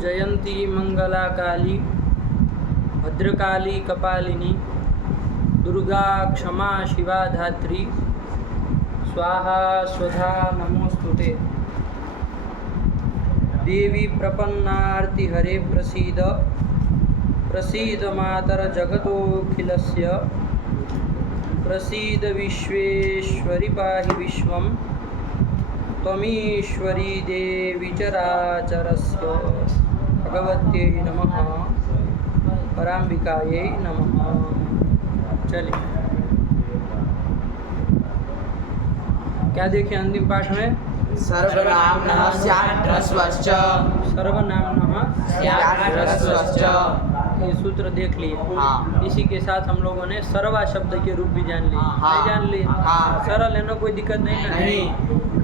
जयंती मंगला काली भद्रकाली कपालिनी दुर्गा क्षमा शिवा धात्री स्वाहा स्वधा नमोस्तुते। देवी प्रपन्नार्ति हरे प्रसीद प्रसीद मातर जगतोऽखिलस्य प्रसीद विश्वेश्वरि पाहि विश्वं त्वमीश्वरी देवी चराचरस्य। भगवत्यै नमः, पराम्बिकायै नमः। चलिए, क्या देखें अंतिम पाठ में? सर्वनाम्नः स्याद्ह्रस्वश्च सर्वनाम्नः स्याद्ह्रस्वश्च। ये सूत्र देख लिए। हाँ। इसी के साथ हम लोगों ने सर्वा शब्द के रूप भी जान लिए। हाँ। नहीं जान लिए? हाँ। सरल है ना, कोई दिक्कत नहीं ना? नहीं।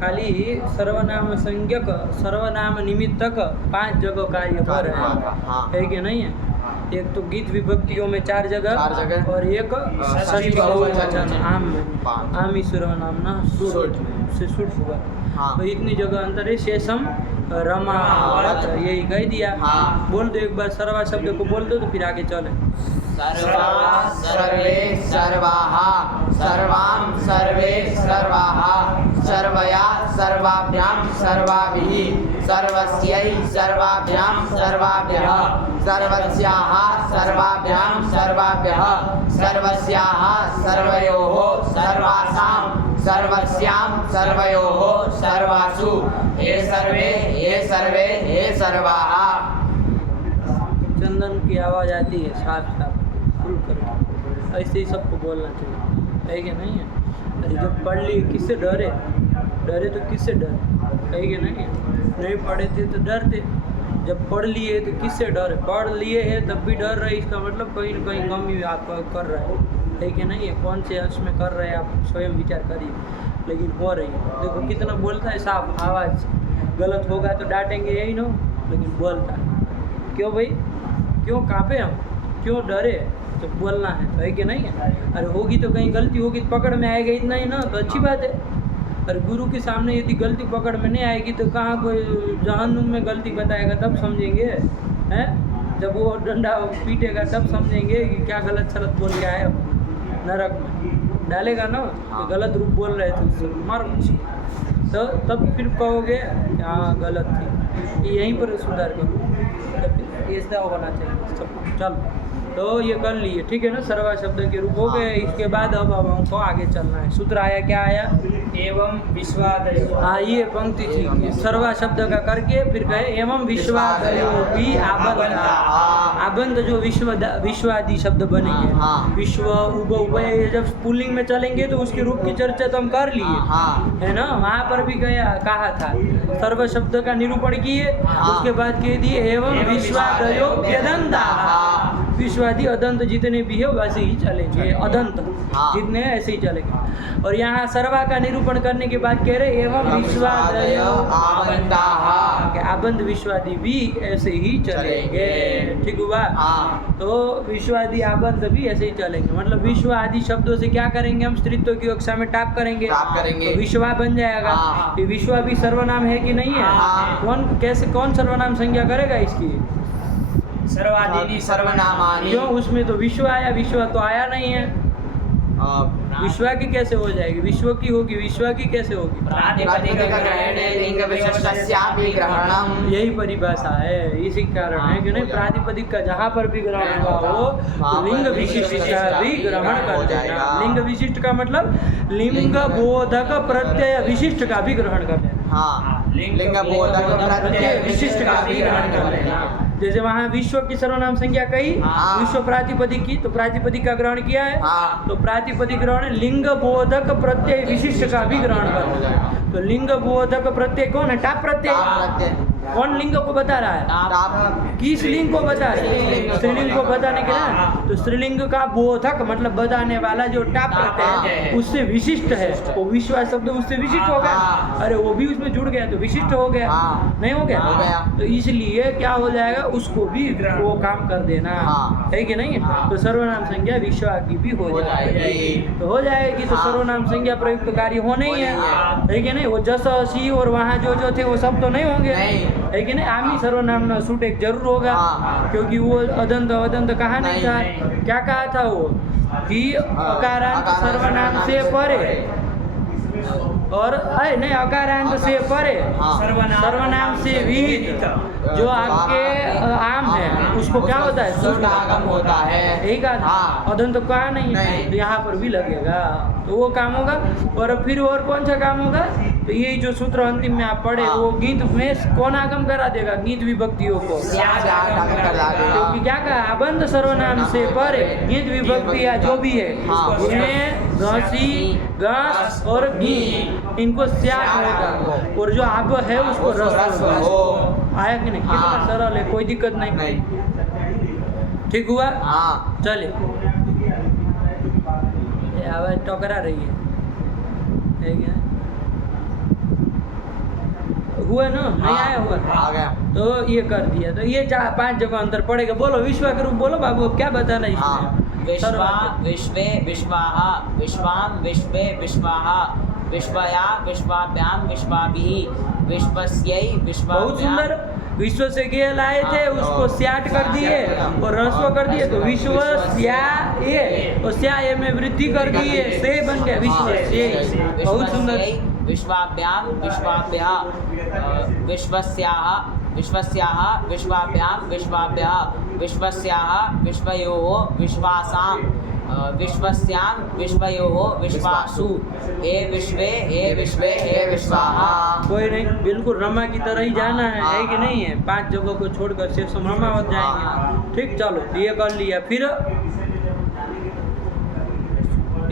खाली सर्वनाम संज्ञक सर्वनाम निमित्तक 5 जगह कार्य पर है। हाँ। है कि नहीं है? एक तो गीत विभक्तियों में 4 जगह और एक षष्ठी बहुवचन आम में। आम ही सर्वनाम ना सुट से सुट हुआ। हाँ। तो इतनी जगह अंतर है। शेषम रमावत, यही कह दिया। हाँ। बोल दो एक बार सर्वा शब्द को बोल दो तो फिर आगे चले। सर्वा सर्वे सर्वाः सर्वां सर्वे सर्वाः सर्वया सर्वाभ्यां सर्वाभिः सर्वस्यै सर्वाभ्यां सर्वाभ्यः सर्वस्याः सर्वाभ्यां सर्वाभ्यः सर्वस्याः सर्वयोः सर्वासां सर्वस्यां सर्वयोः सर्वासु हे सर्वे सर्वाः। चंदन की आवाज़ आती है साफ साफ फुल करके, ऐसे ही सबको बोलना चाहिए। है कि नहीं है? अरे जब पढ़ लिए किससे डरे? डरे तो किससे डरे? है कि नहीं है? नहीं पढ़े थे तो डरते, जब पढ़ लिए तो किससे डरे? पढ़ लिए है तब भी डर रहे, इसका मतलब कहीं ना कहीं कमी आप कर रहे हैं। है कि नहीं है? कौन से अंश में कर रहे हैं आप स्वयं विचार करिए, लेकिन हो रही है। देखो कितना बोलता है साफ आवाज़। गलत होगा तो डांटेंगे यही ना, लेकिन बोलता है। क्यों भाई? क्यों कांपे हम? क्यों डरे? तो बोलना है कि नहीं है? अरे होगी तो कहीं गलती होगी तो पकड़ में आएगा, इतना ही ना, तो अच्छी बात है। अरे गुरु के सामने यदि गलती पकड़ में नहीं आएगी तो कहाँ कोई जहन्नुम में गलती बताएगा तब समझेंगे हैं? जब वो डंडा पीटेगा तब समझेंगे कि क्या गलत सलत बोल के आए। नरक में डालेगा ना तो गलत रूप बोल रहे थे उससे मार, तो तब फिर कहोगे हाँ गलत थी, यहीं पर सुधार करो। ऐसा होना चाहिए सब। चलो, तो ये कर लिए, ठीक है ना? सर्वा शब्द के रूप हो गए। इसके बाद अब हमको आगे चलना है। सूत्र आया, क्या आया? एवं विश्वादयो। हाँ, ये पंक्ति थी। सर्वा शब्द का करके फिर कहे एवं विश्वादयो भी आबंध। आबंध जो विश्वादि शब्द बनेंगे, विश्व उब उभय, जब पुल्लिंग में चलेंगे तो उसके रूप की चर्चा तो हम कर लिए, है ना? वहाँ पर भी कहा था सर्व शब्द का निरूपण किए, उसके बाद कह दिए एवं विश्वादयो व्यदंता। विश्वादि अदंत जितने भी है वैसे ही चलेंगे, अदंत जितने ऐसे ही चलेंगे। और यहाँ सर्वा का निरूपण करने के बाद कह रहे एवं विश्वादयो आबंध विश्वादि भी ऐसे ही चलेंगे। ठीक हुआ? तो विश्वादि आबंध भी ऐसे ही चलेंगे। मतलब विश्व आदि शब्दों से क्या करेंगे हम? स्त्रीत्व की कक्षा में टाप करेंगे तो विश्वा बन जाएगा। ये विश्वा भी सर्वनाम है कि नहीं है? कौन सर्वनाम संज्ञा करेगा इसकी? सर्वादीनि सर्वनामानि। क्यों? उसमें तो विश्व आया, विश्व तो आया नहीं है। विश्वा की कैसे हो जाएगी? विश्व की होगी, विश्वा की कैसे होगी? प्रातिपदिक ग्रहणे लिंग विशिष्टस्यापि ग्रहणम्। यही परिभाषा है, इसी कारण है कि नहीं? प्रातिपदिक का जहाँ पर भी ग्रहण हुआ हो तो लिंग विशिष्ट का भी ग्रहण कर देना। लिंग विशिष्ट का मतलब लिंग बोधक प्रत्यय विशिष्ट का भी ग्रहण कर देना। लिंग बोधक प्रत्यय विशिष्ट का भी ग्रहण कर लेना। जैसे वहाँ विश्व की सर्वनाम संज्ञा कही, विश्व प्रातिपदिक की, तो प्रातिपदिक का ग्रहण किया है, तो प्रातिपदिक ग्रहण लिंग बोधक प्रत्यय विशिष्ट का भी ग्रहण कर लेना। तो लिंग बोधक प्रत्यय कौन है? टाप प्रत्यय। कौन लिंग को बता रहा है? किस लिंग को बता रहा है? स्त्रीलिंग को बताने के लिए। तो स्त्रीलिंग का बोधक मतलब बताने वाला जो टाप प्रत्यय है उससे विशिष्ट है, वो विश्वास शब्द उससे विशिष्ट हो गया। अरे वो भी उसमें जुड़ गया तो विशिष्ट हो गया, नहीं हो गया? तो इसलिए क्या हो जाएगा? उसको भी वो काम कर देना, है कि नहीं? तो सर्वनाम संज्ञा विश्वा की भी हो जाएगी। तो हो जाएगी तो सर्वनाम संज्ञा प्रयुक्त कार्य होने ही है कि नहीं? वो जस सी और वहाँ जो थे वो सब तो नहीं होंगे, है कि नहीं? आमी सर्वनाम ना सूट एक जरूर होगा, हाँ। क्योंकि वो अदंत कहा नहीं था। नहीं। क्या कहा था वो कि अकारांत सर्वनाम से परे, और नहीं अकारांत से परे हाँ। सर्वनाम से विहित जो आपके आम है उसको क्या होता है? शुद्ध आगम होता है। यही कहा था। हाँ। अदंत कहा नहीं, नहीं। तो यहाँ पर भी लगेगा, तो वो काम होगा। और फिर और कौन सा काम होगा? तो यही जो सूत्र अंतिम में आप पढ़े, हाँ। वो गीत में कौन आगम करा देगा? गीत विभक्तियों को। स्याद आगम करा देगा। क्योंकि क्या कहा? अबंध सर्वनाम से परे गीत विभक्ति या जो भी है, हाँ। उसमें घसी, घास और घी, इनको स्याद होगा, और जो अब है उसको रस हो। आया कि नहीं? कितना हाँ। सरल है, कोई दिक्कत नहीं। नहीं। ठीक हुआ? हाँ। चलिए, ये आवाज टकरा रही है क्या? हुआ ना? नहीं आया हुआ? आ गया। तो ये कर दिया, तो ये 4-5 जगह अंतर पड़ेगा। बोलो विश्वा के रूप बोलो बाबू, अब क्या बताना है हाँ। इसमें? विश्वा सर्वनाम। विश्वे विश्वाः विश्वाम विश्वे विश्वाः विश्वया विश्वाभ्याम विश्वाभिः विश्वस्यै बहुत विश्वाभ्याम। सुंदर। विश्व से गे लाए थे, उसको स्याट कर दिए और रस्व कर दिए, तो विश्व स्या ये, और स्या ये में वृद्धि कर दिए, से बन गया विश्व से। बहुत सुंदर। विश्वस्यै विश्वाभ्याम विश्वाभ्याः विश्वस्याः विश्वस्याः विश्वाभ्याम विश्वाभ्यः विश्वस्याः विश्वयोः विश्वासां विश्वस्यां विश्वयोः विश्वासु हे विश्वे हे विश्वाः। कोई नहीं, बिल्कुल रमा की तरह ही जाना है कि नहीं है? 5 जगहों को छोड़कर सिर्फ सब रमा हो जाएंगे। ठीक, चलो ये कर लिया। फिर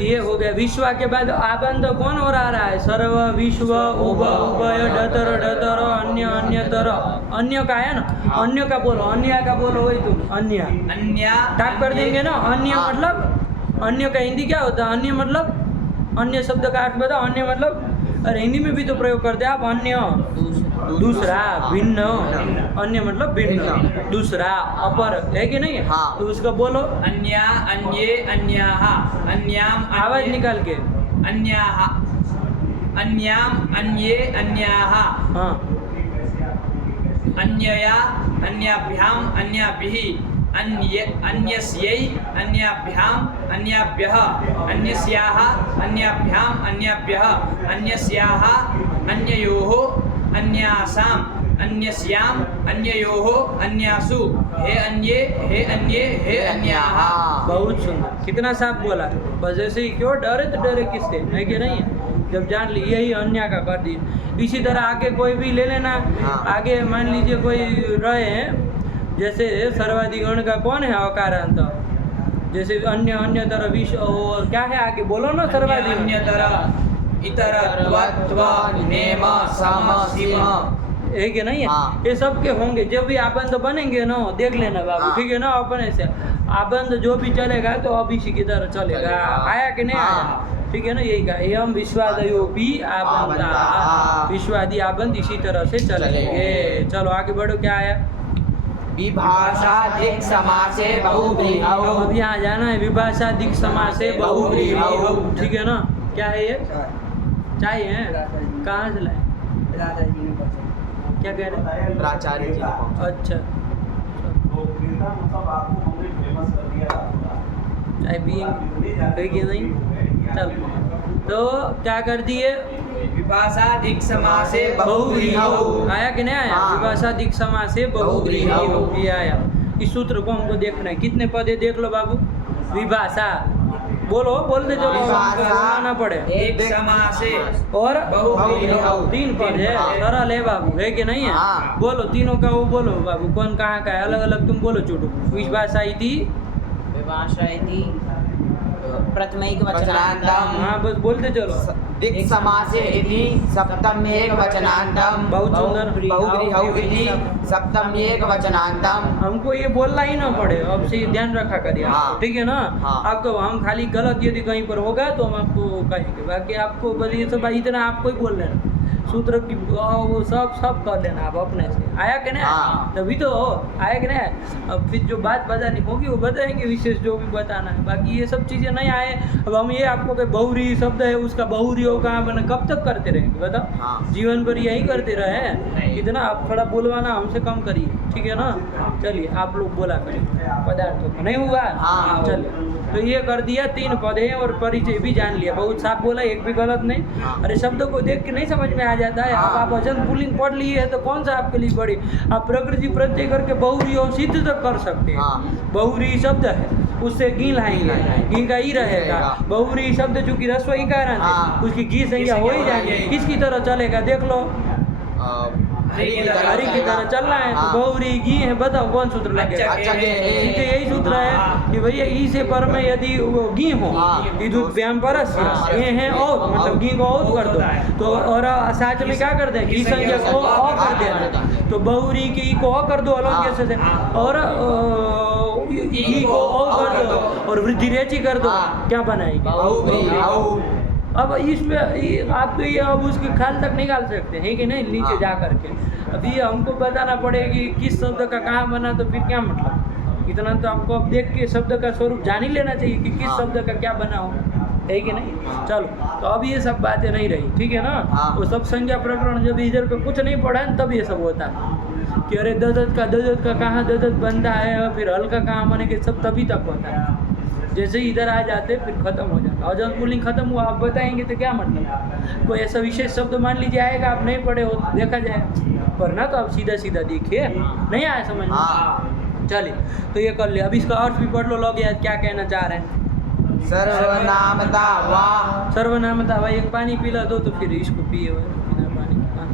ये हो गया विश्वा के बाद आबंध कौन और आ रहा है? सर्व, विश्व, उभ, उभय, डतर, डतर, अन्य, अन्यतर। अन्य का है ना? अन्य का बोलो, अन्य का बोलो, वही तुम अन्य अन्य टाइप कर देंगे ना। अन्य मतलब, अन्य का हिंदी क्या होता है? अन्य मतलब, अन्य शब्द का अर्थ बताओ। अन्य मतलब, अरे हिंदी में भी तो प्रयोग करते हैं आप। अन्य दूसरा, भिन्न। अन्य मतलब भिन्न, दूसरा, अपर, है कि नहीं? हाँ। तो उसको बोलो, अन्या अन्ये अन्याः अन्याम आवाज निकाल के। अन्याः अन्याम अन्ये अन्याः हाँ, अन्यया अन्याभ्याम अन्याभिः अन्यस्यै अन्याभ्याम अन्याभ्यः अन्यस्याः अन्याभ्याम अन्याभ्यः अन्यस्याः अन्ययोः अन्यासाम् अन्यस्याम् अन्ययोः अन्यासु हे अन्ये हे अन्याः। बहुत सुंदर। कितना साफ बोला। बस ऐसे ही, क्यों डरे? तो डरे किससे, है कि नहीं? जब जान ली यही अन्य का कर दी। इसी तरह आगे कोई भी ले लेना। हाँ। आगे मान लीजिए कोई रहे हैं, जैसे सर्वाधिगण का कौन है? अकारांत। जैसे अन्य, अन्य तरह विश्व, और क्या है आगे बोलो ना? सर्वाधिगण। अन्यतर इतर त्व नेम सम सिम। है कि नहीं है? हाँ। ये सब के होंगे। जब भी आबंध बनेंगे ना, देख लेना बाबू, हाँ। ठीक है ना? अपने से आबंध जो भी चलेगा तो अब इसी की तरह चलेगा। चलेगा। आया कि नहीं आया? हाँ। ठीक है ना? यही का एवं विश्वादयो भी आबंधा, आबंधा। विश्वादि आबंध इसी तरह से चलेंगे। चलेंगे। चलो आगे बढ़ो, क्या आया? विभाषादिक समासे बहुव्रीहौ। अब यहाँ जाना है। विभाषादिक समासे बहुव्रीहौ, ठीक है ना? क्या है ये? चाय है? कहाँ से लाए? क्या कह रहे हैं? प्राचार्य जी ने पहुंचा। अच्छा, चाय पिएंगे, है कि नहीं? चल, तो क्या कर दिए? विभाषाधिक समासे बहुव्रीहौ। आया कि नहीं आया? हाँ। विभाषाधिक समासे बहुव्रीहौ, ये आया। इस सूत्र को हमको देखना है। कितने पदे देख लो बाबू। विभाषा बोलो, बोलते चलो, विभाषा ना पड़े। एक समासे और बहुव्रीहौ। 3 पद है। सरल है बाबू, है कि नहीं है? हाँ। बोलो तीनों का वो बोलो बाबू, कौन कहाँ का है? अलग अलग तुम बोलो चुटू। विभाषा इति विभाषा इति प्रथमैकवचनान्तं। हाँ, बस बोलते चलो। दिक् समासे इति सप्तम एक वचनान्तं। बहुत सुंदर। बहुव्रीहौ इति सप्तम एक वचनान्तं। हमको ये बोलना ही ना पड़े, अब से ध्यान रखा करिए। हाँ। ठीक है ना? हाँ। आपको हम खाली गलत यदि कहीं पर होगा तो हम आपको कहेंगे, बाकी आपको बस ये सब इतना आपको ही बोल लेना। सूत्र की वो सब कर लेना आप अपने से। आया कि नहीं? हाँ। तभी तो हो, आया कि नहीं? अब फिर जो बात बतानी होगी वो बताएंगे, विशेष जो भी बताना है। बाकी ये सब चीज़ें नहीं आए। अब हम ये आपको कि बहुरी शब्द है, उसका बहुरी हो कहाँ बना, कब तक करते रहेंगे बताओ? हाँ। जीवन भर यही करते रहे। नहीं। इतना आप थोड़ा बोलवाना हमसे कम करिए, ठीक है ना? चलिए आप लोग बोला करिए पदार्थों का, नहीं हुआ? हाँ। चलिए, तो ये कर दिया, 3 पद है और परिचय भी जान लिया, बहुत साफ बोला, एक भी गलत नहीं। हाँ। अरे शब्दों को देख के नहीं समझ में आ जाता है। अब हाँ। आप अजंत पुल्लिंग पढ़ लिए है तो कौन सा आपके लिए बड़ी, आप प्रकृति प्रत्यय करके बहुरी और सिद्ध तक कर सकते हैं। हाँ। बहुरी शब्द है, उससे घी लाएंगे, घी का ही रहेगा। रहेगा। बहुरी शब्द चूंकि रस्व ही कारण है, हाँ। उसकी घी संज्ञा हो ही जाएगी। किसकी तरह चलेगा देख लो, हरि की तरह हरि की तरह चलना है। तो हाँ। बहुरी घी है, बताओ कौन सूत्र लगेगा? अच्छा के सीधे यही सूत्र है कि भैया ई से पर में यदि वो घी हो, हाँ। विद्युत व्यायाम परस हाँ। ये है और मतलब घी को औत कर दो तो, और साथ में क्या कर दे, घी संज्ञा को औ कर देना, तो बहुरी की ई को औ कर दो अलग हाँ। जैसे से, और घी को औ कर दो और वृद्धि रेची कर दो, हाँ। क्या बनाएगी? बहुरी। अब इसमें आप तो ये अब उसके खाल तक निकाल सकते हैं कि नहीं, नीचे हाँ। जा करके। अभी हमको बताना पड़ेगी किस शब्द का कहाँ बना, तो फिर क्या मतलब? इतना तो आपको अब देख के शब्द का स्वरूप जान ही लेना चाहिए कि किस हाँ। शब्द का क्या बना हो, है कि नहीं? चलो, तो अब ये सब बातें नहीं रही, ठीक है ना? हाँ। वो सब संज्ञा प्रकरण जब इधर का कुछ नहीं पढ़ा है तब ये सब होता है कि अरे ददत का कहाँ ददत बनता है, और फिर हल का कहाँ बनेगा, सब तभी तक होता है। जैसे ही इधर आ जाते फिर खत्म हो जाता। और जब पुल्लिंग खत्म हुआ आप बताएंगे तो क्या मतलब? कोई ऐसा विशेष शब्द मान लीजिए आएगा, आप नहीं पढ़े हो तो देखा जाएगा, वरना तो आप सीधा सीधा देखिए, नहीं आया समझ में? हाँ। चलिए, तो ये कर लिया। अब इसका अर्थ भी पढ़ लो, लोग याद क्या कहना चाह रहे हैं। सर्वनामता वाह। सर्वनामता भाई, एक पानी पिला दो तो फिर इसको पिए हुए बिना पानी के कहाँ?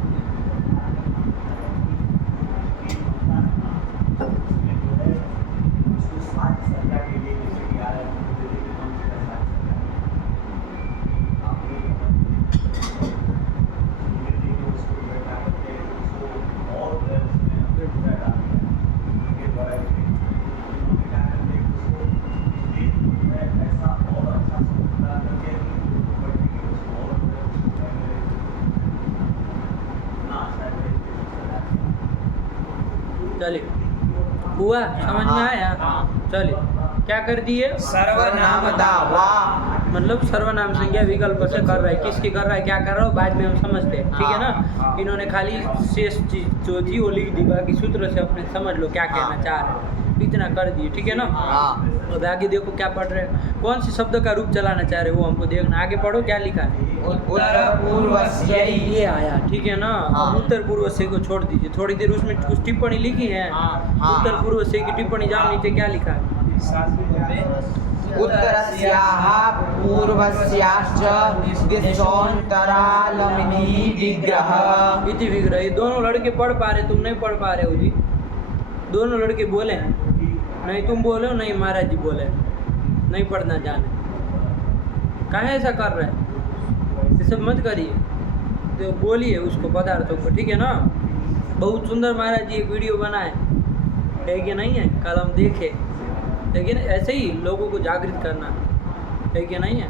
चलिए, हुआ समझ में आया? चलिए, क्या कर दिए? सर्वनामता वाह। मतलब सर्वनाम संज्ञा विकल्प से कर रहा है, किसकी कर रहा है, क्या कर रहा हो, बाद में हम समझते हैं, ठीक है ना? इन्होंने खाली शेष चीज जो थी वो लिख दी, बाकी सूत्र से अपने समझ लो क्या कहना चाह रहे हैं, इतना कर दिए, ठीक है ना? हाँ। अब आगे देखो क्या पढ़ रहे हैं, कौन सी शब्द का रूप चलाना चाह रहे हो वो हमको देखना। आगे पढ़ो क्या लिखा है। उत्तर पूर्वस्यै। ये आया, ठीक है ना? हाँ। उत्तर पूर्व से को छोड़ दीजिए, थोड़ी देर उसमें कुछ टिप्पणी लिखी है। हाँ। उत्तर पूर्व से की टिप्पणी जाओ नीचे, क्या लिखा है? उत्तरस्याः पूर्वस्याश्च दिशोऽन्तरालमिति विग्रह। इति विग्रह। ये दोनों लड़के पढ़ पा रहे, तुम नहीं पढ़ पा रहे हो जी। दोनों लड़के बोले, नहीं तुम बोले हो, नहीं महाराज जी बोले, नहीं पढ़ना जाने। काहे ऐसा कर रहे हैं? ये सब मत करिए, तो बोलिए उसको पदार्थों को, ठीक है ना? बहुत सुंदर महाराज जी एक वीडियो बनाए, है कि नहीं है? कल हम देखे, लेकिन ऐसे ही लोगों को जागृत करना है कि नहीं है?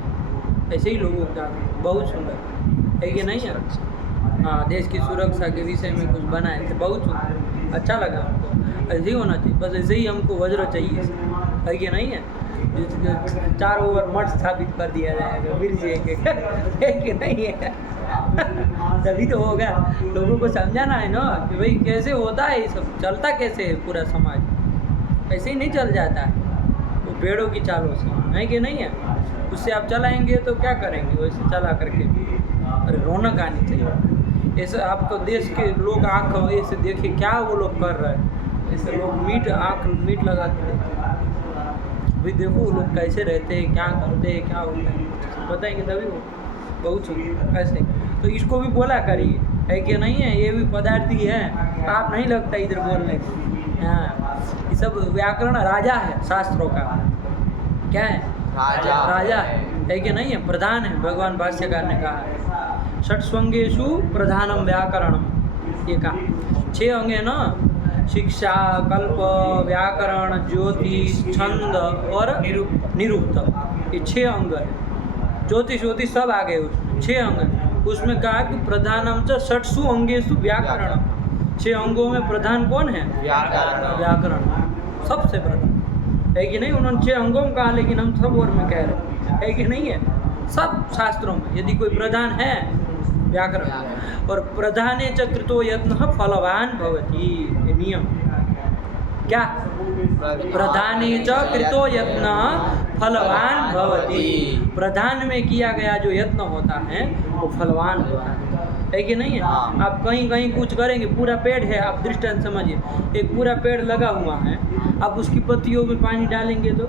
ऐसे ही लोगों को जागृत, बहुत सुंदर, है कि नहीं है? हाँ, देश की सुरक्षा के विषय में कुछ बनाए थे, बहुत सुंदर, अच्छा लगा हमको। ऐसे ही होना चाहिए, बस ऐसे ही हमको वज्र चाहिए, है कि नहीं है? 4 ओवर मठ स्थापित कर दिया जाएगा फिर से है कि नहीं है? तभी तो होगा। लोगों को समझाना है ना कि भाई कैसे होता है ये सब, चलता कैसे है पूरा समाज, ऐसे ही नहीं चल जाता है वो पेड़ों की चालों से, है कि नहीं है? उससे आप चलाएंगे तो क्या करेंगे, वैसे चला करके अरे रौनक आनी चाहिए। ऐसे आपको देश के लोग आँख ऐसे देखे क्या वो लोग कर रहे हैं, ऐसे लोग आँख मीट लगा के देखे, भाई देखो वो लोग कैसे रहते हैं, क्या करते हैं, क्या होता है, बताएंगे तभी वो बहुत सुंदर ऐसे। तो इसको भी बोला करिए, है कि नहीं है? ये भी पदार्थी है, आप नहीं लगता इधर बोलने को। हाँ, ये सब व्याकरण राजा है शास्त्रों का, क्या है? राजा है कि नहीं है? प्रधान है, भगवान भाष्यकार ने कहा है षट्स्वंगेषु प्रधानम व्याकरणम, ये कहा 6 अंग है ना, शिक्षा, कल्प, व्याकरण, ज्योतिष, छंद और निरुक्त, ये 6 अंग है। ज्योतिष सब आ गए उसमें, 6 अंग है। उसमें कहा कि प्रधानम च षट्सु अंगेषु व्याकरण। 6 अंगों में प्रधान कौन है? व्याकरण सबसे प्रधान है कि नहीं। उन्होंने 6 अंगों में कहा, लेकिन हम सब और में कह रहे हैं, है कि नहीं है। सब शास्त्रों में यदि कोई प्रधान है व्याकरण। और प्रधाने च कृतो यत्न फलवान भवति, ये नियम क्या? प्रधाने च कृतो यत्न फलवान भवति, प्रधान में किया गया जो यत्न होता है वो फलवान होता है कि नहीं है। आप कहीं कहीं कुछ करेंगे, पूरा पेड़ है, आप दृष्टांत समझिए, एक पूरा पेड़ लगा हुआ है, आप उसकी पत्तियों में पानी डालेंगे तो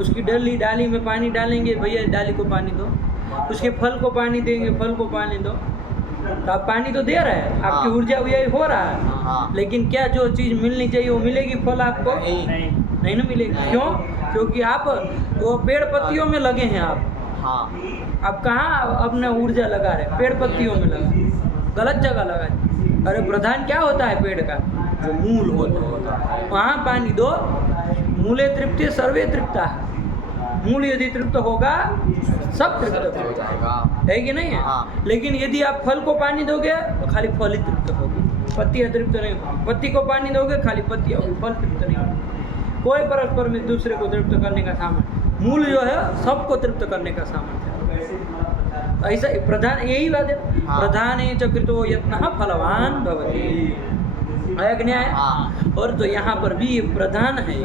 उसकी डाली में पानी डालेंगे, भैया डाली को पानी दो, उसके फल को पानी देंगे, फल को पानी दो, तो आप पानी तो दे रहे हैं, आपकी ऊर्जा व्यय हो रहा है। लेकिन क्या जो चीज़ मिलनी चाहिए वो मिलेगी? फल आपको नहीं ना मिलेगी। क्यों? क्योंकि आप वो पेड़ पत्तियों में लगे हैं। आप कहाँ अपना ऊर्जा लगा रहे? पेड़ पत्तियों में लगा, गलत जगह लगा। अरे प्रधान क्या होता है पेड़ का? जो मूल होता है, वहाँ पानी दो। मूले तृप्ति सर्वे तृप्ता, मूल यदि तृप्त होगा सब तृप्त हो जाएगा, है कि नहीं है। लेकिन यदि आप फल को पानी दोगे तो खाली फल ही तृप्त होगी, पत्तियाँ तृप्त नहीं होगी। पत्ती को पानी दोगे खाली पत्तियाँ होगी, फल तृप्त नहीं होगी। कोई परस्पर में दूसरे को तृप्त करने का सामर्थ्य, मूल जो है सबको तृप्त करने का सामर्थ्य। ऐसा प्रधान, यही बात है। प्रधाने च कृतो यत्नः फलवान भवति, न्याय। और तो यहाँ पर भी प्रधान है,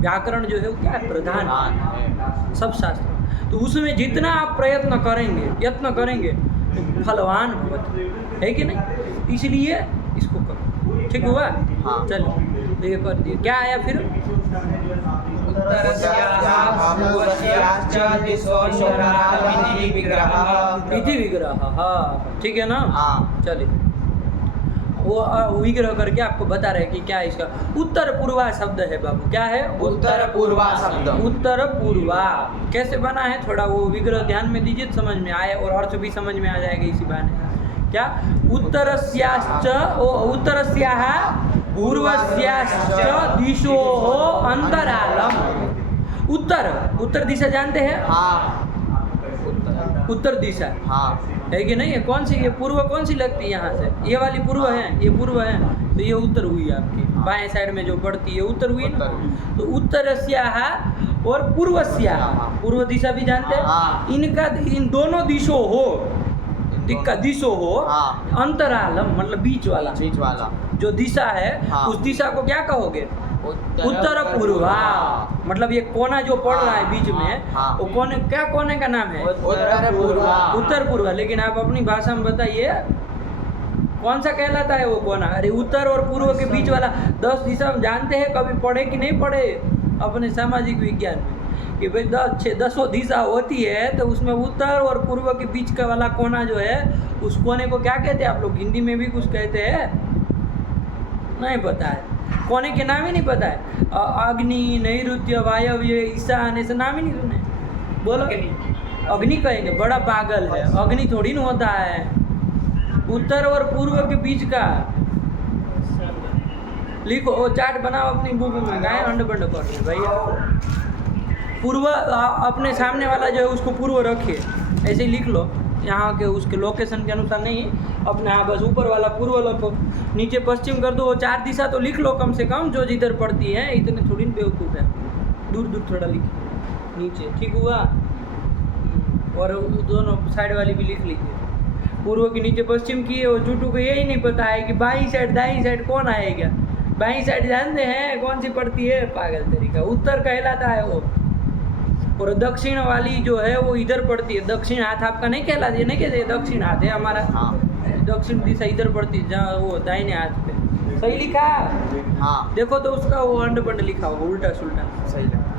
व्याकरण जो है वो क्या है? प्रधान है सब शास्त्र। तो उसमें जितना आप प्रयत्न करेंगे, यत्न करेंगे तो फलवान भवति, है कि नहीं। इसलिए इसको करो, ठीक हुआ। चलिए ये कर दिए। क्या आया फिर? इति विग्रह, हाँ ठीक है ना। चलिए वो विग्रह करके आपको बता रहे कि क्या इसका उत्तर पूर्वा शब्द है बाबू। क्या है? उत्तर पूर्वा शब्द। उत्तर पूर्वा कैसे बना है? थोड़ा वो विग्रह ध्यान में दीजिए, समझ में आए और अर्थ भी समझ में आ जाएगा इसी बहाने। क्या? उत्तरस्याश्च उत्तरस्याः पूर्वस्याश्च दिशोः अंतरालम। उत्तर दिशा जानते हैं? उत्तर दिशा है कि नहीं है। कौन सी? ये पूर्व कौन सी लगती है? यहाँ से ये वाली पूर्व है, ये पूर्व है, तो ये उत्तर हुई आपकी। बाएं साइड में जो पड़ती है उत्तर हुई ना। तो उत्तरस्याः और पूर्वस्याः, पूर्व दिशा भी जानते हैं। इनका इन दोनों दिशों हो, इनका दिशो हो अंतरालम, मतलब बीच वाला जो दिशा है, उस दिशा को क्या कहोगे? उत्तर पूर्वा। मतलब ये कोना जो पड़ रहा है बीच में, वो कोने, क्या कोने का नाम है? उत्तर पूर्वा। लेकिन आप अपनी भाषा में बताइए कौन सा कहलाता है वो कोना? अरे उत्तर और पूर्व के बीच वाला। 10 दिशा जानते हैं, कभी पढ़े कि नहीं पढ़े अपने सामाजिक विज्ञान में कि भाई 10 दिशा होती है, तो उसमें उत्तर और पूर्व के बीच का वाला कोना जो है, उस कोने को क्या कहते हैं? आप लोग हिंदी में भी कुछ कहते हैं, नहीं पता है? कोने के नाम ही नहीं पता है? अग्नि, नैऋत्य, वायव्य, ईशान, ऐसे नाम ही नहीं सुने। बोलो अग्नि कहेंगे, बड़ा पागल है। अग्नि थोड़ी ना होता है, उत्तर और पूर्व के बीच का। लिखो, वो चार्ट बनाओ अपनी बुक में, गाय अंड बंड कर रहे भैया। पूर्व अपने सामने वाला जो है उसको पूर्व रखिए, ऐसे ही लिख लो। यहाँ के उसके लोकेशन के अनुसार नहीं, अपने यहाँ बस ऊपर वाला पूर्व रखो, नीचे पश्चिम कर दो। वो 4 दिशा तो लिख लो कम से कम, जो जिधर पड़ती है। इतने थोड़ी बेवकूफ़ है, दूर दूर थोड़ा लिखिए नीचे, ठीक हुआ। और दोनों साइड वाली भी लिख लीजिए, पूर्व की नीचे पश्चिम की। और जूटू को यही नहीं पता है कि बाईं साइड दाईं साइड कौन आएगा। बाईं साइड जानते हैं कौन सी पड़ती है? पागल तरीका, उत्तर कहलाता है वो। और दक्षिण वाली जो है वो इधर पड़ती है। दक्षिण हाथ आपका नहीं कहलाती है, नहीं कहते दक्षिण हाथ है हमारा। दक्षिण दिशा इधर पड़ती है, जहाँ वो दाहिने हाथ पे। सही लिखा? देखो तो उसका वो अंड बंड लिखा होगा, उल्टा सुल्टा।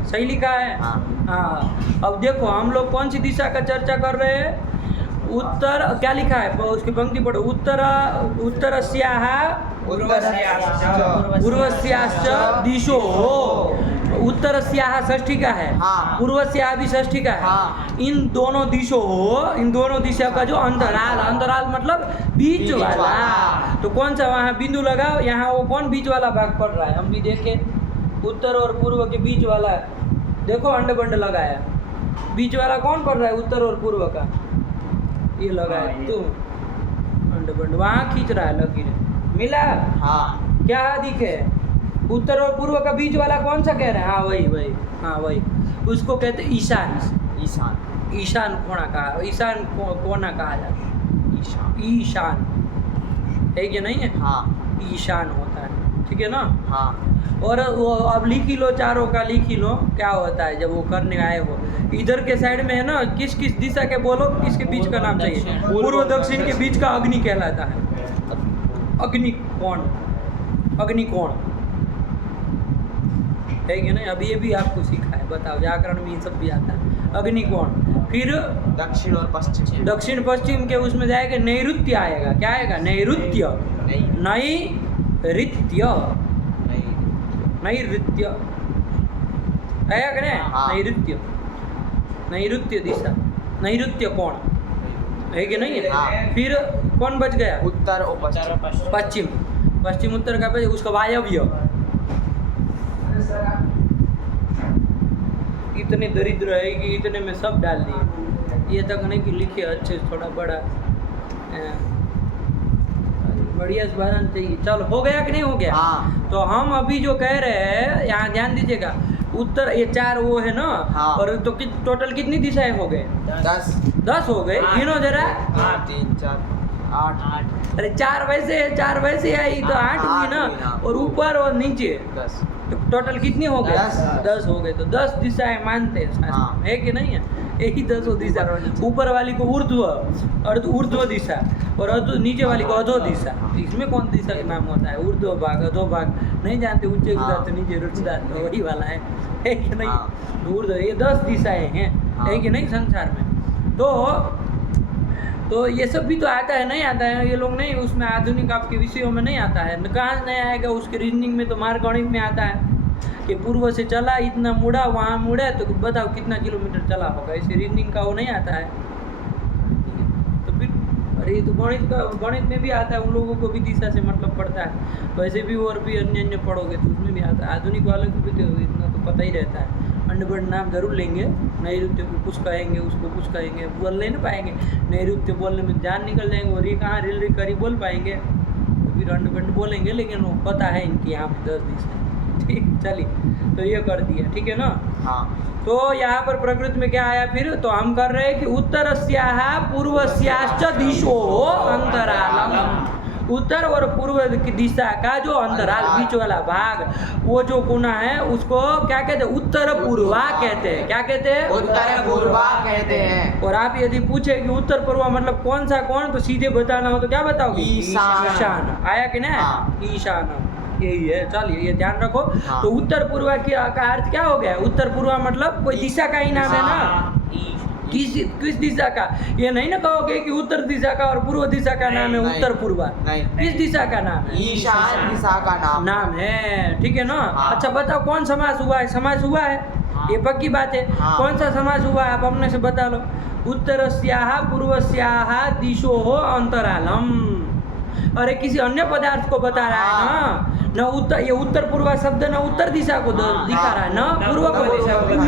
सही लिखा है। हाँ। अब देखो हम लोग कौन सी दिशा का चर्चा कर रहे हैं? उत्तर, क्या लिखा है उसकी पंक्ति पढ़ो। उत्तरस्याः पूर्वस्याश्च दिशो। उत्तरस्याः षष्ठी का है, पूर्वस्याः भी षष्ठी का है। इन दोनों दिशो हो, इन दोनों दिशा का जो अंतराल, अंतराल मतलब बीच वाला। तो कौन सा वहाँ बिंदु लगाओ, यहाँ वो कौन बीच वाला भाग पड़ रहा है? हम भी देखें, उत्तर और पूर्व के बीच वाला देखो अंड बंड लगाया। बीच वाला कौन पड़ रहा है? उत्तर और पूर्व का। ये लगा है तुम अंड बंड वहाँ खींच रहा है लकीर मिला हाँ क्या दिखे उत्तर और पूर्व का बीच वाला कौन सा कह रहे हैं हाँ वही हाँ वही उसको कहते हैं ईशान ईशान ईशान कोना कहा ईशान कोना कहा जाता है ईशान ईशान है कि नहीं है हाँ ईशान होता है ठीक है ना हाँ और वो अब लिख ही लो चारों का लिख ही लो क्या होता है जब वो करने आए हो इधर के साइड में है ना किस किस दिशा के बोलो किसके बीच का नाम चाहिए पूर्व दक्षिण के बीच का अग्नि कहलाता है अग्निकोण अग्निकोण है कि नहीं अब ये भी आपको सीखा है बताओ व्याकरण में ये सब भी आता है अग्निकोण फिर दक्षिण और पश्चिम दक्षिण पश्चिम के उसमें जाएगा नैऋत्य आएगा क्या आएगा नैऋत्य नैऋत्य नैऋत्य आया कि नहीं हाँ। नैऋत्य नैऋत्य दिशा नैऋत्य कोण है कि नहीं है हाँ। फिर कौन बच गया उत्तर और पश्चिम पश्चिम पश्चिम उत्तर का उसका वायव्य इतने दरिद्र है कि इतने में सब डाल दिए ये तक नहीं कि लिखे अच्छे से थोड़ा बड़ा बढ़िया से बनाना चाहिए चलो हो गया कि नहीं हो गया हाँ। तो हम अभी जो कह रहे हैं यहाँ ध्यान दीजिएगा उत्तर ये चार वो है ना हाँ। और तो टोटल कितनी दिशाएं हो गए 10 हो गए गिनो जरा 3 4 8 अरे चार वैसे आई तो 8 हुई ना हुई ना। और ऊपर और नीचे 10 तो टोटल कितनी हो गए 10 हो गए तो 10 दिशाएं मानते हैं शास्त्र हाँ। में, है कि नहीं है यही 10 दिशा ऊपर वाली को ऊर्ध्व और ऊर्ध्व दिशा और नीचे वाली को अधो दिशा इसमें कौन दिशा का नाम होता है ऊर्ध्व भाग अधो भाग नहीं जानते उच्च उदात नीचे रुचिदात वही वाला है कि नहीं हाँ। ऊर्ध्व ये 10 दिशाएं हैं हाँ। है कि नहीं संसार में तो ये सब भी तो आता है नहीं आता है ये लोग नहीं उसमें आधुनिक आपके विषयों में नहीं आता है कहाँ नहीं आएगा उसके रीजनिंग में तो मार्गणित में आता है कि पूर्व से चला इतना मुड़ा वहाँ मुड़ा तो बताओ कितना किलोमीटर चला होगा इसे रीजनिंग का वो नहीं आता है तो फिर अरे ये तो गणित में भी आता है उन लोगों को भी दिशा से मतलब पड़ता है वैसे भी और भी अन्य पढ़ोगे तो उसमें भी आता है आधुनिक वालों को भी तो इतना तो पता ही रहता है अंडबंड नाम जरूर लेंगे नैऋत्य को कुछ कहेंगे उसको कुछ कहेंगे बोल नहीं ना पाएंगे नैऋत्य बोलने में जान निकल जाएंगे और ये कहाँ रिल करी बोल पाएंगे तो फिर अंडबंड बोलेंगे लेकिन वो पता है इनकी यहाँ पे 10 दिशा ठीक चलिए तो ये कर दिया ठीक है ना हाँ तो यहाँ पर प्रकृति में क्या आया फिर तो हम कर रहे हैं कि उत्तरस्याः पूर्वस्याश्च दिशो अंतरालम उत्तर और पूर्व की दिशा का जो अंतराल बीच वाला भाग वो जो कोना है उसको क्या कहते हैं उत्तर पूर्वा कहते हैं क्या कहते हैं उत्तर पूर्वा कहते हैं और आप यदि पूछे कि उत्तर पूर्वा मतलब कौन सा कौन तो सीधे बताना हो तो क्या बताओगे ईशान। ईशान आया कि नहीं हाँ। ईशान यही है चलिए ये ध्यान रखो हाँ। तो उत्तर पूर्वा का अर्थ क्या हो गया उत्तर पूर्वा मतलब कोई दिशा का ही नाम है ना किस दिशा का ये नहीं ना कहोगे कि उत्तर दिशा का और पूर्व दिशा का नाम है नहीं, उत्तर पूर्वा नहीं। किस दिशा का नाम है ईशान दिशा का नाम है ठीक है ना हाँ। अच्छा बताओ कौन समास हुआ है समास हुआ है ये पक्की बात है हाँ। कौन सा समास हुआ है आप अपने से बता लो उत्तरस्याः पूर्वस्याः दिशोः अंतरालम अरे किसी अन्य पदार्थ को बता रहा है ना न उत्तर ये उत्तर पूर्वा शब्द न उत्तर दिशा को दिखा रहा है न पूर्व को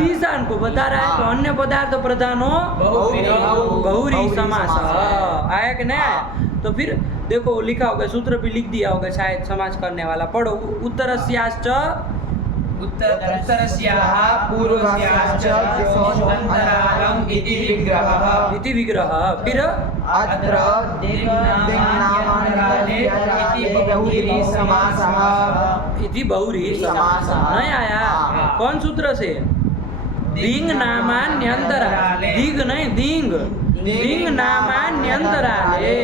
ईशान को बता रहा है तो अन्य पदार्थ प्रधानो बहुरी समास आया कि नहीं आया तो फिर देखो लिखा होगा सूत्र भी लिख दिया होगा शायद समास करने वाला पढ़ो उत्तरस्याश्च उत्तरस्याः पूर्वस्याश्च दिशोऽन्तरालम् इति विग्रहः इति विग्रह फिर अत्र दिङ्नामान्तर्याय इति बहुव्रीहि समासः इति बहुरी समासः। नहीं आया हाँ। कौन सूत्र से दिंग नामान्यंतराले दिग नहीं दिंग दिंग नामान्यंतराले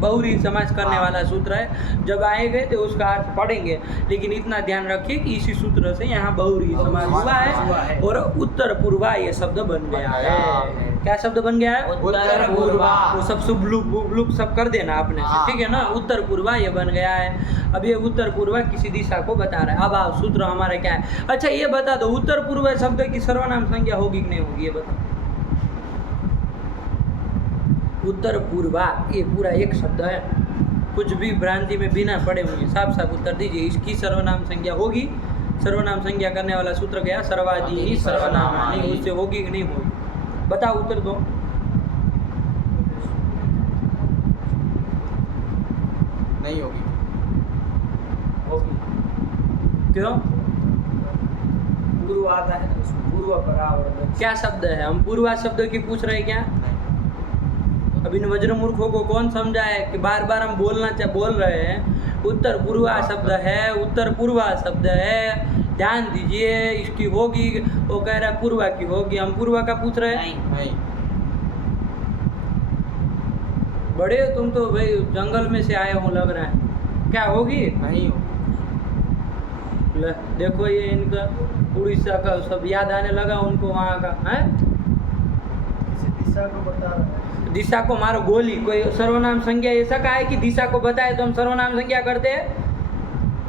बहुरी समास करने वाला सूत्र है जब आएंगे तो उसका अर्थ पढ़ेंगे लेकिन इतना ध्यान रखिए कि इसी सूत्र से यहाँ बहुरी समास हुआ है और उत्तर पूर्वा ये शब्द बन गया है क्या शब्द बन गया है उत्तर पूर्वा वो सब शुभ लुप सब कर देना आपने से ठीक है ना उत्तर पूर्वा ये बन गया है अब ये उत्तर पूर्वा किसी दिशा को बता रहा है अब आप सूत्र हमारा क्या है अच्छा ये बता दो उत्तर पूर्व शब्द की सर्वनाम संज्ञा होगी कि नहीं होगी ये बताओ उत्तर पूर्वा ये पूरा एक शब्द है कुछ भी भ्रांति में बिना पड़े हुए साफ साफ उत्तर दीजिए इसकी सर्वनाम संज्ञा होगी सर्वनाम संज्ञा करने वाला सूत्र गया सर्वादि सर्वनामानि उससे होगी कि नहीं होगी बताओ उत्तर दो नहीं होगी। होगी। क्यों? पूर्व आता है ना उसमें, पूर्व बराबर। क्या शब्द है? हम पूर्वा शब्द की पूछ रहे हैं क्या? नहीं। अब इन वज्र मूर्खों को कौन समझाए कि बार बार हम बोल रहे हैं। उत्तर पूर्वा शब्द है, उत्तर पूर्वा शब्द है, ध्यान दीजिए। इसकी होगी, वो कह रहा है पूर्वा की होगी, हम पूर्वा का पूछ रहे हैं। नहीं। बड़े हो तुम तो भाई, जंगल में से आए हो लग रहा है। क्या होगी? नहीं होगी। ले, देखो ये इनका उड़ीसा का सब याद आने लगा उनको, वहाँ का है। दिशा को बता रहा है। दिशा को मारो गोली। कोई सर्वनाम संज्ञा ऐसा कहा है कि दिशा को बताए तो हम सर्वनाम संज्ञा करते हैं?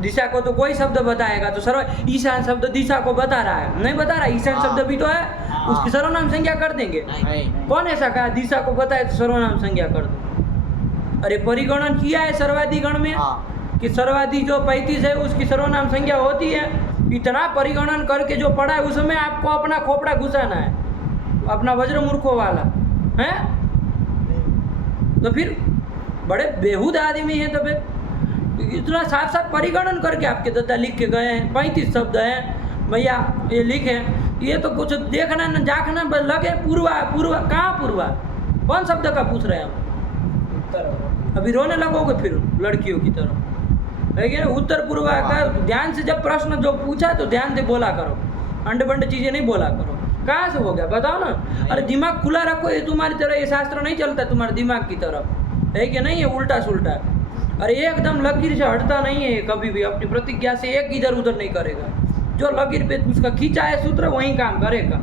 दिशा को तो कोई शब्द बताएगा तो सर्व ईशान शब्द दिशा को बता रहा है, नहीं बता रहा। ईशान शब्द भी तो है, उसकी सर्वनाम संज्ञा कर देंगे। नहीं। कौन ऐसा कहा दिशा को बताए तो सर्वनाम संज्ञा कर दो? अरे परिगणन किया है सर्वादि गण में कि सर्वादि जो 35 है उसकी सर्वनाम संज्ञा होती है। इतना परिगणन करके जो पढ़ा है उसमें आपको अपना खोपड़ा घुसाना है, अपना वज्र मूर्खों वाला है। तो फिर बड़े बेहूद आदमी हैं। तो फिर इतना साफ साफ परिगणन करके आपके दादा लिख के गए हैं। 35 शब्द हैं भैया, ये लिखे। ये तो कुछ देखना न जाखना बस लगे। पूर्वा पूर्वा कहाँ पूर्वा? कौन शब्द का पूछ रहे हैं हम? उत्तर। अभी रोने लगोगे फिर लड़कियों की तरह, है क्या? उत्तर पूर्वा का ध्यान से जब प्रश्न जो पूछा तो ध्यान से बोला करो, अंड बंड चीजें नहीं बोला करो। कहाँ से हो गया बताओ ना? अरे दिमाग खुला रखो। ये तुम्हारी तरह ये शास्त्र नहीं चलता तुम्हारे दिमाग की तरफ, है कि नहीं? है उल्टा सुल्टा। अरे एकदम लकीर से हटता नहीं है कभी भी, अपनी प्रतिज्ञा से एक इधर उधर नहीं करेगा। जो लकीर पे उसका खींचा है सूत्र वही काम करेगा,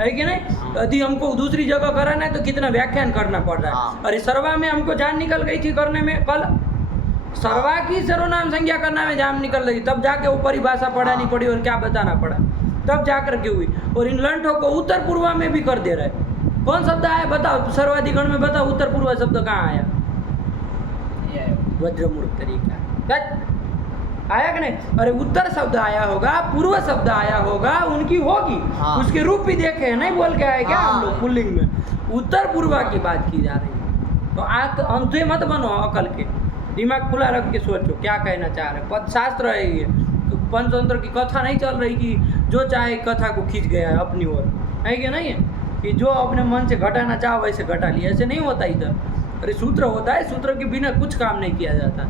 है कि नहीं? यदि हमको दूसरी जगह कराना है तो कितना व्याख्यान करना पड़ रहा है। अरे सर्वा में हमको जान निकल गई थी करने में, कल सर्वा की सर्वनाम संज्ञा करना में जान निकल गई, तब जाके वो परिभाषा पढ़ानी पड़ी और क्या बताना पड़ा, तब जाकर के हुई। और इन लंठों को उत्तर पूर्वा में भी कर दे रहे। कौन शब्द आया बताओ? सर्वाधिगण में बताओ उत्तर पूर्वा शब्द कहाँ आया? वज्रमूर्ख तरीका आया कि नहीं? अरे उत्तर शब्द आया होगा, पूर्व शब्द आया होगा, उनकी होगी। उसके रूप भी देखे हैं, नहीं बोल के आए क्या हम लोग पुल्लिंग में? उत्तर पूर्वा की बात की जा रही है। तो आज अंधे मत बनो, अकल के दिमाग खुला रख के सोचो क्या कहना चाह रहे। पद शास्त्र है ये, तो पंचतंत्र की कथा नहीं चल रही कि जो चाहे कथा को खींच गया है अपनी ओर, है कि नहीं है? कि जो अपने मन से घटाना चाहो वैसे घटा लिया, ऐसे नहीं होता इधर। अरे सूत्र होता है, सूत्र के बिना कुछ काम नहीं किया जाता।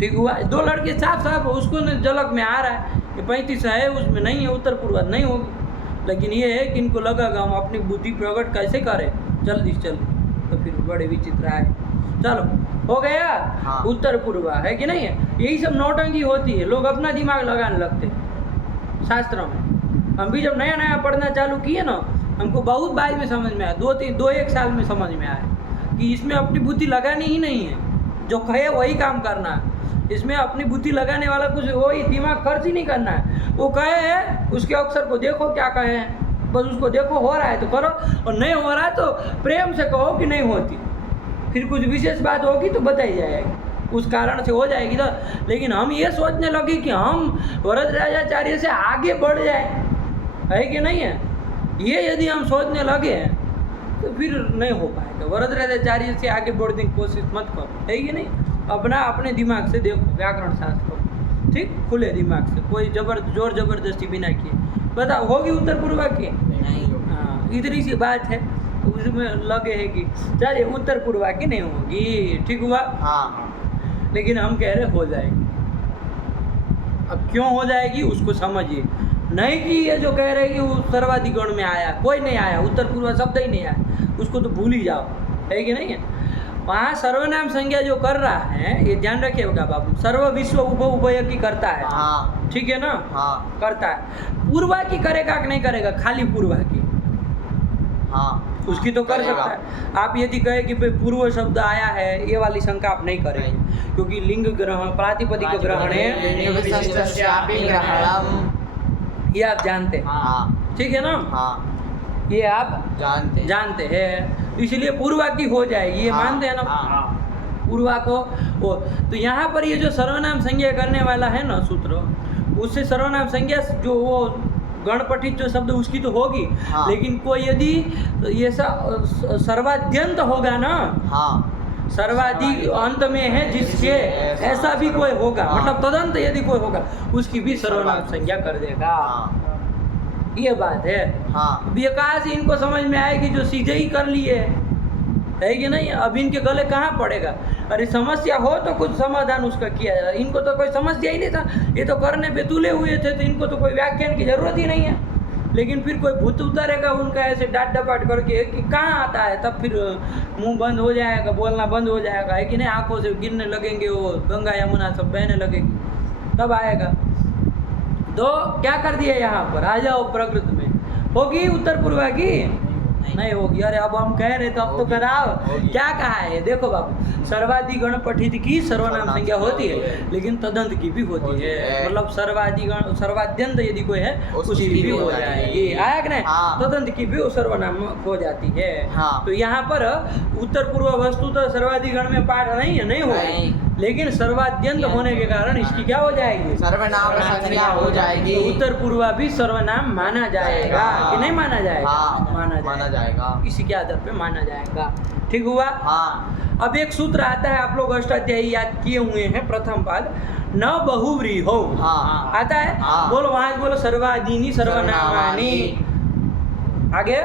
ठीक हुआ? दो लड़के साफ साफ उसको झलक में आ रहा है कि 35 है, उसमें नहीं है, उत्तर पूर्वा नहीं होगी। लेकिन ये है कि इनको लगा कि हम अपनी बुद्धि प्रकट कैसे करें जल्दी से जल्दी, तो फिर बड़े विचित्र आए। चलो हो गया। उत्तर पूर्वा है कि नहीं है? यही सब नौटंकी होती है, लोग अपना दिमाग लगाने लगते शास्त्रों में। हम भी जब नया नया पढ़ना चालू किए ना, हमको बहुत बाद में समझ में आया, 2-1 साल में समझ में आया कि इसमें अपनी बुद्धि लगानी ही नहीं है, जो कहे वही काम करना है। इसमें अपनी बुद्धि लगाने वाला कुछ वही दिमाग खर्च ही नहीं करना है। वो कहे है उसके अक्षर को देखो क्या कहे हैं, बस उसको देखो, हो रहा है तो करो, और नहीं हो रहा है तो प्रेम से कहो कि नहीं होती। फिर कुछ विशेष बात होगी तो बताई जाएगी, उस कारण से हो जाएगी। तो लेकिन हम ये सोचने लगे कि हम वरदराजाचार्य से आगे बढ़ जाए, है कि नहीं है? ये यदि हम सोचने लगे तो फिर नहीं हो पाएगा। वरदराजाचार्य से आगे बढ़ने की कोशिश मत करो, है कि नहीं? अपने दिमाग से देखो व्याकरण शास्त्र, ठीक, खुले दिमाग से, कोई जोर जबरदस्ती बिना किए। बताओ होगी उत्तर पूर्वा की? हाँ, इतनी सी बात है, तो उसमें लगे है कि चलिए उत्तर पूर्वा की नहीं होगी, ठीक हुआ? हाँ। लेकिन हम कह रहे हो जाएगी। अब क्यों हो जाएगी उसको समझिए, नहीं कि ये जो कह रहे कि वो सर्वाधिगण में आया, कोई नहीं आया, उत्तर पूर्वा शब्द ही नहीं आया, उसको तो भूल ही जाओ, है कि नहीं है? वहाँ सर्वनाम संज्ञा जो कर रहा है, ये ध्यान रखिएगा बाबू, सर्व विश्व उभय की करता है। हाँ। ठीक है ना? हाँ। करता है। पूर्वा की करेगा कि नहीं करेगा? खाली पूर्वा की, हाँ, उसकी तो कर सकता है। आप यदि कहे कि पूर्व शब्द आया है, ये वाली शंका आप नहीं करेंगे, क्योंकि लिंग ग्रहण प्रातिपदिक ग्रहण है, ये आप जानते हैं। हाँ। ठीक है ना? हाँ। ये आप जानते हैं, इसलिए पूर्वा की हो जाएगी, ये मानते हैं ना? हाँ। पूर्वा को वो। तो यहाँ पर ये जो सर्वनाम संज्ञा करने वाला है ना सूत्र, उससे सर्वनाम संज्ञा जो वो गणपठित जो शब्द उसकी तो होगी। हाँ। लेकिन कोई यदि ये सर्वाद्यंत होगा ना, हाँ, सर्वाधिक अंत में है जिसके ऐसा भी कोई होगा, हाँ। मतलब तदंत यदि कोई होगा उसकी भी सर्वनाम संज्ञा कर देगा। हाँ ये बात है। हाँ विकास इनको समझ में आएगी जो सीधे ही कर लिए है कि नहीं। अब इनके गले कहाँ पड़ेगा। अरे समस्या हो तो कुछ समाधान उसका किया जाए। इनको तो कोई समस्या ही नहीं था, ये तो करने पे तुले हुए थे, तो इनको तो कोई व्याख्यान की जरूरत ही नहीं है। लेकिन फिर कोई भूत उतारेगा उनका ऐसे डांट डपाट करके कि कहाँ आता है, तब फिर मुंह बंद हो जाएगा, बोलना बंद हो जाएगा, है कि नहीं। आंखों से गिरने लगेंगे, वो गंगा यमुना सब बहने लगेगी, तब आएगा। तो क्या कर दिया यहाँ पर, आ जाओ प्रकृति में। होगी उत्तर पूर्वा की नहीं होगी। अरे अब हम कह रहे तो अब तो कराओ। क्या कहा है देखो बाबू, सर्वादि गण पठित की सर्वनाम संज्ञा होती है, लेकिन तदंत की भी होती है। मतलब सर्वादि गण सर्वाद्यंत यदि कोई है उसकी भी हो जाएगी, आया कि नहीं। हाँ। तदंत की भी सर्वनाम हो जाती है। हाँ। तो यहाँ पर उत्तर पूर्व वस्तु तो सर्वादि गण में पाठ नहीं है, नहीं नहीं। होगी, लेकिन सर्वाद्यंत होने के कारण इसकी क्या हो जाएगी, सर्वनाम संज्ञा हो जाएगी। तो उत्तर पूर्वा भी सर्वनाम माना जाएगा कि नहीं माना जाएगा। हाँ, माना जाएगा, इसी के आधार पे माना जाएगा। ठीक हुआ। हाँ अब एक सूत्र आता है, आप लोग अष्टाध्यायी याद किए हुए हैं, प्रथम पाद न बहुव्री हो। हाँ आता है। हाँ। बोलो वहां से बोलो, सर्वादीनी सर्वनामानी। आगे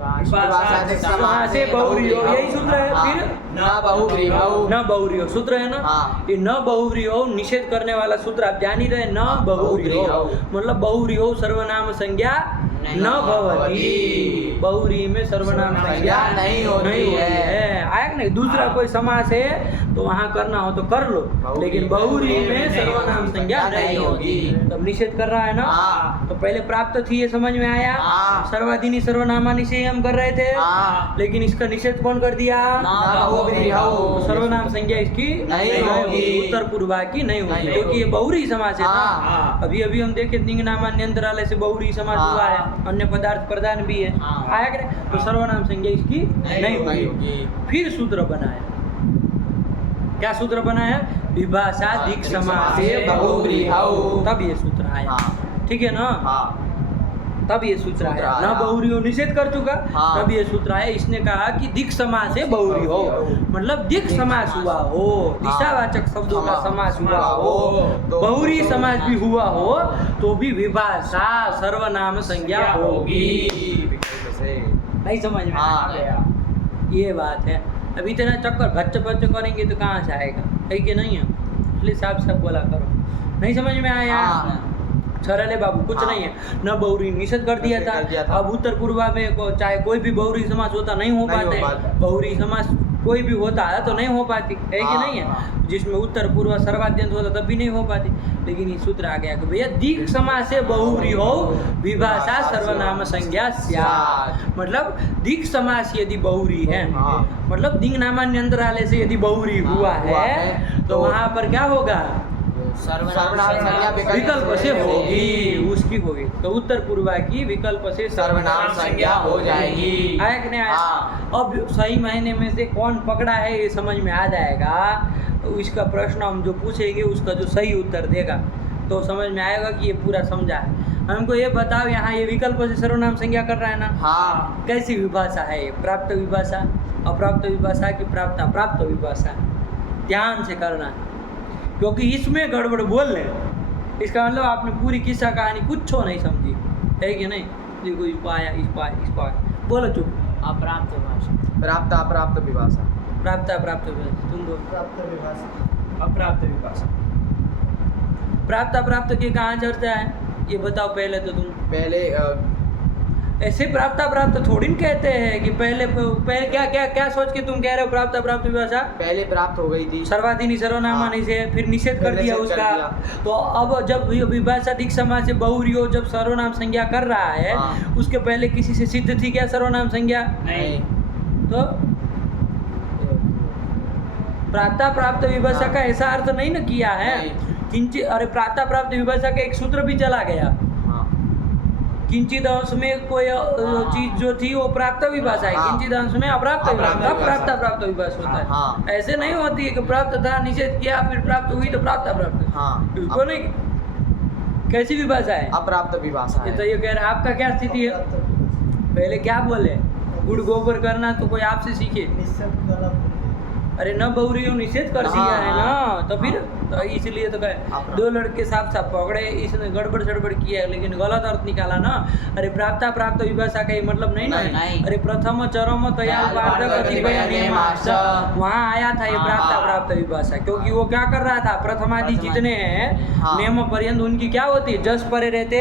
वहां से बहुव्री हो, यही सूत्र है। फिर न बहुव्री हो, न बहुव्री हो सूत्र है ना। हाँ। ये न बहुव्री हो निषेध करने वाला सूत्र आप जान ही रहे। न बहुव्री हो मतलब बहुव्री हो सर्वनाम संज्ञा न भवति, बहुव्री में सर्वनाम संज्ञा नहीं होती है। आया कि नहीं। दूसरा कोई समास है तो वहाँ करना हो तो कर लो, लेकिन बहुव्री में सर्वनाम संज्ञा नहीं होगी। तब निषेध कर रहा है ना। हाँ। तो पहले प्राप्त थी, ये समझ में आया। हाँ। सर्वादीनी सर्वनामानी से ही हम कर रहे थे, हाँ। लेकिन इसका निषेध कौन कर दिया, न बहुव्री हो। तो सर्वनाम संज्ञा इसकी नहीं होगी। उत्तर पूर्वा की नहीं होगी, नहीं क्योंकि ये बहुव्री समास है ना। हाँ। अभी अभी हम देखे लिंग नामान्यंतरालय से बहुव्री समास हाँ। हुआ है, अन्य पदार्थ प्रधान भी है। हाँ। आया कि नहीं। तो सर्वनाम संज्ञा इसकी नहीं होगी। फिर सूत्र बनाया, क्या सूत्र बनाया, विभाषा दिक् समासे बहुव्री हो, तब ये सूत्र आया। हाँ। ठीक है ना। हाँ तब ये सूत्र आया। आया। न बहुव्री हो निषेध कर चुका, हाँ। तब ये सूत्र आया। इसने कहा कि दिक् समास है बहुव्री हो, मतलब दिक् समास हुआ हो, दिशावाचक शब्दों का समास हुआ हो, बहुव्री समास भी हुआ हो, तो भी विभाषा सर्वनाम संज्ञा होगी। नहीं समझ में आ गया, ये बात है। अब इतना चक्कर भच्च भच्च करेंगे तो कहाँ से आएगा, है कि नहीं है। इसलिए साफ साफ बोला करो। नहीं समझ में आया। हाँ। सरल है बाबू, कुछ नहीं है। न बहुव्री निषेध कर दिया था। अब उत्तर पूर्वा में चाहे कोई भी बहुव्री समास होता नहीं हो पाते, बहुव्री समास कोई भी होता है तो नहीं हो पाती, है कि नहीं है। जिसमें उत्तर पूर्व सर्वाद्यंत होता तब भी नहीं हो पाती। लेकिन ये सूत्र आ गया कि भैया दिक् समास से बहुव्री हो, विभाषा सर्वनाम संज्ञा स्यात्। मतलब दिक् समास यदि बहुव्री है, मतलब दिङ् नामान्यंतरालय से यदि बहुव्री हुआ है तो वहाँ पर क्या होगा, सर्वनाम संज्ञा विकल्प से होगी, उसकी होगी। तो उत्तर पूर्वा की विकल्प से सर्वनाम संज्ञा हो जाएगी। आया कि नहीं आया। हाँ। अब सही महीने में से कौन पकड़ा है ये समझ में आ जाएगा। तो इसका प्रश्न हम जो पूछेंगे उसका जो सही उत्तर देगा तो समझ में आएगा कि ये पूरा समझा है। हमको ये बताओ, यहाँ ये विकल्प से सर्वनाम संज्ञा कर रहा है ना। हाँ। कैसी विभाषा है ये, प्राप्त विभाषा, अप्राप्त विभाषा की प्राप्त विभाषा। ध्यान से करना है, क्योंकि इसमें गड़बड़ बोल ले इसका मतलब आपने पूरी किस्सा कहानी कुछ नहीं समझी, है कि नहीं। देखो इसको आया, इसको आया, बोलो चुप। अप्राप्त भाषा, प्राप्त अप्राप्त विभाषा, प्राप्त विभाषा, तुम बोलो। प्राप्त विभाषा, अप्राप्त विभाषा। प्राप्त की कहाँ चर्चा है ये बताओ पहले तो तुम। पहले ऐसे प्राप्त थोड़ी न कहते हैं कि पहले क्या सोच के तुम कह रहे हो प्राप्त विभाषा। पहले प्राप्त हो गई थी सर्वादीनी सर्वनामानी से, फिर निषेध कर दिया निषेध कर उसका। दिया। तो अब जब विभाषा दिक् समास से बहुव्री हो, जब सर्वनाम संज्ञा कर रहा है, हाँ। उसके पहले किसी से सिद्ध थी क्या सर्वनाम संज्ञा। नहीं। तो प्राप्त विभाषा का ऐसा अर्थ नहीं न किया है। किंचित, अरे प्राप्त विभाषा का एक सूत्र भी चला गया। हाँ। किंचित अंश में कोई चीज जो थी वो प्राप्त विभाषा है, हाँ। किंचित अंश में अप्राप्त विभाषा, तब प्राप्त विभाषा होता है। हाँ। ऐसे नहीं होती है कि प्राप्त था निषेध किया फिर प्राप्त हुई तो प्राप्त। हाँ। उसको नहीं, कैसी विभाषा है अप्राप्त विभाषा ये है। तो ये कह रहे हैं। आपका क्या स्थिति है, पहले क्या बोले, गुड़ गोबर करना तो कोई आपसे सीखे। निषेध गलत अरे न बहुरियो निषेध कर दिया है ना, तो फिर तो इसलिए तो कहे दो लड़के साफ साफ पकड़े, इसने गड़बड़ सड़बड़ किया लेकिन गलत अर्थ निकाला ना। अरे प्राप्ता प्राप्त विभाषा का ये मतलब नहीं ना। नहीं। अरे प्रथम चरम तया वहाँ आया था ये प्राप्ता प्राप्त विभाषा, क्योंकि वो क्या कर रहा था, प्रथमादि जितने हैं हाँ। नियम पर्यंत उनकी क्या होती है, जस परे रहते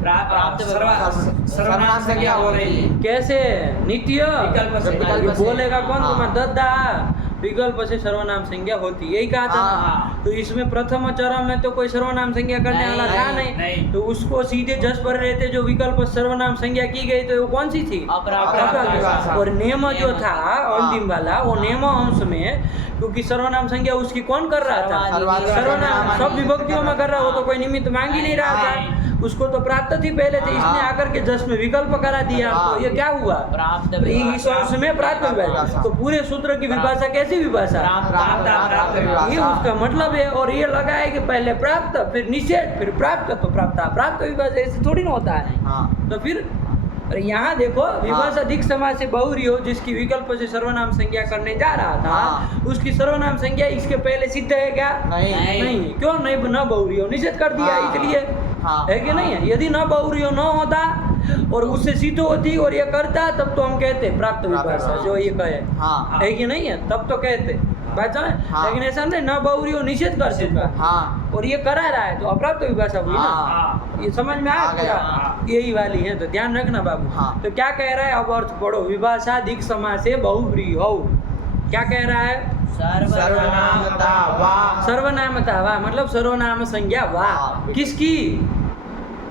प्राप्त सर्वनाम संज्ञा हो रही है। कैसे नित्य विकल्प से। ये बोलेगा कौन हाँ। तुम्हारा दद्दा, विकल्प से सर्वनाम संज्ञा होती, यही कहा था ना। हाँ। तो इसमें प्रथम चरण में तो कोई सर्वनाम संज्ञा करने नहीं, वाला था नहीं। नहीं, तो उसको सीधे जस पर रहते जो विकल्प सर्वनाम संज्ञा की गई, तो वो कौन सी थी, अप्राप्त विभाषा। और नियम जो था हाँ। अंतिम वाला, वो नियम अंश में क्योंकि सर्वनाम संज्ञा उसकी कौन कर रहा था, सर्वनाम। सर्वनाम सब विभक्तियों में कर रहा, वो तो कोई निमित्त मांग ही नहीं रहा था, उसको तो प्राप्त थी पहले थे, इसने आकर के जस में विकल्प करा दिया, तो ये क्या हुआ, प्राप्त तो इस अंश में प्राप्त विभाषा। तो पूरे सूत्र की विभाषा कैसी विभाषा, ये उसका मतलब है। और ये लगा है कि पहले प्राप्त फिर निषेध फिर प्राप्त, तो प्राप्त विभाषा ऐसे थोड़ी ना होता है। हाँ। तो फिर अरे यहाँ देखो विभाषा अधिक समाज से बहुरी हो, जिसकी विकल्प से सर्वनाम संज्ञा करने जा रहा था, हाँ। उसकी सर्वनाम संज्ञा इसके पहले सिद्ध है क्या, नहीं। नहीं। क्यों नहीं, न बहुरी हो निषेध कर दिया, हाँ। इसलिए हाँ। है कि नहीं है। यदि न बहुरी हो न होता और उससे सिद्ध होती और ये करता, तब तो हम कहते प्राप्त विभाषा, जो ये कहे हाँ। है कि नहीं है, तब तो कहते बात समझ। हाँ। लेकिन ऐसा नहीं, न बहुरी हो निषेध कर चुका हाँ। और ये करा रहा है, तो अप्राप्त विभाषा हुई ना। हाँ। ये समझ में आ आया गया। पूरा? यही वाली है, तो ध्यान रखना बाबू। हाँ। तो क्या कह रहा है, अब अर्थ पढ़ो, विभाषा दिक समास से बहुव्रीहि हो, क्या कह रहा है, सर्वनामता वा। सर्वनामता वा मतलब सर्वनाम संज्ञा वा, हाँ। किसकी,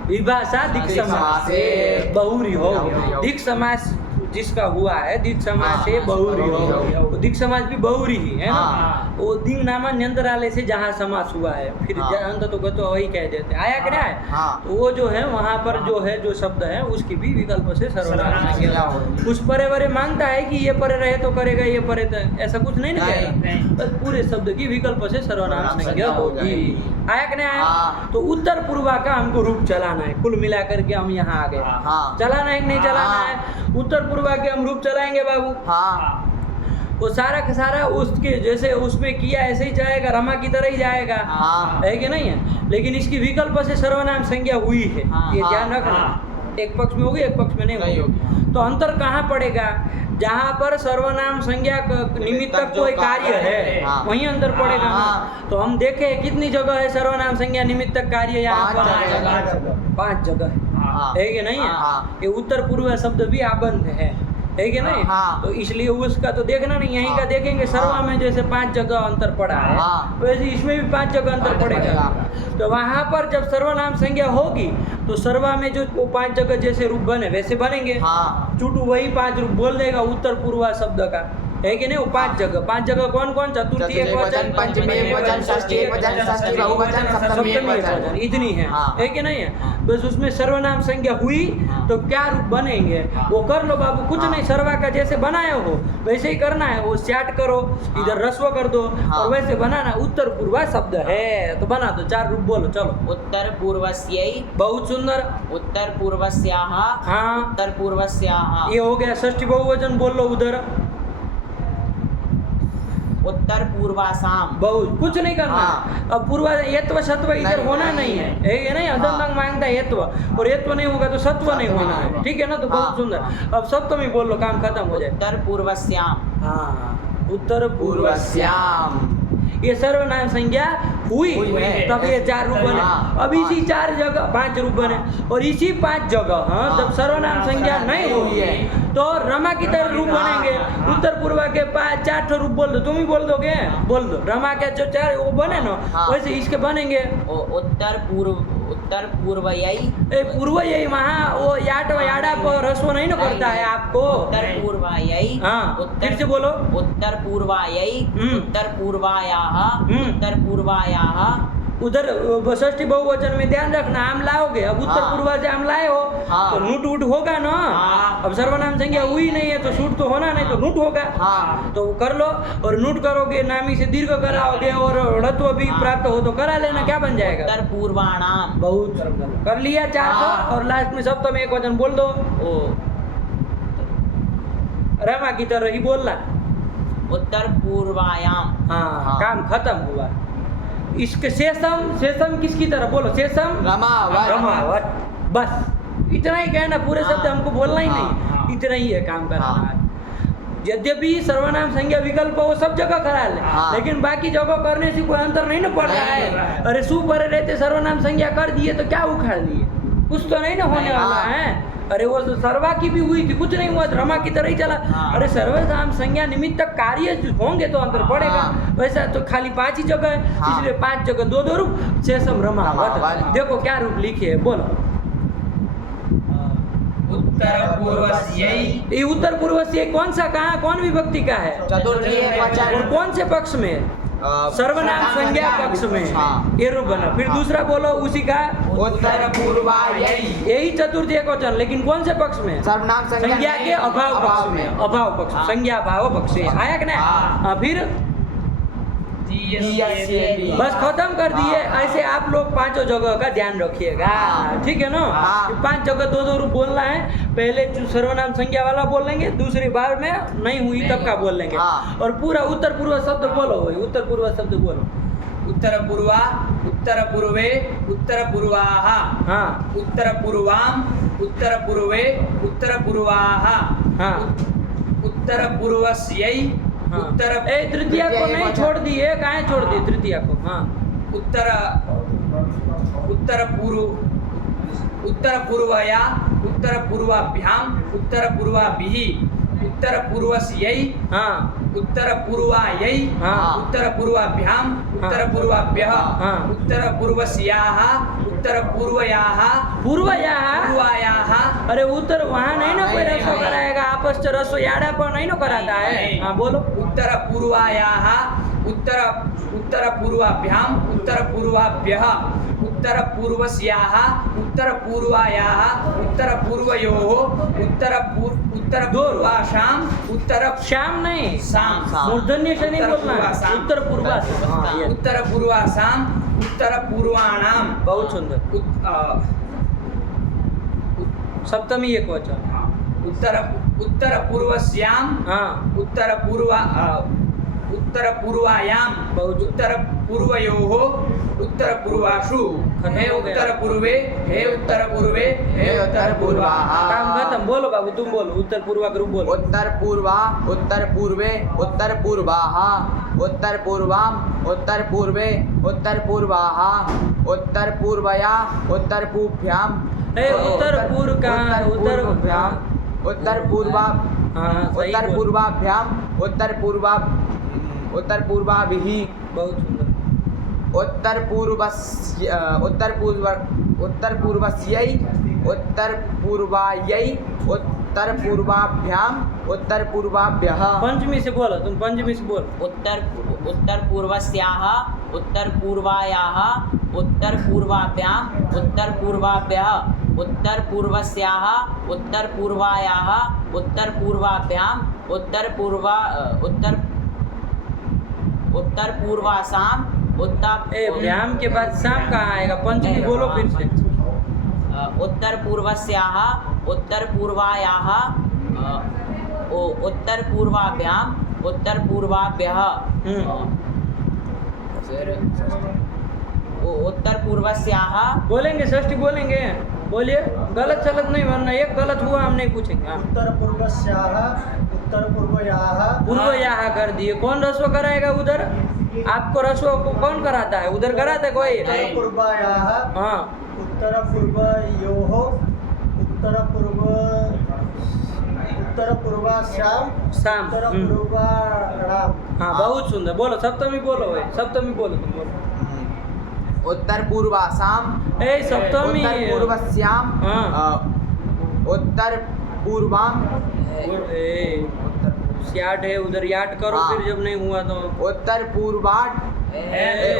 विभाषा दिक समास से बहुव्रीहि हो। दिक समास जिसका हुआ है, दिक समास से बहुव्रीहि हो, तो दिक समास भी बहुव्रीहि है ना। हाँ। वो दिंग नामा न्यंतरालय से जहाँ समास हुआ है, फिर हाँ। अंत तो वही कह देते हैं, आया क्या है। हाँ। तो वो जो है वहाँ पर जो है जो शब्द है उसकी भी विकल्प से सर्वनाम सर्वनाम संज्ञा संज्ञा होगी। कुछ परे वरे मांगता है कि ये परे रहे तो करेगा, ये परे तो ऐसा कुछ नहीं ना नहीं, कहेगा, नहीं। बस पूरे शब्द की विकल्प से सर्वनाम सर्वनाम संज्ञा संज्ञा हो होगी। जाएगी। आया कि नहीं आया। हाँ। तो उत्तर पूर्वा का हमको रूप चलाना है, कुल मिला करके हम यहाँ आ गए। हाँ। चलाना है कि नहीं चलाना हाँ। है, उत्तर पूर्वा के हम रूप चलाएंगे बाबू। हाँ। वो सारा का सारा उसके जैसे उसमें किया ऐसे ही जाएगा, रमा की तरह ही जाएगा, हाँ। है कि नहीं है। लेकिन इसकी विकल्प से सर्वनाम संज्ञा हुई है, हाँ, ये हाँ, ध्यान रखना। हाँ। एक पक्ष में होगी, एक पक्ष में नहीं नहीं होगी। होगी। तो अंतर कहाँ पड़ेगा, जहाँ पर सर्वनाम संज्ञा निमित्तक जो कोई कार्य कार्य है, है, हाँ। वहीं अंतर पड़ेगा ना। हाँ। तो हम देखें कितनी जगह है सर्वनाम संज्ञा निमित्तक कार्य, यहाँ 5 पर जगह। 5 जगह है, हाँ। है कि नहीं है। हाँ। ये उत्तर पूर्व शब्द भी आबंध है कि नहीं। हाँ। तो इसलिए उसका तो देखना नहीं, यहीं का हाँ। देखेंगे। सर्वा में जैसे 5 जगह अंतर पड़ा है, हाँ। वैसे इसमें भी 5 जगह अंतर अंतर पड़ेगा। पड़ेगा। तो वहाँ पर जब सर्वनाम संज्ञा होगी तो सर्वा में जो वो 5 जगह जैसे रूप बने वैसे बनेंगे। हाँ। चुटू वही 5 रूप बोल देगा उत्तर पूर्वा शब्द का, है कि नहीं। वो 5 जगह कौन कौन, चतुर्थी एक वचन, पंचमी एक वचन, षष्ठी एक वचन, षष्ठी बहुवचन, सप्तमी एक वचन। इतनी है, हाँ। है कि नहीं है। हाँ। बस उसमें सर्वनाम संज्ञा हुई हाँ। तो क्या रूप बनेंगे वो कर लो बाबू। कुछ हाँ। नहीं, सर्वा का जैसे बनाए हो वैसे ही करना है, वो स्याट करो, इधर रस्व कर दो हाँ। और वैसे बनाना। उत्तर पूर्वा शब्द है तो बना दो, 4 रूप बोलो चलो। उत्तर पूर्वस्यै, बहुत सुंदर। उत्तर पूर्वस्याः, हाँ, उत्तर पूर्वस्याः, ये हो गया। षष्ठी बहुवचन बोल लो उधर। उत्तर पूर्वासाम। बहुत कुछ नहीं करना। हाँ। अब पूर्वा यत्व सत्व इधर नहीं, होना नहीं नहीं है, है। है नहीं। हाँ। अदंग मांगता है यत्व, और यत्व नहीं होगा तो सत्व नहीं होना है, होगा। ठीक है ना। तो बहुत हाँ। सुंदर। अब सप्तमी बोल लो, काम खत्म हो जाए। उत्तर पूर्वस्याम, हाँ, उत्तर पूर्व। पूर्वस्याम। ये सर्वनाम संज्ञा हुई, हुई है। तब ये 4 रूप बने। हाँ। अब इसी 4 जगह 5 रूप बने, और इसी 5 जगह हाँ, हाँ। जब सर्वनाम संज्ञा नहीं हुई है तो रमा की तरह रूप हाँ। बनेंगे। उत्तर पूर्व के 4 रूप बोल दो, तुम ही बोल दोगे, बोल दो। रमा के जो 4 वो बने ना, हाँ। वैसे इसके बनेंगे। उत्तर पूर्वयै, ए पूर्व यही वहाँ वो याट याडा पर रस्व नहीं ना करता है आपको। उत्तर पूर्वायै, हाँ, फिर से बोलो। उत्तर पूर्वायै, हम्म। उत्तर पूर्वायाः, हम्म। उत्तर पूर्वायाः, उधर षष्ठी बहुवचन में ध्यान रखना, आम लाओगे। अब उत्तर हाँ। पूर्वा से आम लाए हो हाँ। तो नूट उठ होगा ना। हाँ। अब सर्वनाम संज्ञा हुई नहीं है तो सूट तो होना नहीं, तो नूट होगा। हाँ। तो कर लो, और नूट करोगे, नामी से दीर्घ कराओगे, और ऋत्व भी हाँ। प्राप्त हो तो करा लेना, क्या बन जाएगा। उत्तर पूर्वाणाम। बहुत सुंदर। कर लिया 4 हाँ। तो, और लास्ट में सप्तम एक वचन बोल दो। ओ रमा की तरह ही बोलना। उत्तर पूर्वायाम। हाँ, हाँ। काम खत्म हुआ। इसके शेषम किसकी तरह बोलो? शेषम रमावत। रमावत। बस इतना ही कहना, पूरे हाँ। शब्द हमको बोलना ही हाँ। नहीं, इतना ही है काम करना। हाँ। यद्यपि सर्वनाम संज्ञा विकल्प वो सब जगह करा ले, हाँ। लेकिन बाकी जगह करने से कोई अंतर नहीं ना पड़ रहा नहीं। है। अरे सु पर रहते सर्वनाम संज्ञा कर दिए तो क्या उखाड़ दिए? कुछ तो नहीं ना होने वाला हाँ। है। अरे वो तो सर्वा की भी हुई थी, कुछ नहीं हुआ, रमा की तरह ही चला। हाँ। अरे सर्वनाम संज्ञा निमित्त कार्य जो होंगे तो अंतर पड़ेगा। हाँ। वैसा तो खाली 5 ही जगह है, हाँ। इसलिए 5 जगह 2 रूप। शेषम रमावत। रमावत। देखो क्या रूप लिखे है, बोलो। उत्तर पूर्वस्यै ये उत्तर पूर्व से कौन सा, कहाँ, कौन विभक्ति का है? चतुर्थी एक और वचन। कौन से पक्ष में? सर्वनाम संज्ञा पक्ष में। हाँ। ये रूप बना। फिर दूसरा बोलो उसी का, उत्तर पूर्वायै। यही चतुर्थ एकवचन, लेकिन कौन से पक्ष में? सर्वनाम संज्ञा के अभाव पक्ष में। अभाव पक्ष, हाँ। संज्ञा अभाव पक्ष से आया कि नहीं? हाँ। हाँ, फिर दीयस्येति। बस खत्म कर दिए। हाँ। ऐसे आप लोग 5 जगह का ध्यान रखिएगा, हाँ। ठीक है ना? हाँ। 5 जगह 2 रूप बोलना है। पहले जो सर्वनाम संज्ञा वाला बोल लेंगे, दूसरी बार में नहीं हुई तब का बोल लेंगे। हाँ। और पूरा उत्तर पूर्व शब्द बोलो, वही उत्तर पूर्व शब्द बोलो। उत्तर पूर्वा, उत्तर पूर्वे, उत्तर पूर्वाः, हाँ उत्तर पूर्वाम, उत्तर पूर्वे, उत्तर पूर्वाः, हाँ उत्तर पूर्वस्यै, हाँ। उत्तर ए तृतीया को तृतीया नहीं एकवचन। छोड़ दिए, काहे छोड़ दिए तृतीया को? हाँ उत्तर उत्तर पूर्व, उत्तर पूर्वया, उत्तर पूर्वाभ्याम, उत्तर पूर्वाभिः, उत्तर पूर्वस्यै, हाँ उत्तर पूर्वायै, हाँ। उत्तर पूर्वाभ्याम, उत्तर पूर्वाभ्यः, हाँ। उत्तर पूर्वस्याः, उत्तर पूर्वयाः, पूर्वयाः। पूर्वायाः। अरे उत्तर वहाँ नहीं ना कोई नहीं, रसो नहीं। कराएगा, आपस च रसो याड़ा पर नहीं ना कराता है। नहीं। हाँ बोलो। उत्तर पूर्वायाः, उत्तर उत्तर पूर्वाभ्याम, उत्तर पूर्वाभ्यः, उत्तर पूर्वस्याः, उत्तर पूर्वायाः, उत्तर पूर्वयोः, उत्तर पूर्वाशाम, उत्तर श्याम नहीं, शाम, शाम। मूर्धन्य से नहीं उत्तर बोलना है। पूर्वासाम। उत्तर पूर्वासाम। हाँ, ये। उत्तर पूर्वासाम, उत्तर पूर्वाणाम, बहुत सुंदर। सप्तमी एक वचन। उत्तर उत्तर पूर्वस्याम, हाँ उत्तर पूर्वायाम, बहुत उत्तर पूर्वयोः, उत्तर पूर्वाशु, हे उत्तर पूर्वे, हे उत्तर पूर्वे, हे उत्तर पूर्वाः। काम खत्म। बोलो बाबू, तुम बोलो उत्तर पूर्वा ग्रुप बोलो। उत्तर पूर्वा, उत्तर पूर्वे, उत्तर पूर्वाः, उत्तर पूर्वाम, उत्तर पूर्वे, उत्तर पूर्वाः, उत्तर पूर्वया, उत्तर पूर्व्याम। ए, उत्तर पूर्व कहाँ? उत्तर पूर्व्याम, उत्तर पूर्वा, हाँ सही उत्तर बोल। पूर्वाभ्याम, उत्तर पूर्वाभिः, बहुत सुंदर। उत्तर पूर्वस्य, उत्तर पूर्वस्यै, उत्तर पूर्वायै, उत्तर पूर्वाभ्याम, उत्तर पूर्वाभ्यः। पंचमी से बोलो, तुम पंचमी से बोलो। उत्तर पूर्वस्याः, उत्तर पूर्वायाः, उत्तर पूर्वाभ्याम, उत्तर पूर्वाभ्यः, उत्तर पूर्वस्याः, उत्तर पूर्वायाः, उत्तर पूर्वाभ्याम, उत्तर पूर्वासाम, ए भ्याम के बाद शाम कहाँ आएगा? पंचमी बोलो फिर से। उत्तर पूर्वस्याः, उत्तर पूर्वायाः, उत्तर पूर्वाभ्याम, उत्तर पूर्वाभ्यः, फिर उत्तर पूर्वस्याः। बोलेंगे, षष्ठी बोलेंगे। बोलिए, गलत सलत नहीं बनना। एक गलत हुआ हम नहीं पूछेंगे। हाँ। उत्तर पूर्वस्याः, उत्तर पूर्वयाः, पूर्व यहाँ कर दिए। कौन रस्व कराएगा उधर? आपको रस्व को कौन कराता है? उधर कराता है कोई? उत्तर पूर्वायाः, हाँ उत्तर पूर्वयोः, उत्तर पूर्वास्याम, शाम। उत्तर पूर्वाणाम। हाँ बहुत सुंदर। बोलो सप्तमी बोलो भाई, सप्तमी बोलो तुम बोलो। उत्तर पूर्वासाम, ए सप्तमी। उत्तर पूर्वस्याम, हाँ। उत्तर पूर्वाम, ए याट है उधर, याट करो। हाँ। फिर जब नहीं हुआ तो उत्तर पूर्वाट,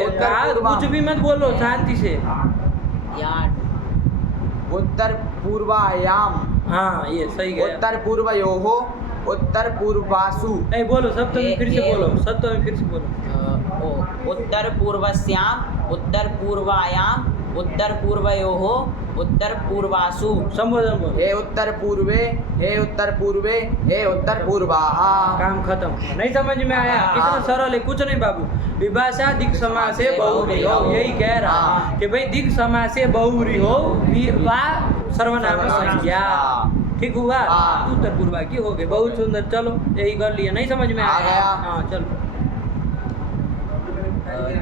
उत्तर कहा, पूर्वाम, कुछ भी मत बोलो, शांति से। उत्तर पूर्वायाम, हाँ ये सही गया। उत्तर पूर्वयोः, उत्तर पूर्वासु। ए बोलो सप्तमी फिर से ए- बोलो, सप्तमी फिर से बोलो। उत्तर पूर्वस्याम, उत्तर पूर्वायाम, उत्तर पूर्वयोः उत्तर पूर्वासु संबोधन बोलो। हे उत्तर पूर्वे, हे उत्तर पूर्वे, हे उत्तर पूर्वाः। काम खत्म। नहीं समझ में आया? कितना सरल है, कुछ नहीं बाबू। विभाषा दिक् समासे बहुव्रीहि हो, यही कह रहा कि भाई दिक् समासे बहुव्रीहि हो, वा सर्वनाम संज्ञा। ठीक हुआ? उत्तर पूर्वा की हो गए। बहुत सुंदर, चलो यही कर लिया। नहीं समझ में आ गया। हाँ चलो।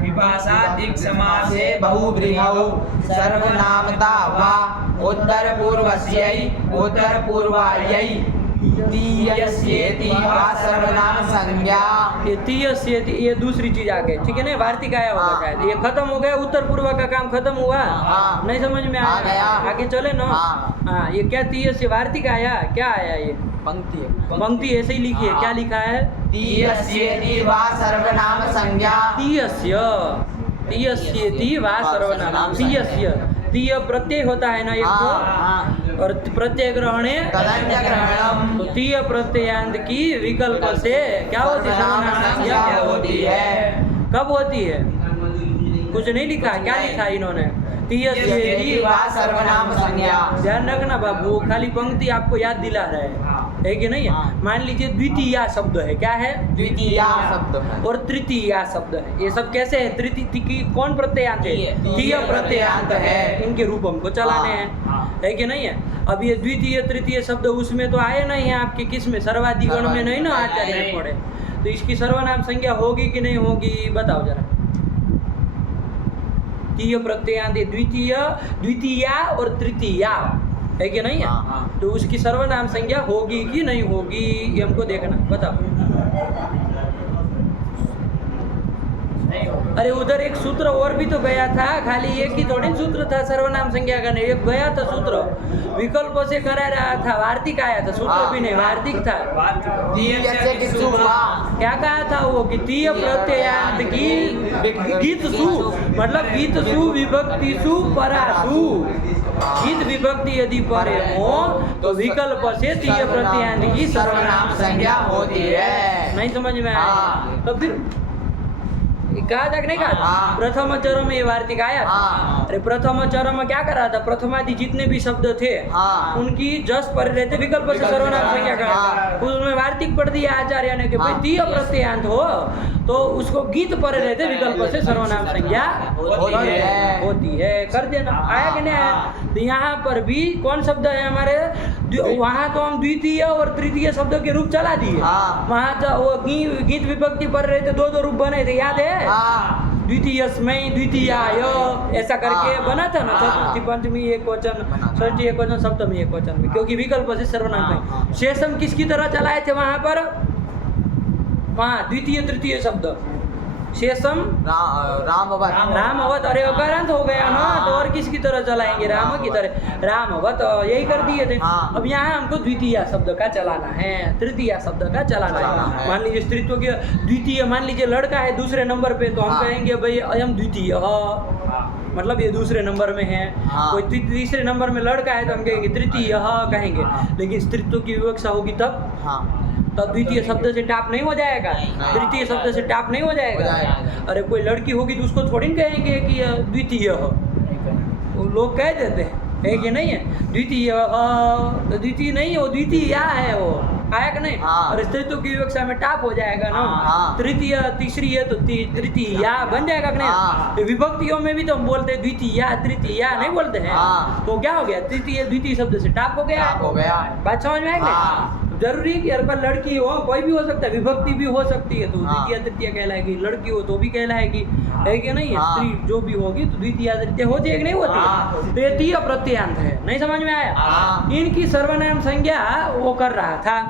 विभाषा दिक् समासे बहुव्रीहौ सर्वनामता वा उत्तर पूर्वस्यै उत्तर पूर्वायै तीयस्येति वा सर्वनाम संज्ञा। ये तीयस्येति, ये दूसरी चीज आ गई। ठीक है ना? वार्तिक आया होगा हाँ। शायद। ये खत्म हो गया, उत्तर पूर्व का काम खत्म हुआ। हाँ। नहीं समझ में आ गया। आया? आगे चले ना। हाँ। हाँ, ये क्या तीयस्य वार्तिक आया? क्या आया ये? पंक्ति है। पंक्ति ऐसे ही लिखी है। हाँ। क्या लिखा है? तीयस्येति वा सर्वनाम संज्ञा। तीयस्य, तीयस्येति वा सर्वनाम। तीयस्य, तीय प्रत्यय होता है ना एक तो, और प्रत्यय ग्रहणे तदन्य ग्रहणम। तो तीय प्रत्ययांत की विकल्प से क्या होती है? सर्वनाम संज्ञा होती है। कब होती है? कुछ नहीं लिखा। क्या लिखा है इन्होंने? तीयस्येति वा सर्वनाम संज्ञा। ध्यान रखना बाबू, खाली पंक्ति आपको याद दिला रहे है कि नहीं है? मान लीजिए द्वितीया शब्द है। क्या है? द्वितीया शब्द है। और तृतीया शब्द है। ये सब कैसे है? तृतीय की कौन प्रत्ययांत है? तीय प्रत्ययांत है। इनके रूप हमको चलाने हैं, है कि नहीं है? अब ये द्वितीय तृतीय शब्द उसमें तो आए नहीं है आपके, किस में? सर्वाधिगण में नहीं ना आचार्य ने पढ़े। तो इसकी सर्वनाम संज्ञा होगी कि नहीं होगी, बताओ जरा। तीय प्रत्ययांत द्वितीय, द्वितीया और तृतीया, है कि नहीं है? तो उसकी सर्वनाम संज्ञा होगी कि नहीं होगी, ये हमको देखना। बताओ। अरे उधर एक सूत्र और भी तो गया था, खाली एक ही थोड़ी सूत्र था सर्वनाम संज्ञा का। नहीं, एक गया था सूत्र, विकल्प से करा रहा था, वार्तिक आया था। सूत्र भी नहीं, वार्तिक था। तीयस्य किसु वा। क्या कहा था वो? कि तीय प्रत्ययांत की गीत सु, मतलब गीत सु विभक्ति सु परासु। गीत विभक्ति यदि परे हो तो विकल्प से तीय प्रत्ययांत की सर्वनाम संज्ञा होती है। नहीं समझ में आया? तो फिर कहा था कि नहीं कहा? प्रथम चरण में ये वार्तिक आया था। अरे प्रथम चरण में क्या कर रहा था? प्रथमादि जितने भी शब्द थे उनकी जस पर रहते विकल्प से सर्वनाम संज्ञा का। उसमें वार्तिक पढ़ दिया आचार्य ने कि भाई तीय प्रत्ययांत हो तो उसको गीत पर रहते विकल्प से सर्वनाम संज्ञा होती है। कर देना। आया कि नहीं आया? तो यहाँ पर भी कौन शब्द है हमारे? वहाँ तो हम द्वितीय और तृतीय शब्द के रूप चला दिए। वहाँ तो वो गीत विभक्ति पर रहते दो दो रूप बने थे, याद है? द्वितीयस्मै द्वितीयाय ऐसा करके बना था ना। चतुर्थी पंचमी एक वचन, षष्ठी एक वचन, सप्तमी एक वचन में, क्योंकि विकल्प से सर्वनाम संज्ञा। शेषम किसकी तरह चलाए थे वहाँ पर? वहाँ द्वितीय तृतीय शब्द शेषम रामवत। रामवत। अरे अकारांत हो गया ना, तो और किसकी तरह चलाएंगे? राम की तरह, रामवत। यही कर दिए थे। अब यहाँ हमको द्वितीय शब्द का चलाना है, तृतीय शब्द का चलाना है। मान लीजिए स्त्रीत्व के द्वितीय, मान लीजिए लड़का है दूसरे नंबर पे, तो हम कहेंगे भाई अयम द्वितीय, मतलब ये दूसरे नंबर में है। कोई तीसरे नंबर में लड़का है तो हम कहेंगे तृतीय कहेंगे। लेकिन स्त्रीत्व की विवक्षा होगी तब तो द्वितीय शब्द से टाप नहीं हो जाएगा, तृतीय शब्द से टाप नहीं हो जाएगा। अरे कोई लड़की होगी तो उसको थोड़ी कहेंगे कि द्वितीय हो, लोग कह देते हैं, है कि नहीं है? द्वितीय तो द्वितीय नहीं है, वो द्वितीय या है, वो आया कि नहीं? और स्त्रीत्व की विवक्षा में टाप हो जाएगा ना। तृतीय तीसरी है तो तृतीय या बन जाएगा कि नहीं? विभक्तियों में भी तो हम बोलते हैं द्वितीय या तृतीय या नहीं बोलते हैं। तो क्या हो गया? तृतीय द्वितीय शब्द से टाप हो गया। बात समझ में आएगी? जरूरी है कि हर बार लड़की हो, कोई भी हो सकता है, विभक्ति भी हो सकती है तो द्वितीय तृतीय कहलाएगी। लड़की हो तो भी कहलाएगी, है कि नहीं? स्त्री जो भी होगी तो द्वितीय तृतीय होती है कि नहीं होती? तो ये तीय प्रत्ययांत है। नहीं समझ में आया? इनकी सर्वनाम संज्ञा वो कर रहा था,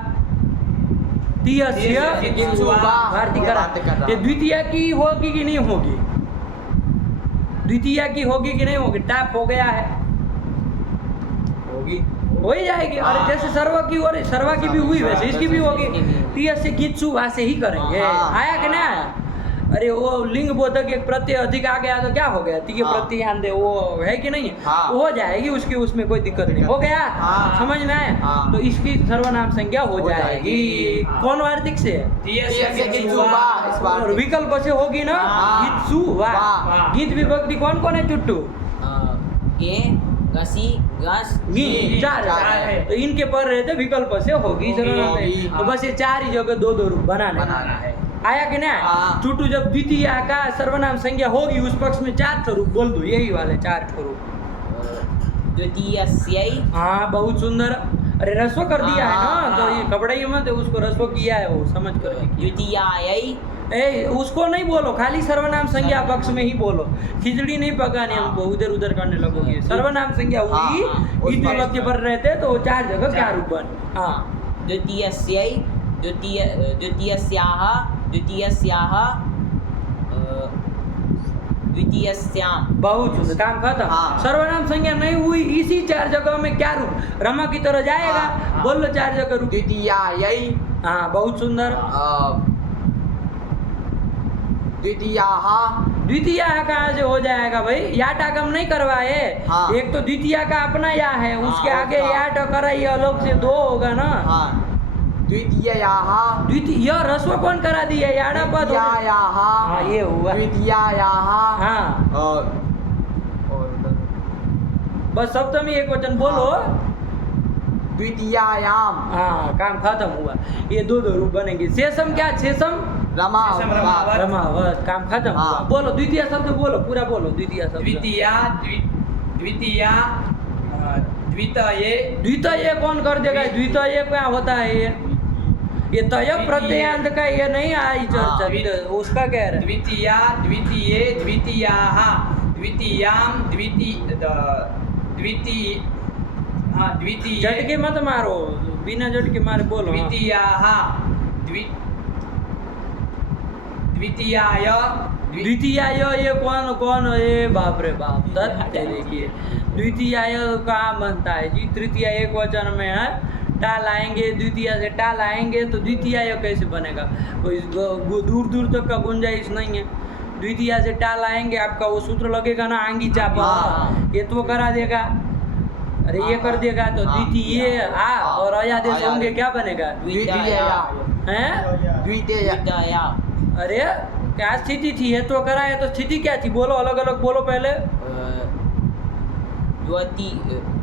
तीयस्य वार्तिक कर रहा। ये द्वितीय की होगी कि नहीं होगी? द्वितीय की होगी कि नहीं होगी? टाप हो गया है, होगी, हो ही जाएगी। अरे जैसे सर्व की हो रही, सर्वा की भी हुई वैसे इसकी भी होगी। तीय से गीतसु वैसे ही करेंगे। आया कि नहीं आया? अरे वो लिंग बोधक एक प्रत्यय अधिक आ गया तो क्या हो गया? तीय प्रत्यय दे वो है कि नहीं? हो जाएगी उसकी, उसमें कोई दिक्कत नहीं। हो गया? समझ में आया? तो इसकी सर्वनाम संज्ञा हो जाएगी। कौन वार्तिक से? और विकल्प से होगी ना, गीतसु वा। गीत विभक्ति कौन कौन है चुट्टू? ए घसी घस गी चार चार है। है। तो इनके पर रहते विकल्प से होगी सर्वनाम होगी, संज्ञा। हाँ। तो बस ये चार ही जगह दो दो रूप बनाना बनाना है। आया कि नहीं हाँ। चुटू जब द्वितीय का सर्वनाम संज्ञा होगी उस पक्ष में चार स्वरूप बोल दो, यही वाले चार स्वरूप। द्वितीयस्यै हाँ बहुत सुंदर। अरे रस्व कर दिया है हाँ, ना, तो ये कपड़ा ही मत उसको रस्व किया है, वो समझ कर लिखिए। द्वितीयायै ए उसको नहीं बोलो, खाली सर्वनाम संज्ञा पक्ष में ही बोलो। खिचड़ी नहीं पकानी हमको, उधर उधर करने लगोगे। सर्वनाम संज्ञा हुई हाँ, उस इस पर- वाक्य पर रहते तो वो चार जगह क्या रूप बन। हाँ द्वितीयस्यै द्वितीयस्याः द्वितीयस्याः द्वितीयस्यां बहुत सुंदर, काम खत्म। हाँ। सर्वनाम संज्ञा नहीं हुई इसी चार जगह में क्या रूप रमा की तरह जाएगा। हाँ। बोल लो चार जगह रूप। द्वितीयायै हाँ बहुत सुंदर। द्वितीयाः द्वितीय कहाँ से हो जाएगा भाई, याट आगम नहीं करवाए। हाँ। एक तो द्वितीय का अपना या है, उसके हाँ, आगे हाँ। याट कराइए अलग से दो होगा ना। हाँ द्वितीयाः द्वितीय रस्व कौन करा दिया, याड़ा पद हो- द्वितीयाः हाँ ये हुआ। द्वितीयाः हाँ और बस सप्तमी एक वचन बोलो। द्वितीयायाम हाँ काम खत्म हुआ। ये दो दो रूप बनेंगे। शेषम क्या, शेषम रमा शेषम रमावत। रमावत, काम खत्म हुआ। हाँ। बोलो द्वितीय शब्द बोलो, पूरा बोलो द्वितीय शब्द। द्वितीया द्वितीया द्वितये द्वितीय कौन कर देगा, द्वितीय क्या होता है ये तय द्वितीय। प्रत्ययांत का ये नहीं आई चर्चा। हाँ। उसका कह रहे हैं। द्वितीया द्वितीये द्वितीयाः द्वितीयां द्वितीय झटके मत मारो, बिना झटके मारे बोलो। हाँ। द्वितीयाः द्वितीयाय द्वितीय ये कौन कौन, ये बाप रे बाप तथ्य देखिए। द्वितीय कहाँ बनता है जी, तृतीय एक वचन में है, टा लाएंगे द्वितीय से टा लाएंगे तो द्वितीय कैसे बनेगा, कोई दूर दूर तक का गुंजाइश नहीं है। द्वितीय से टा लाएंगे आपका वो सूत्र लगेगा ना, आंगी चापा, हाँ। ये तो करा देगा। अरे ये कर देगा तो हाँ। द्वितीय आ और अयादेश अयादेश। होंगे, क्या बनेगा द्वितीया हैं। द्वितीय द्वितीया अरे क्या स्थिति थी, ये तो करा है तो स्थिति क्या थी, बोलो अलग अलग बोलो पहले।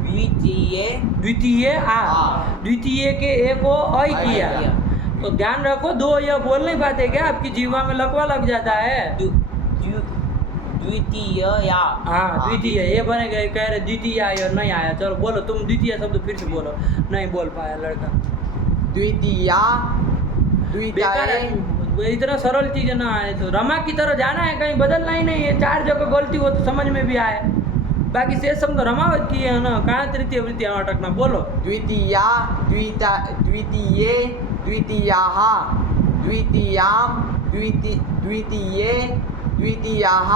द्वितीये द्वितीय आ, हाँ। द्वितीय के एक को अय किया। किया। तो ध्यान रखो, दो यह बोल नहीं पाते क्या, आपकी जीवा में लकवा लग जाता है। द्वितीयया हाँ द्वितीय ये बनेगा, ये कह रहे द्वितीय आया नहीं आया। चलो बोलो तुम द्वितीय शब्द फिर से बोलो, नहीं बोल पाया लड़का। द्वितीया बेकार है, द्वितीय इतना सरल चीज ना आए तो रमा की तरह जाना है, कहीं बदलना ही नहीं है। चार जगह गलती हो तो समझ में भी आए, बाकी शेष शब्द रमावत किए है ना, कहाँ तृतीय वृत्ति अटकना। बोलो द्वितीया द्वितीये द्वितीयाः द्वितीयां द्वितीये द्वितीयाः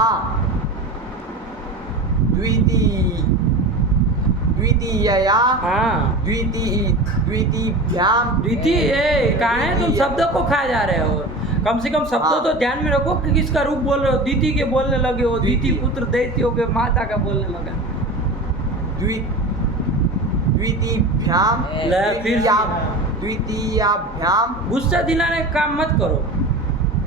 द्वितीयया हाँ द्वितीभ्यां द्वितीय कहाँ है, तुम शब्दों को खा जा रहे हो। कम से कम शब्दों हाँ। तो ध्यान में रखो कि किसका रूप बोल रहे हो। द्वितीय के बोलने लगे हो, द्वितीय पुत्र दैत्यों के माता का बोलने लगा। द्वितीभ्यां ले, फिर से। द्वितीयाभ्यां गुस्सा दिलाने का काम मत करो,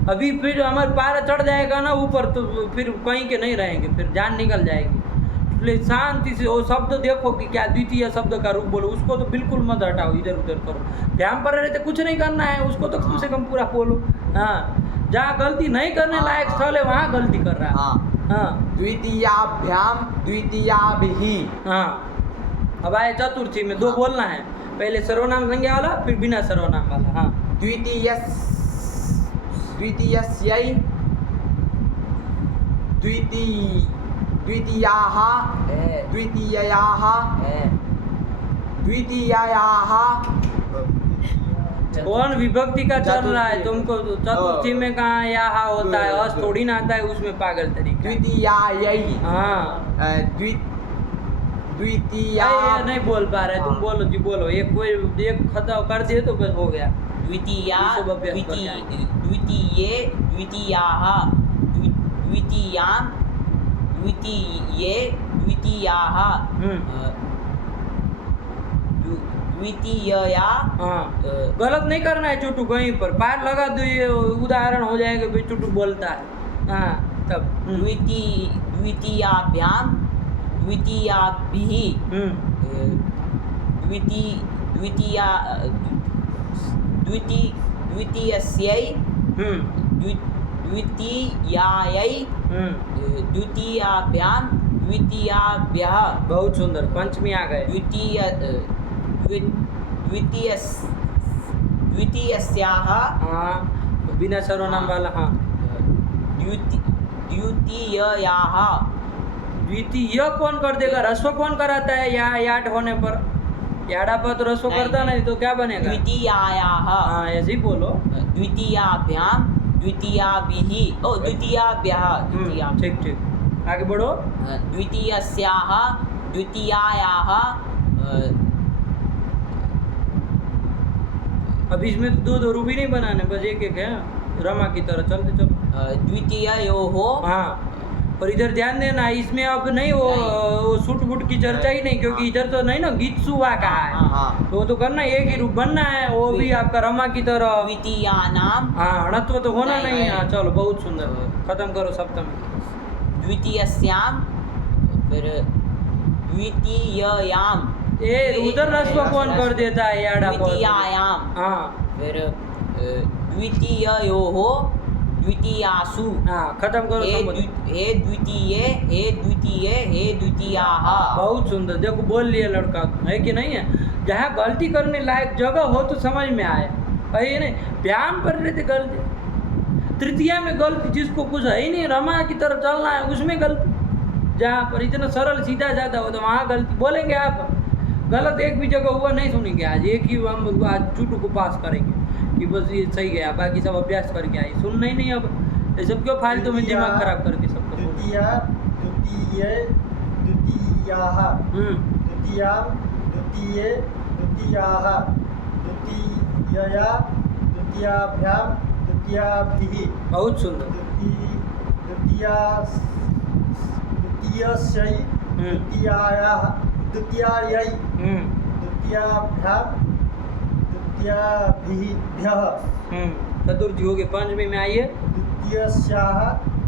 अभी फिर हमारे पारा चढ़ जाएगा ना ऊपर तो फिर कहीं के नहीं रहेंगे, फिर जान निकल जाएगी। इसलिए शांति से वो शब्द देखो कि क्या द्वितीय शब्द का रूप बोलो, उसको तो बिल्कुल मत हटाओ, इधर उधर करो। ध्यान पर रहते कुछ नहीं करना है, उसको तो कम से कम पूरा बोलो। हाँ जहाँ गलती नहीं करने लायक स्थल है वहाँ गलती कर रहा है। हाँ हाँ द्वितीयाभ्यां द्वितीयाभिः हाँ। अब आए चतुर्थी में दो बोलना है, पहले सर्वनाम संज्ञा वाला फिर बिना सर्वनाम वाला। हाँ द्वितीयस्यै द्वितीयाः द्वितीयाः द्वितीयाः कौन विभक्ति का चल रहा है तुमको, चतुर्थी में कहाँ यहाँ होता है, अस थोड़ी ना आता है उसमें, पागल तरीका। द्वितीयायै हाँ द्वितीया ये नहीं बोल पा रहे तुम, बोलो जी बोलो। एक कोई एक खत्म कर दिए तो बस हो गया। द्वितीया ये सब अभ्यास कर जाएंगे। द्वितीये द्वितीयाः द्वितीयां द्वितीये द्वितीयाः द्वितीयया हाँ गलत नहीं करना है चुटू, कहीं पर पार लगा दो, ये उदाहरण हो जाएगा भाई चुटू बोलता है। हाँ तब द्वितीयाभ्यां द्वितीयाभिः द्वितीयस्यै द्वितीयायै द्वितीयाभ्यां द्वितीयाभ्यः बहुत सुंदर, पंचमी आ गए। द्वितीयस्याः हाँ, बिना सर्वनाम वाला। हाँ, द्वितीयाः द्वितीय कौन कर देगा? रस्व कौन कराता है? या याड होने पर, याडा पर तो रस्व करता नहीं, तो क्या बनेगा? द्वितीयायाः हाँ, ऐसे ही बोलो। द्वितीयाभ्यां द्वितीयाभिः द्वितीयाभ्यः ठीक ठीक, आगे बढ़ो। द्वितीयस्याः द्वितीयायाः अब इसमें तो दो रूप ही नहीं बनाने, बस एक एक है, रमा की तरह चलते चलो। द्वितीययोः हाँ, और इधर ध्यान देना, इसमें अब नहीं वो सूट बूट की चर्चा ही नहीं, क्योंकि इधर तो नहीं ना गीत सुवा कहा है, तो वो तो करना एक ही रूप बनना है, वो भी आपका रमा की तरह। द्वितीयानां हाँ, अणत्व तो होना नहीं, नहीं। हाँ चलो, बहुत सुंदर, खत्म करो सप्तमी। द्वितीयस्यां फिर द्वितीययां ए उधर रस्व कौन कर देता है? याडा पर। द्वितीयायां हाँ फिर द्वितीययोः द्वितीयासु हाँ, खत्म करो हे संबंध। द्वितीये हे द्वितीयाः। बहुत सुंदर, देखो बोल लिया लड़का, है कि नहीं है? जहाँ गलती करने लायक जगह हो तो समझ में आए, है ये नहीं? व्यायाम कर रहे थे गलती, तृतीया में गलती, जिसको कुछ है ही नहीं, रमा की तरफ चलना है उसमें गलती, जहाँ पर इतना सरल सीधा जाता हो तो वहाँ गलती बोलेंगे आप। गलत एक भी जगह हुआ नहीं सुनेंगे आज, एक ही हम आज चुटू को पास करेंगे कि बस ये सही गया, बाकी सब अभ्यास करके आई, सुनना ही नहीं। अब ये सब क्यों फालतू में दिमाग खराब करके सबको। द्वितीयाः द्वितीयाः द्वितीयया द्वितीयाभ्यां द्वितीयाभिः बहुत सुंदर। द्वितीयस्यै द्वितीयायाः द्वितीयायै द्वितीयाभ्यां द्वितीयाभिः चतुर्थी हो गए, पंचमी में आइए। द्वितीयस्याः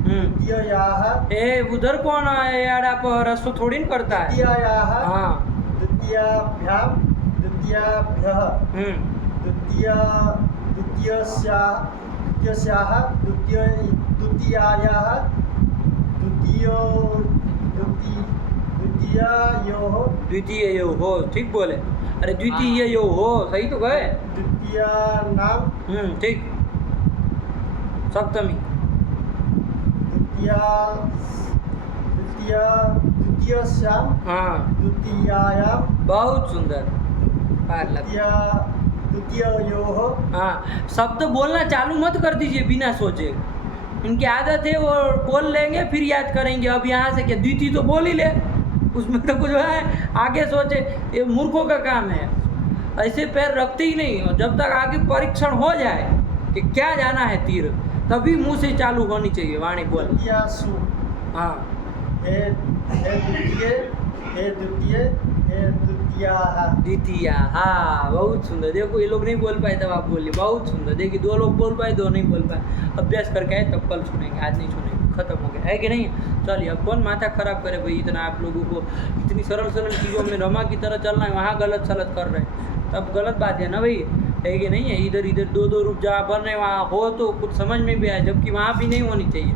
द्वितीयायाः ए उधर कौन है? यार आप रस्व थोड़ी न करता है। द्वितीयायाः हाँ, द्वितीयाभ्यां द्वितीयाभ्यः द्वितीयस्याः द्वितीयायाः द्वितीययोः द्वितीय हो, ठीक बोले। अरे द्वितीय हो, सही तो गए। द्वितीयानां ठीक। सप्तमी द्वितीयस्यां हाँ, द्वितीयायां बहुत सुंदर। पार लग। द्वितीययोः हाँ, शब्द बोलना चालू मत कर दीजिए बिना सोचे। इनकी आदत है वो बोल लेंगे फिर याद करेंगे। अब यहाँ से क्या द्वितीय तो बोल ही ले, उसमें तो कुछ है आगे सोचे, ये मूर्खों का काम है। ऐसे पैर रखते ही नहीं, और जब तक आगे परीक्षण हो जाए कि क्या जाना है तीर, तभी मुंह से चालू होनी चाहिए वाणी बोल। द्वितीयासु हाँ, हे द्वितीयाः द्वितीय। हाँ, बहुत सुंदर। देखो ये लोग नहीं बोल पाए तब आप बोलिए, बहुत सुंदर। देखिए 2 लोग बोल पाए, 2 नहीं बोल पाए। अभ्यास करके आए तब कल सुनेंगे, आज नहीं सुनेंगे, खत्म हो गया, है कि नहीं? चलिए, अब कौन माथा खराब करे भाई, इतना आप लोगों को इतनी सरल सरल चीज़ों में रमा की तरह चलना है, वहाँ गलत सलत कर रहे हैं, तब गलत बात है ना भाई, है कि नहीं है? इधर इधर 2 रूप जहाँ बन रहे वहाँ हो तो कुछ समझ में भी आए, जबकि वहाँ भी नहीं होनी चाहिए,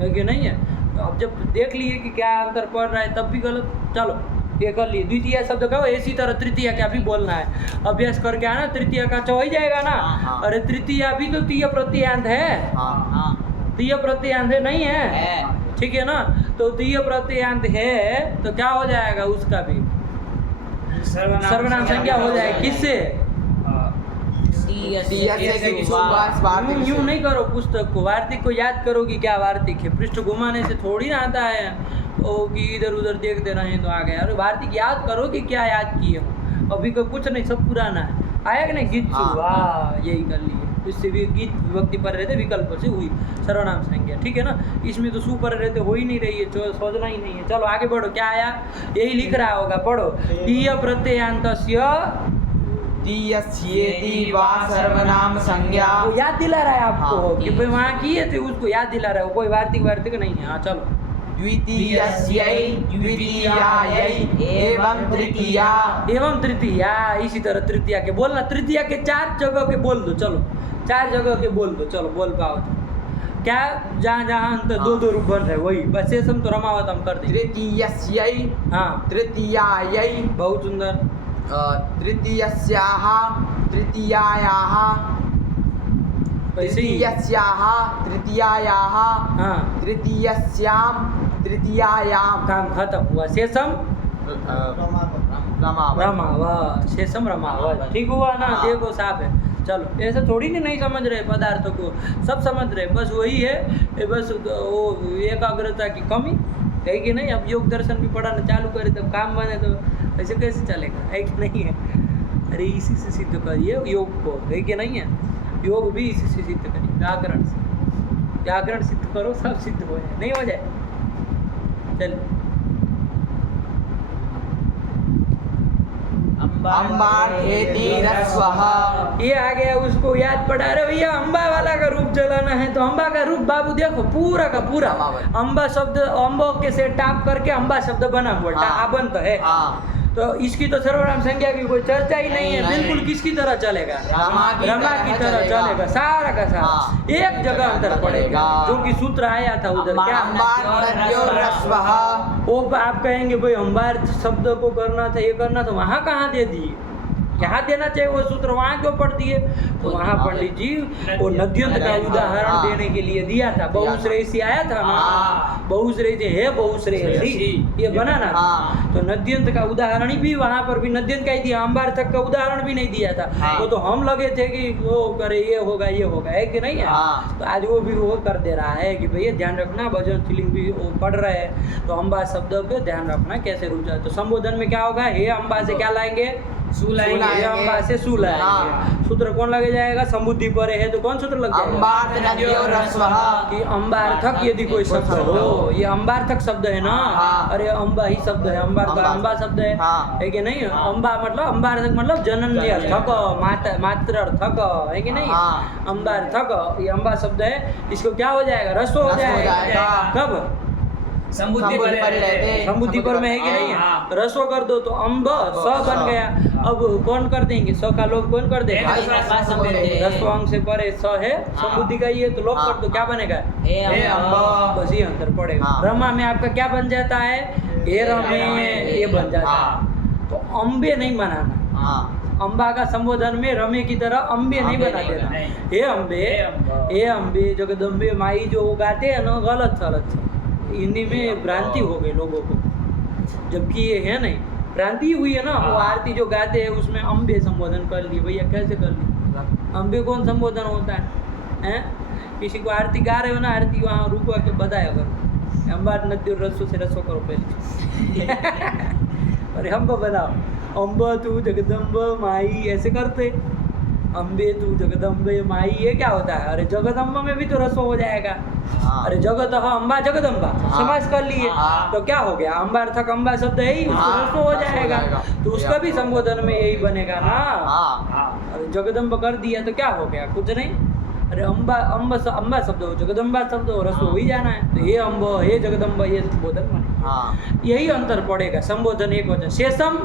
है कि नहीं है? तो अब जब देख लिए कि क्या अंतर पड़ रहा है तब भी गलत, चलो ये कर लिए। द्वितीय शब्द कहो, इसी तरह तृतीय क्या भी बोलना है, अभ्यास करके आना, तृतीय का हो ही जाएगा ना। हाँ। अरे तृतीय भी तो तीय प्रत्ययांत है, तीय प्रत्ययांत है नहीं है? ठीक है ना? तो तीय प्रत्ययांत है तो क्या हो जाएगा उसका भी सर्वनाम संज्ञा हो जाएगी। किससे? यूं नहीं करो पुस्तक को, वार्तिक को याद करो कि क्या वार्तिक है। पृष्ठ घुमाने से थोड़ी ना आता है ओ कि इधर उधर देखते रहे तो आ गया। अरे वार्तिक याद करो कि क्या याद किए हो, अभी का कुछ नहीं, सब पुराना है। आया कि नहीं? गीत वाह, यही कर लिए। इससे भी गीत विभक्ति पर रहते विकल्प से हुई सर्वनाम संज्ञा, ठीक है ना? इसमें तो सु पर रहते हो ही नहीं रही है, सोचना ही नहीं है। चलो आगे बढ़ो, क्या आया? यही लिख रहा होगा, पढ़ो। तीय प्रत्ययांतस्य तीयस्येति वा सर्वनाम संज्ञा। वो याद दिला रहा है आपको हाँ, कि भाई वहाँ किए थे, उसको याद दिला रहा है, कोई वार्तिक नहीं है। हाँ चलो द्वितीयस्यै द्वितीयायै एवं तृतीया एवं तृतीया, इसी तरह तृतीया के बोलना, तृतीया के 4 जगह के बोल दो, चलो 4 जगह के बोल दो, चलो बोल पाओ तो क्या, जहाँ जहाँ अंतर 2-2 रूप बन रहे वही, बस ये सब तो रमावत हम कर देंगे। तृतीयस्यै हाँ तृतीयायै बहुत सुंदर, तृतीयस्याः तृतीयायाः वैसे ही तृतीयस्याः तृतीयायाः हाँ तृतीयस्यां तृतीयायां काम खत्म हुआ, शेषम रमावत रमावत, शेषम रमावत, ठीक हुआ ना, हाँ। देखो साफ है। चलो ऐसे थोड़ी नहीं समझ रहे पदार्थों को, सब समझ रहे, बस वही है, ये बस वो एकाग्रता की कमी है कि नहीं। अब योग दर्शन भी पढ़ाना चालू करे तब काम बने, तो ऐसे कैसे चलेगा, है कि नहीं है। अरे इसी से सिद्ध करिए योग को, है कि नहीं है, योग भी इसी से सिद्ध करिए, व्याकरण से, व्याकरण सिद्ध करो सब सिद्ध हो जाए, नहीं हो जाए। चलिए अम्बार्थेति रस्वः ये आ गया, उसको याद पड़ा रहे भैया, अम्बा वाला का रूप जलाना है तो अम्बा का रूप बाबू देखो पूरा का पूरा, अम्बा शब्द अम्बो के से टाप करके अम्बा शब्द बना हुआ, टाबंत है। हाँ। तो इसकी तो सर्वनाम संज्ञा की कोई चर्चा ही नहीं है, नहीं। बिल्कुल किसकी तरह चलेगा, रमा की तरह चलेगा, सारा का सारा। हाँ। एक जगह अंतर पड़ेगा, जो कि सूत्र आया था उधर क्या, अम्बार्थ्योरस्वः वो आप कहेंगे भाई अम्बार शब्द को करना था, ये करना था, वहाँ कहाँ दे दिए, यहाँ देना चाहिए वो सूत्र, वहाँ क्यों पढ़ दिए, तो वहाँ पंडित जी वो नद्यंत का उदाहरण हाँ। देने के लिए दिया था, बहुश्रेय से आया था ना, हाँ। बहुश्रेय से है, बहुश्रेय सी ये बनाना था, हाँ। तो नद्यंत का उदाहरण भी वहाँ पर भी नद्यंत का ही दिया, अम्बार्थक का उदाहरण भी नहीं दिया था। हाँ। वो तो हम लगे थे कि वो करे, ये होगा ये होगा, है कि नहीं है। हाँ। तो आज वो भी वो कर दे रहा है कि भैया ध्यान रखना, भजन फीलिंग भी वो पढ़ रहे हैं, तो अम्बा शब्द पे ध्यान रखना कैसे रुचा। तो संबोधन में क्या होगा, हे अम्बा से क्या लाएंगे, सुलाएंगे। अम्बा से सु लाएंगे। हाँ। सूत्र कौन लगे जाएगा, समुद्धि पर है तो कौन सूत्र लग जाएगा, अम्बार्थ्योरस्वः कि अम्बार्थक यदि कोई शब्द हो, ये अम्बार्थक शब्द है ना। हाँ। अरे अम्बा ही शब्द है, अम्बा शब्द है, हाँ। है कि नहीं। अम्बा मतलब अम्बार्थक मतलब जनन्य अर्थक, मात्र अर्थक, है कि नहीं। हाँ। अम्बार्थक ये अम्बा शब्द है, इसको क्या हो जाएगा, रस्व हो रस्व हो जाएगा। जाएगा। कब, संबुद्धि पर रहते। समुद्धि पर में है कि नहीं है, हाँ। तो रस्व कर दो तो अम्ब स बन गया। अब कौन कर देंगे, स का लोग कौन कर देंगे, रस्व अंग से परे स है, समुद्धि का ये तो लोग कर दो, क्या बनेगा, हे अम्बा। बस ये अंतर पड़ेगा। हाँ। रमा में आपका क्या बन जाता है, हे रमे, ये बन जाता है। तो अम्बे नहीं बनाना, हाँ। अम्बा का संबोधन में रमे की तरह अम्बे नहीं बना देना, नहीं। हे अम्बे, हे अम्बे, जगदम्बे माई जो गाते हैं ना, गलत गलत हिंदी में भ्रांति हो गई लोगों को, जबकि ये है नहीं, भ्रांति हुई है ना। वो आरती जो गाते हैं उसमें अम्बे संबोधन कर ली, भैया कैसे कर ली, अम्बे कौन संबोधन होता है, हैं? किसी को आरती गा रहे हो ना, आरती वहाँ रुको के बताया करो, अम्बा नदी रसों से रसों करो पहले अरे हम बनाओ, अम्बा तू जगदम्ब माई, ऐसे करते, अम्बे तू जगदम्बे माई, ये क्या होता है, अरे जगदम्बा में भी तो रसो हो जाएगा। हाँ। अरे जगत अम्बा जगदम्बा समास कर लिए, हाँ। तो क्या हो गया, अम्बार्थक अम्बा शब्द है ही, उसको हाँ, रसो हो रसो हो जाएगा, जाएगा। तो उसका भी संबोधन में यही बनेगा ना। हाँ। अरे जगदम्ब कर दिया तो क्या हो गया, कुछ नहीं। अरे अम्बा शब्द हो, जगदम्बा शब्द हो, रसो हो ही जाना है, तो हे अम्ब, हे जगदम्बा, ये संबोधन बनेगा। हाँ। यही अंतर पड़ेगा, संबोधन एक वचन, शेषम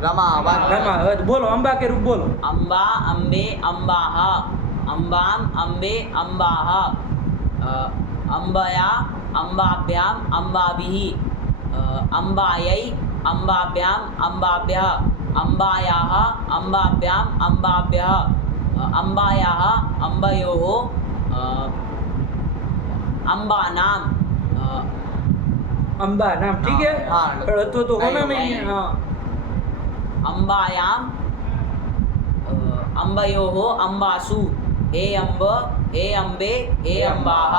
रमावत रमावत। बोलो अम्बा के रूप बोलो, अम्बा अम्बे अम्बाः, अम्बाम अम्बे अम्बाः, अम्बया अम्बाभ्याम अम्बाभिः, अम्बायै अम्बाभ्याम अम्बाभ्यः, अम्बायाः अम्बाभ्याम अम्बाभ्यः, अम्बायाः अम्बयोः, अम्बानां, अम्बा नाम, ठीक है। हाँ। तो होना नहीं है, हाँ। अम्बायाम अम्बयोः अम्बासु, हे अम्ब, हे अम्बे, हे अम्बाः।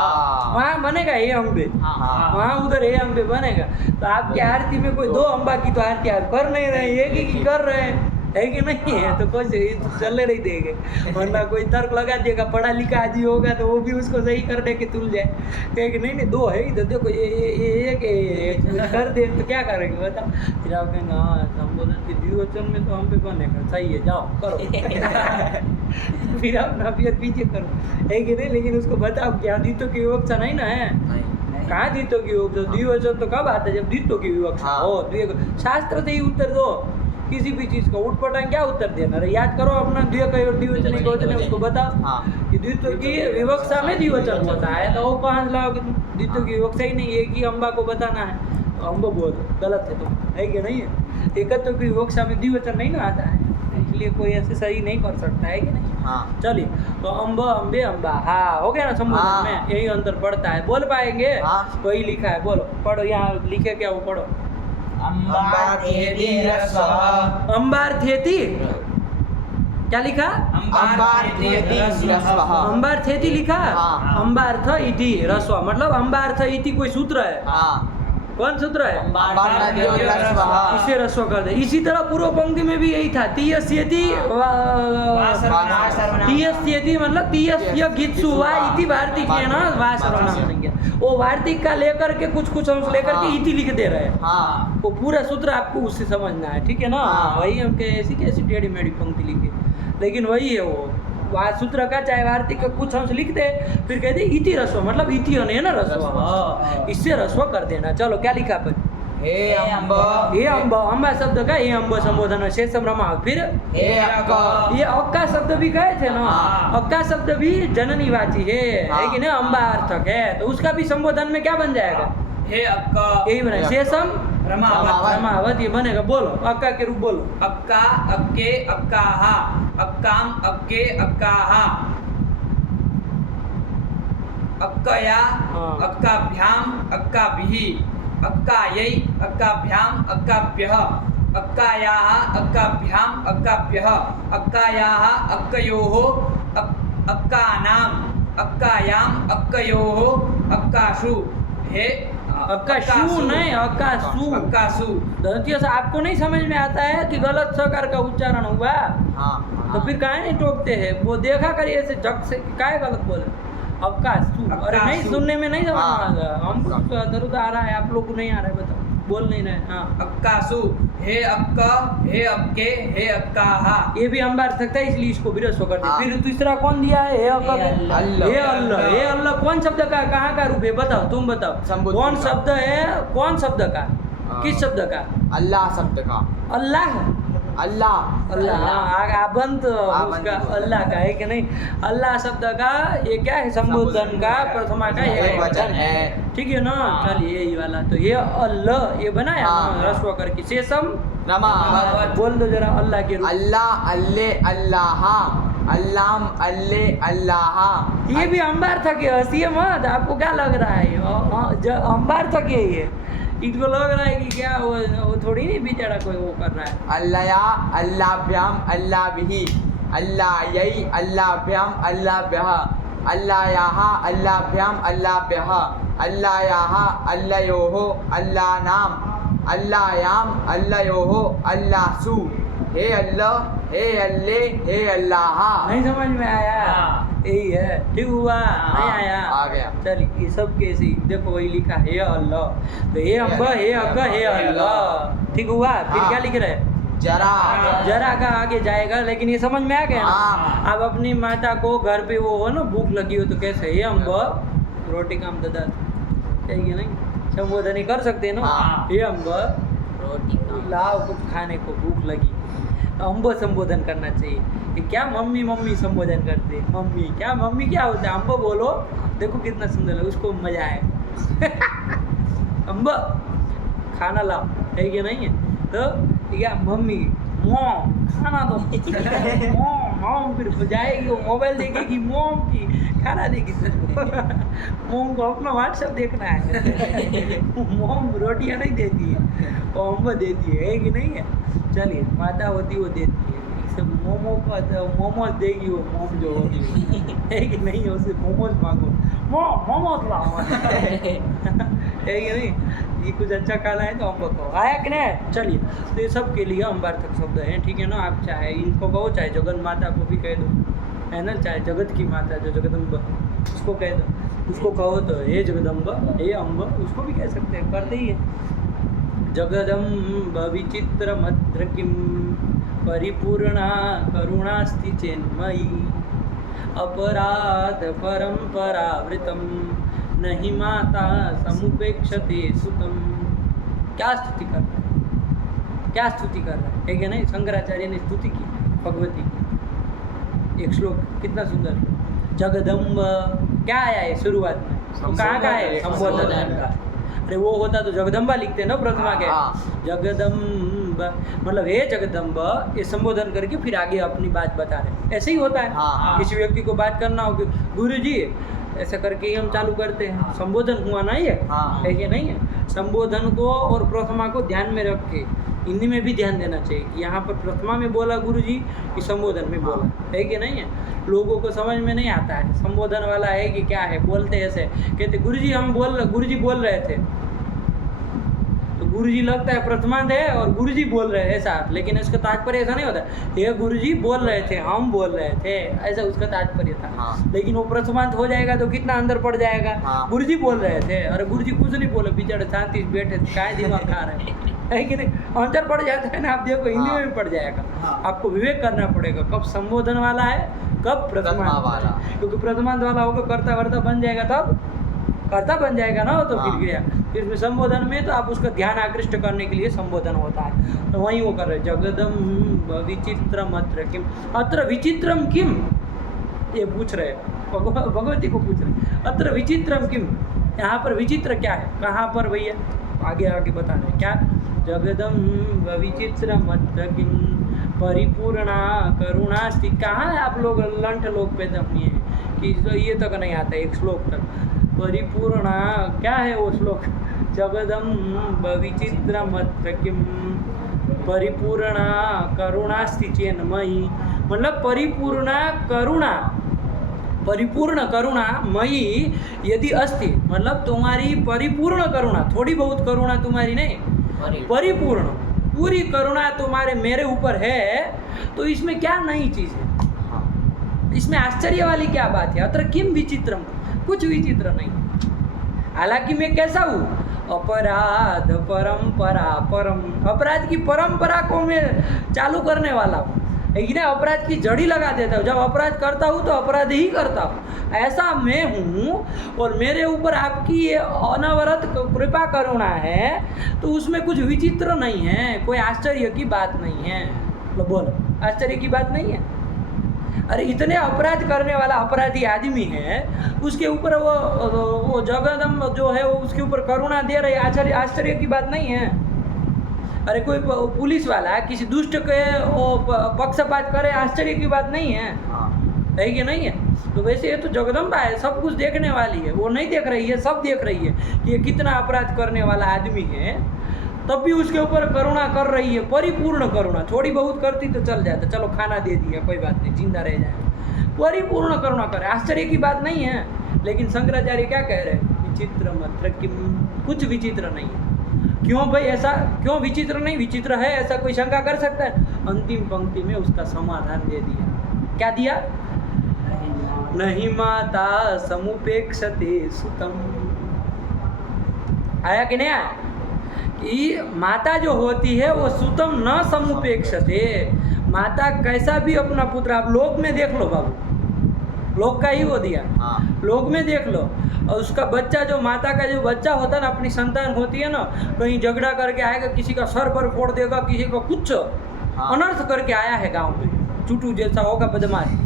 वहाँ बनेगा हे अम्बे, हाँ। वहाँ उधर हे अम्बे बनेगा। तो आपकी आरती में कोई 2 अम्बा की तो आरती आप कर नहीं रहे, एक ही की कर रहे हैं, है कि नहीं है, तो कुछ तो चलने नहीं देंगे, वरना कोई तर्क लगा देगा, पढ़ा लिखा आदमी होगा तो वो भी उसको सही करने के तुल जाए, कहे कि नहीं 2 है ही तो देखो ये कर दे, तो क्या करेंगे बता। फिर आप कहेंगे हाँ संबोधन के द्विवचन में तो हम पे बनेगा, सही है, जाओ करो फिर आप ना फिर पीछे करो, है कि नहीं। लेकिन उसको बताओ कि आदि तो की विवक्षा नहीं ना है, कहाँ द्वित्व की विवक्षा? द्विवचन तो कब आता है? जब द्वित्व की विवक्षा हाँ। हो। शास्त्र से ही उत्तर दो किसी भी चीज का। उठपटांग क्या उत्तर देना? अरे याद करो अपना द्विवचन एक वचन है, उसको बताओ हाँ। कि द्वित्व की विवक्षा में द्विवचन होता है, तो वो कहाँ से लाओगे तुम? द्वित्व की विवक्षा ही नहीं, एक ही अम्बा को बताना है, तो अम्ब बोल गलत है तुम, है कि नहीं है? एकत्व की विवक्षा में द्विवचन नहीं ना आता है, इसलिए कोई ऐसे सही नहीं कर सकता है कि नहीं? हाँ। चलिए, तो अम्ब, अम्बे, अम्बा, हाँ हो गया ना संबोधन हाँ। में, यही अंतर पड़ता है। बोल पाएंगे? हाँ। वही लिखा है, बोलो पढ़ो, यहाँ लिखे क्या वो पढ़ो। अम्बार्थेति रस्वः। अम्बार्थेति, क्या लिखा? अम्बार्थेति रस्वः। अम्बार्थेति लिखा। हाँ। अम्बार्थ इति रस्व, मतलब अम्बार्थ इति कोई सूत्र है? हाँ। कौन सूत्र है? अम्बार्थेति रस्वः। इसे रस्व कर दे। इसी तरह पूर्व पंक्ति में भी यही था, तीयस्यति तीयस्यति मतलब तीयस्य गीत्सु वा इति वार्तिकेन वा सर्वनाम संज्ञा। वो वार्तिक का लेकर के कुछ अंश लेकर के इति लिख दे रहे हैं। हाँ। वो पूरा सूत्र आपको उससे समझना है, ठीक है ना? हाँ। वही हम ऐसी कैसी टेढ़ी मेढ़ी पंक्ति लिखे, लेकिन वही है वो सूत्र का, चाहे वार्तिक का कुछ अंश लिख दे, फिर कहते इति रस्व, मतलब इति है ना रस्व, हाँ, इससे रस्व कर देना। चलो क्या लिखा फिर? हे अम्ब। ये अम्ब, अम्बा शब्द का ये अम्ब संबोधन है, शेषम रमा। फिर हे अक्क। ये अक्का शब्द भी कहे थे ना, हाँ। अक्का शब्द भी जननीवाची है हाँ। कि नहीं? अम्बा अर्थक है, तो उसका भी संबोधन में क्या बन जाएगा? हे अक्का यही बने, शेषम रमावत रमावत, ये बनेगा। बोलो अक्का के रूप बोलो। अक्का अक्के अक्काहा अक्काम अक्के अक्काहा अक्कया हाँ। अक्काभ्याम अक्काभिः अक्कायै अक्काभ्याम अक्काभ्यः अक्कायाः अक्काभ्याम अक्काभ्यः अक्कायाः अक्कयोः अक्कानाम् अक्कायाम अक्कयोः अक्कासु। हे अक्काशु नहीं, अक्कासु। अक्कासु। धरती से आपको नहीं समझ में आता है कि गलत सकार का उच्चारण हुआ, हाँ। तो फिर काहे नहीं टोकते हैं? वो देखा करिए ऐसे झक से कि काहे गलत बोले। अक्कासु, अरे नहीं, सुनने में नहीं समझ हाँ। आ रहा, हमको तो दर्द आ रहा है, आप लोग को नहीं आ रहा है, बताओ, बोल नहीं रहे। हाँ, अक्कासु। हे अक्का हे अक्के हे अक्काहा। ये भी हम बार सकता है, इसलिए इसको भी रस्व कर दे। हाँ। फिर तीसरा कौन दिया है? हे अक्का हे के- अल्लाह। हे अल्लाह। हे अल्लाह कौन शब्द का, कहाँ का रूप है? बताओ, तुम बताओ, संबोधन कौन का। शब्द है? कौन शब्द का? किस शब्द का? अल्लाह शब्द का। अल्लाह, अल्लाह। अल्लाह, आबंत उसका अल्लाह का है कि नहीं? अल्लाह शब्द का ये क्या है? संबोधन का प्रथमा का एक वचन है, ठीक है ना? चलिए यही वाला, तो ये अल्लाह ये बनाया हाँ। ना रस्व करके। शेषम रमावत। बोल दो जरा अल्लाह के रूप। अल्लाह अल्ले अल्लाह अल्लाम अल्ले अल्लाह। ये भी अंबार था कि हंसी मत, आपको क्या लग रहा है? अंबार था कि ये इनको लग रहा है कि क्या वो थोड़ी नहीं बेचारा कोई वो कर रहा है। अल्लाया अल्लाभ्याम अल्लाभिः अल्लायै अल्लाभ्याम अल्लाभ्यः अल्लायाः अल्लाभ्याम अल्लाभ्यः अल्लायाः अल्लयोः अल्लानाम् अल्लायाम अल्लयोः अल्लासु। हे अल्लाह हे अल्ले हे अल्लाह। नहीं समझ में आया? हाँ। यही है, ठीक हुआ? नहीं आया? आ गया। चलिए ये सब कैसे, देखो वही लिखा हे अल्लाह, तो हे अब्बा हे अक्का हे अल्लाह, ठीक हुआ? फिर हाँ। क्या लिख रहे हैं? जरा। जरा का आगे जाएगा, लेकिन ये समझ में आ गया ना? हाँ। अब अपनी माता को घर पे वो हो ना, भूख लगी हो, तो कैसे? हे अम्बा रोटी काम ददा, चाहिए नहीं? संबोधन कर सकते हैं ना? हाँ। हे अम्बा रोटी का लाओ कुछ खाने को, भूख लगी। अम्ब संबोधन करना चाहिए। ये क्या मम्मी मम्मी संबोधन करते हैं? मम्मी क्या, मम्मी क्या होता है? अम्ब बोलो, देखो कितना सुंदर है, उसको मजा आए। अम्ब खाना लाओ, है कि नहीं है? तो क्या मम्मी मॉम खाना दो, मॉम फिर जाएगी, वो मोबाइल देखेगी, मॉम की खाना देगी। मॉम को अपना व्हाट्सएप देखना है। मॉम रोटियां नहीं देती है, वो अम्ब देती है कि नहीं है? चलिए, माता होती वो देती है। इसे मोमोज देगी, वो मॉम जो होती है कि नहीं? उसे मोमोज मांगो, मोमोज लाओ, है कि नहीं? ये कुछ अच्छा खाना है तो हम बताओ, आया कि नहीं? चलिए, तो ये सब के लिए अम्बार्थक शब्द हैं, ठीक है ना? आप चाहे इनको कहो, चाहे जगन माता को भी कह दो, है ना? चाहे जगत की माता जो जगदम्बा, उसको कह दो, उसको कहो तो हे जगदम्बा हे अम्बा, उसको भी कह सकते हैं, करते ही है। जगदम्ब विचित्र मद्र किम परिपूर्णा करुणास्ति चेन्मयी अपराध परंपरावृतम नहीं माता समुपेक्षते सुतम। क्या स्तुति कर रहा है, क्या स्तुति कर रहा है क्या नहीं? शंकराचार्य ने स्तुति की भगवती की। एक श्लोक कितना सुंदर, जगदम्ब क्या आया है शुरुआत में, तो कहाँ का है? संबोधन का। अरे वो होता तो जगदम्बा लिखते ना प्रथमा के। जगदम्ब मतलब हे जगदम्ब, ये संबोधन करके फिर आगे अपनी बात बता रहे। ऐसे ही होता है। हाँ। किसी व्यक्ति को बात करना हो कि गुरु जी ऐसा करके ही हम चालू करते हैं। संबोधन हुआ ना ये, हाँ। है कि नहीं है? संबोधन को और प्रथमा को ध्यान में रख के हिंदी में भी ध्यान देना चाहिए कि यहाँ पर प्रथमा में बोला गुरु जी कि संबोधन में बोला, है कि नहीं है? लोगों को समझ में नहीं आता है संबोधन वाला है कि क्या है। बोलते ऐसे, कहते गुरु जी बोल रहे थे, तो गुरुजी लगता है प्रथमांत है और गुरुजी बोल रहे हैं ऐसा, लेकिन इसका तात्पर्य ऐसा नहीं होता ये गुरुजी बोल रहे थे, हम बोल रहे थे, ऐसा उसका तात्पर्य था। हाँ। लेकिन वो प्रथमांत हो जाएगा तो कितना अंदर पड़ जाएगा। हाँ। गुरुजी बोल रहे थे और गुरुजी कुछ नहीं बोले, बेचारे शांति से बैठे काय दिमाग खा रहे हैं, है कि नहीं? अंतर पड़ जाता है ना। आप देखो हिंदी में भी पड़ जाएगा। हाँ। आपको विवेक करना पड़ेगा कब संबोधन वाला है कब प्रथमांत वाला। क्योंकि प्रथमांत वाला होगा कर्ता वर्ता बन जाएगा, तब कर्ता बन जाएगा ना, तो फिर हाँ। गया। इसमें संबोधन में तो आप उसका ध्यान आकृष्ट करने के लिए संबोधन होता है, तो वहीं वो कर रहे जगदम विचित्रम अत्र किम, अत्र विचित्रम किम, ये पूछ रहे भगवती को पूछ रहे, अत्र विचित्रम किम, यहाँ पर विचित्र क्या है, कहाँ पर भैया? आगे आगे बता रहे क्या, जगदम विचित्रम अत्र किम परिपूर्णा करुणास्ति। कहाँ है आप लोग लंठ लोग पे दमी है कि तो ये तक नहीं आता एक श्लोक तक। परिपूर्णा क्या है वो श्लोक, जगदम विचित्रम अत्र किम परिपूर्णा करुणास्ति चेन्मयी, मतलब परिपूर्ण करुणा मयी यदि अस्ति, मतलब तुम्हारी परिपूर्ण करुणा, थोड़ी बहुत करुणा तुम्हारी नहीं, परिपूर्ण पूरी करुणा तुम्हारे मेरे ऊपर है, तो इसमें क्या नई चीज़ है, इसमें आश्चर्य वाली क्या बात है? अत्र किम विचित्रम, कुछ विचित्र नहीं। हालांकि मैं कैसा हूँ, अपराध परंपरा परम, अपराध की परंपरा को मैं चालू करने वाला हूँ, लेकिन अपराध की जड़ी लगा देता हूँ। जब अपराध करता हूँ तो अपराध ही करता हूँ, ऐसा मैं हूँ। और मेरे ऊपर आपकी ये अनवरत कृपा करुणा है, तो उसमें कुछ विचित्र नहीं है, कोई आश्चर्य की बात नहीं है। तो बोलो, आश्चर्य की बात नहीं है? अरे इतने अपराध करने वाला अपराधी आदमी है, उसके ऊपर वो जगदम जो है वो उसके ऊपर करुणा दे रहे, आश्चर्य की बात नहीं है। अरे कोई पुलिस वाला किसी दुष्ट के वो पक्षपात करे, आश्चर्य की बात नहीं है कि नहीं है? तो वैसे ये तो जगदम्बा है, सब कुछ देखने वाली है, वो नहीं देख रही है, सब देख रही है कि ये कितना अपराध करने वाला आदमी है, तब भी उसके ऊपर करुणा कर रही है, परिपूर्ण करुणा। थोड़ी बहुत करती तो चल जाता, चलो खाना दे दिया कोई बात नहीं, जिंदा रह जाएगा, परिपूर्ण करुणा करे, आश्चर्य की बात नहीं है। लेकिन शंकराचार्य क्या कह रहे हैं, विचित्र मात्र कि कुछ विचित्र नहीं है। क्यों भाई ऐसा, क्यों विचित्र नहीं? विचित्र है ऐसा कोई शंका कर सकता है? अंतिम पंक्ति में उसका समाधान दे दिया। क्या दिया? नहीं माता समुपेक्षते सुतम। आया कि नहीं आया? कि माता जो होती है वो सुतम न समुपेक्षते, माता कैसा भी अपना पुत्र, आप लोक में देख लो बाबू, लोक का ही वो दिया, लोक में देख लो, और उसका बच्चा जो माता का जो बच्चा होता है ना, अपनी संतान होती है ना, कहीं झगड़ा करके आएगा, किसी का सर पर फोड़ देगा, किसी का कुछ अनर्थ करके आया है गांव में, चुटू जैसा होगा बदमाश,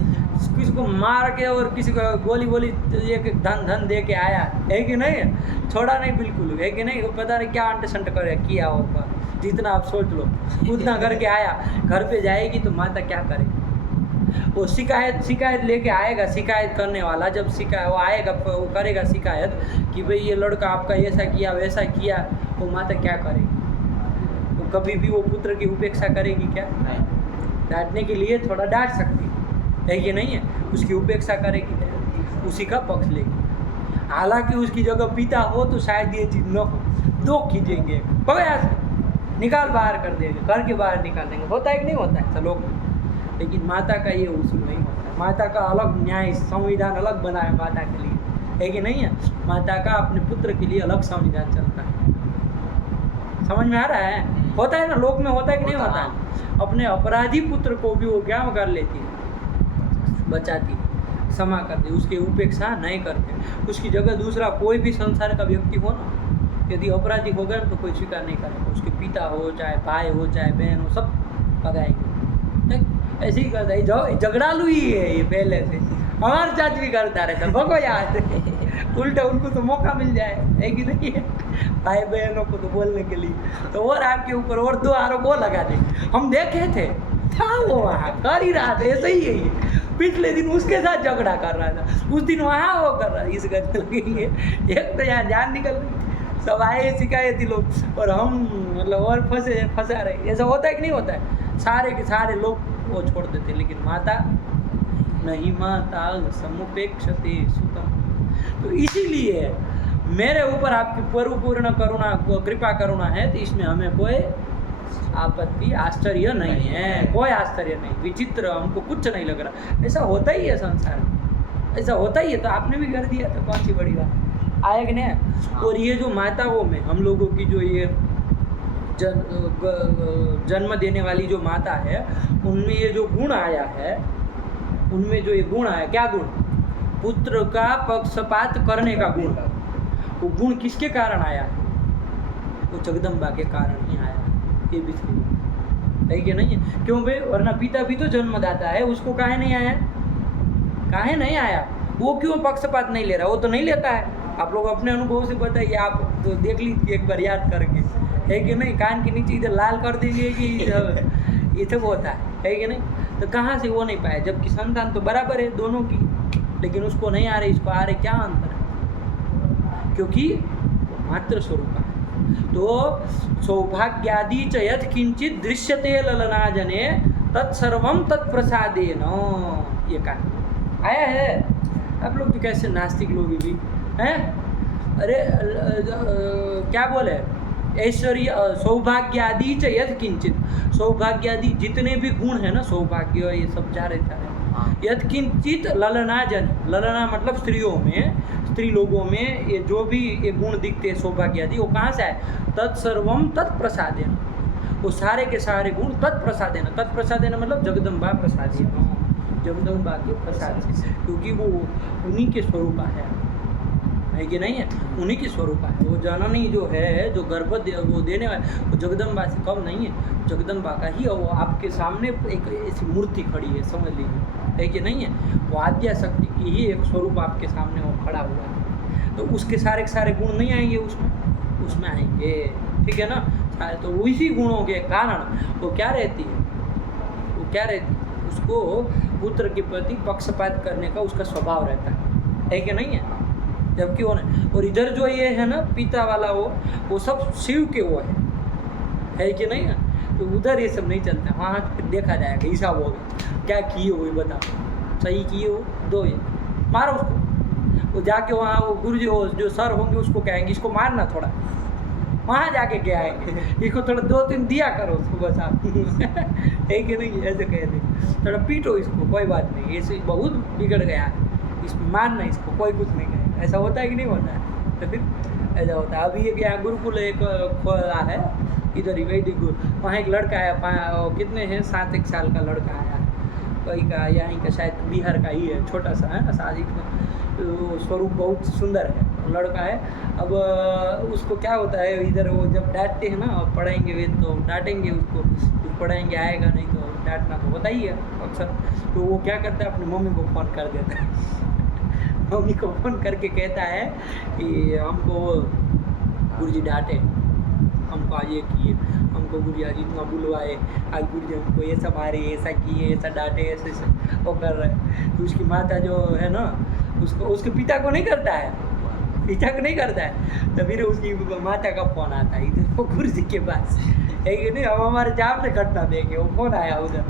किसी को मार के और किसी को गोली एक धन दे के आया है कि नहीं? छोड़ा नहीं बिल्कुल, है कि नहीं? पता नहीं क्या अंट संट करे किया होगा, जितना आप सोच लो उतना करके आया। घर पे जाएगी तो माता क्या करेगी? वो शिकायत लेके आएगा, शिकायत करने वाला जब वो आएगा, वो करेगा शिकायत कि भाई ये लड़का आपका ऐसा किया वैसा किया, वो माता क्या करेगी? वो कभी भी वो पुत्र की उपेक्षा करेगी क्या? डांटने के लिए थोड़ा डांट सकती है कि नहीं है? उसकी उपेक्षा करेगी क्या? उसी का पक्ष लेगी। हालांकि उसकी जगह पिता हो तो शायद ये चीज़ न हो, दो खींचेंगे, निकाल बाहर कर देंगे, घर के बाहर निकाल देंगे। होता है कि नहीं होता है चलो? लेकिन माता का ये उसूल नहीं होता। माता का अलग न्याय संविधान अलग बना है माता के लिए, है कि नहीं है? माता का अपने पुत्र के लिए अलग संविधान चलता है। समझ में आ रहा है? होता है ना, लोक में होता है कि नहीं होता है? अपने अपराधी पुत्र को भी वो क्या कर लेती है, बचाती है। क्षमा कर दे, उसकी उपेक्षा नहीं करते। उसकी जगह दूसरा कोई भी संसार का व्यक्ति हो ना, यदि अपराधी हो गए तो कोई स्वीकार नहीं करेगा। उसके पिता हो, चाहे भाई हो, चाहे बहन हो, सब भगाएंगे। ऐसे ही करता है, झगड़ालू ही है ये पहले से, हमारे साथ भी करता रहता। भगो याद उल्टा उनको तो मौका मिल जाए, है कि नहीं है? भाई बहनों को तो बोलने के लिए तो और आपके ऊपर और 2 आरोप वो लगा दे। हम देखे थे, था वो वहाँ कर ही रहा था, ऐसे ही है ये। पिछले दिन उसके साथ झगड़ा कर रहा था, उस दिन वहाँ वो कर रहा था, इस करने लगेंगे। एक तो यहाँ जान निकल रही, सब आए शिकायती लोग और हम मतलब और फंसा रहे। ऐसा होता है कि नहीं होता है? सारे के सारे लोग वो छोड़ देते, लेकिन माता नहीं, माता समुपेक्षते सुतम। तो इसीलिए मेरे ऊपर आपकी परिपूर्ण करुणा, कृपा करुणा है, तो इसमें हमें कोई आपत्ति, आश्चर्य नहीं है, कोई आश्चर्य नहीं, विचित्र हमको कुछ नहीं लग रहा। ऐसा होता ही है संसार में, ऐसा होता ही है। तो आपने भी कर दिया तो कौन सी बड़ी बात आया कि नहीं? और ये जो माताओं में हम लोगों की जो ये जन्म देने वाली जो माता है, उनमें ये जो गुण आया है, उनमें जो ये गुण आया, क्या गुण? पुत्र का पक्षपात करने का गुण। वो गुण किसके कारण आया? वो जगदम्बा के कारण ही आया। ये भी सही है कि नहीं है? क्यों भाई? वरना पिता भी तो जन्मदाता है, उसको काहे नहीं आया? काहे नहीं आया? वो क्यों पक्षपात नहीं ले रहा? वो तो नहीं लेता है। आप लोग अपने अनुभव से बताइए, आप तो देख लीजिए एक बार याद करके, है कि नहीं? कान के नीचे इधर लाल कर देंगे कि ये सब होता है कि नहीं? तो कहाँ से वो नहीं पाया? जबकि संतान तो बराबर है दोनों की, लेकिन उसको नहीं आ रहे, इसको आ रहे। क्या अंतर है? क्योंकि मात्र स्वरूप है। तो सौभाग्यादि च यत् किंचित दृश्यते ललना जने तत्सर्वम तत्प्रसादेन, ये कहा आया है। आप लोग तो कैसे नास्तिक लोग भी हैं? अरे क्या बोले? ऐश्वर्य सौभाग्यादि च यत् किंचित, सौभाग्यादि जितने भी गुण है ना, सौभाग्य ये सब जा रहे थे। यत् किंचित ललना जन, ललना मतलब स्त्रियों में, स्त्री लोगों में ये जो भी ये गुण दिखते हैं सौभाग्यादि, वो कहाँ से आए? तत्सर्वम तत्प्रसादेन, वो सारे के सारे गुण तत्प्रसादेन। तत्प्रसादेन मतलब जगदम्बा प्रसादेन, जगदम्बा के प्रसाद से, क्योंकि वो उन्हीं के स्वरूप है कि नहीं है? उन्हीं की स्वरूप है। वो जननी जो है, जो गर्भ वो देने वाले, वो जगदम्बा से कम नहीं है, जगदम्बा का ही। वो आपके सामने एक ऐसी मूर्ति खड़ी है, समझ लीजिए, है कि नहीं है? वो आद्या शक्ति की ही एक स्वरूप आपके सामने वो खड़ा हुआ है। तो उसके सारे गुण नहीं आएंगे उसमें आएंगे, ठीक है ना? तो उसी गुणों के कारण वो क्या रहती है? उसको पुत्र के प्रति पक्षपात करने का उसका स्वभाव रहता है कि नहीं है? जबकि वो नहीं। और इधर जो ये है ना पिता वाला, वो सब शिव के वो है कि नहीं है? तो उधर ये सब नहीं चलता। वहाँ फिर देखा जाएगा, हिसाब होगा क्या किए हो, बता सही किए हो, दो ये मारो उसको। वो जाके वहाँ वो गुरुजी हो जो सर होंगे उसको कहेंगे इसको मारना थोड़ा, वहाँ जाके क्या आएंगे, इसको थोड़ा 2-3 दिया करो उसको, बस आप है कि नहीं? ऐसे कह दे, थोड़ा पीटो इसको, कोई बात नहीं, ऐसे बहुत बिगड़ गया है, इसको मारना, इसको कोई कुछ नहीं कहेगा। ऐसा होता है कि नहीं होता है? तो फिर ऐसा होता है। अभी एक यहाँ गुरुकुल एक खोला है इधर ही वैदिक गुरु, वहाँ एक लड़का आया, कितने हैं 7-1 साल का लड़का आया, कहीं का यहीं का शायद बिहार का ही है, छोटा सा है ना, शादी में। तो स्वरूप बहुत सुंदर है लड़का है। अब उसको क्या होता है, इधर वो जब डांटते हैं ना, पढ़ाएंगे वे तो डांटेंगे उसको, कुछ पढ़ाएंगे आएगा नहीं तो डांटना तो होता ही है अक्सर। तो वो क्या करता है, अपनी मम्मी को फ़ोन कर देता है मम्मी को फ़ोन करके कहता है कि हमको गुरुजी डांटे, हमको आज ये किए, हमको गुरुजी आज इतना बुलवाए, आज गुरुजी हमको ऐसा मारे, ऐसा किए, ऐसा डांटे, ऐसे वो कर रहे हैं। तो उसकी माता जो है ना, उसको उसके पिता को नहीं करता है, पिता को नहीं करता है। तो फिर उसकी माता का फ़ोन आता है इधर वो गुरुजी के पास, है कि नहीं? अब हमारे सामने घटना देखे, वो फ़ोन आया उधर,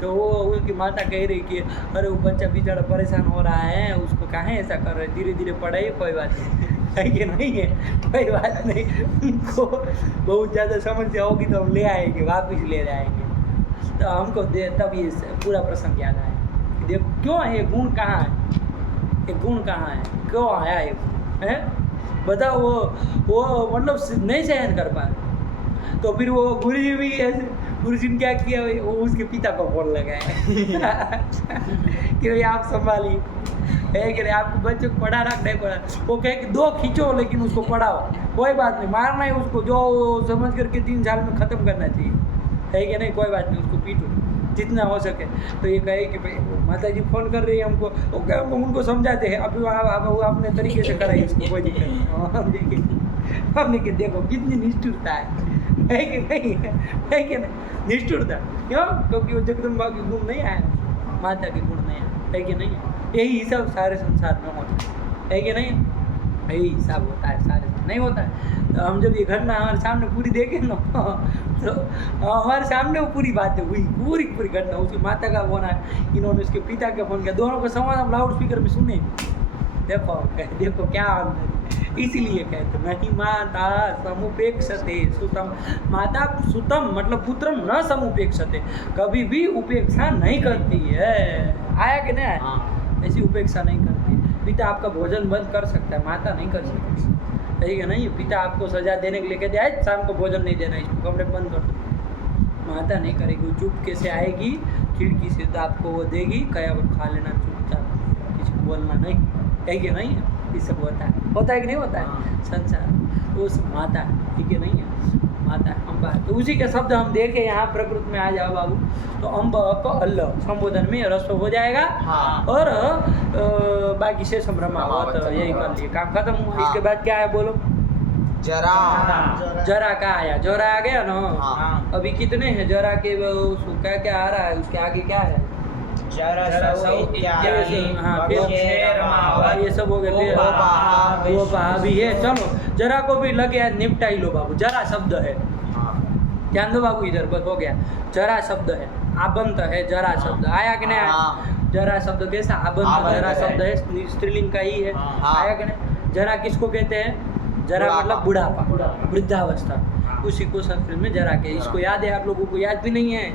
तो वो उसकी माता कह रही कि अरे वो बच्चा बेचारा परेशान हो रहा है, उसको कहाँ ऐसा कर रहे, धीरे धीरे पढ़ाइए, कोई बात नहीं, है कि नहीं है? कोई बात नहीं, उनको बहुत ज़्यादा समस्या होगी तो हम ले आएंगे, वापस ले जाएंगे। तो हमको तब ये पूरा प्रसंग याद आया, देखो क्यों है ये गुण, कहाँ है ये गुण, कहाँ है, क्यों आया ये है? बताओ। वो मतलब नहीं सहन कर पा रहे। तो फिर वो गुरु जी भी ऐसे, गुरु जी ने क्या किया, वो उसके पिता को फोन लगाया कि भाई आप संभालिए, है कि नहीं, आपको बच्चे को पढ़ा रख नहीं पढ़ा, वो कहे कि 2 खींचो लेकिन उसको पढ़ाओ, कोई बात नहीं, मारना है उसको, जो समझ करके 3 साल में ख़त्म करना चाहिए, है कि नहीं, कोई बात नहीं, उसको पीटो जितना हो सके। तो ये कहे कि भाई माता जी फ़ोन कर रही है हमको, वो कहे हम उनको समझाते हैं, अभी वो अपने तरीके से कराइए इसको, कोई दिक्कत नहीं। हम देखिए, हमने कि देखो कितनी निष्ठुरता है कि नहीं, है कि नहीं, निष्ठुरता क्यों, क्योंकि वो जगदम्बा के गुण नहीं आए, माता के गुण नहीं आए, है कि नहीं, यही हिसाब सारे संसार में होता है कि नहीं, यही हिसाब होता है, सारे नहीं होता है। तो हम जब ये घटना हमारे सामने पूरी देखें ना, तो हमारे सामने वो पूरी बातें हुई, पूरी घटना, उसकी माता का फोन आया, इन्होंने उसके पिता का फोन किया, दोनों का संवाद हम लाउड स्पीकर में सुने, देखो क्या अंदर, इसीलिए कहते नहीं माता समुपेक्षते सुतम, माता सुतम मतलब पुत्रम न समुपेक्षते, कभी भी उपेक्षा नहीं करती है, आया कि नहीं आया, ऐसी उपेक्षा नहीं करती। पिता आपका भोजन बंद कर सकता है, माता नहीं कर सकती, है कि नहीं, पिता आपको सजा देने के लिए कहते हैं शाम को भोजन नहीं देना, इसको कमरे बंद कर दो, माता नहीं करेगी, वो चुपके से आएगी, खिड़की से आपको वो देगी, कया वो खा लेना चुपचाप, किसी को बोलना नहीं, है कि नहीं, ये सब होता है कि नहीं होता है संसार, वो सब माता है कि नहीं है, माता अम्बा। तो उसी के शब्द हम देखें यहाँ प्रकृति में, आ जाओ बाबू, तो अम्ब को अल्ल संबोधन में रस्व हो जाएगा, और बाकी से संभ्रमा तो यही कर लिए, काम खत्म हुआ। इसके बाद क्या है बोलो, जरा का आया, जरा आ गया ना, अभी कितने हैं जरा के, उसको क्या क्या आ रहा है, उसके आगे क्या है, ये सब हो गए, फिर वो भी है। चलो जरा को भी लगे निपटा ही लो बाबू, जरा शब्द है, ध्यान दो बाबू इधर, बस हो गया, जरा शब्द है, आबंत है, जरा शब्द आया कि नहीं आया, जरा शब्द कैसा, आबंत जरा शब्द है, स्त्रीलिंग का ही है, आया कि नहीं। जरा किसको कहते हैं, जरा मतलब बुढ़ापा, वृद्धावस्था, उसी को संस्कृत में जरा के, इसको याद है आप लोगों को, याद भी नहीं है,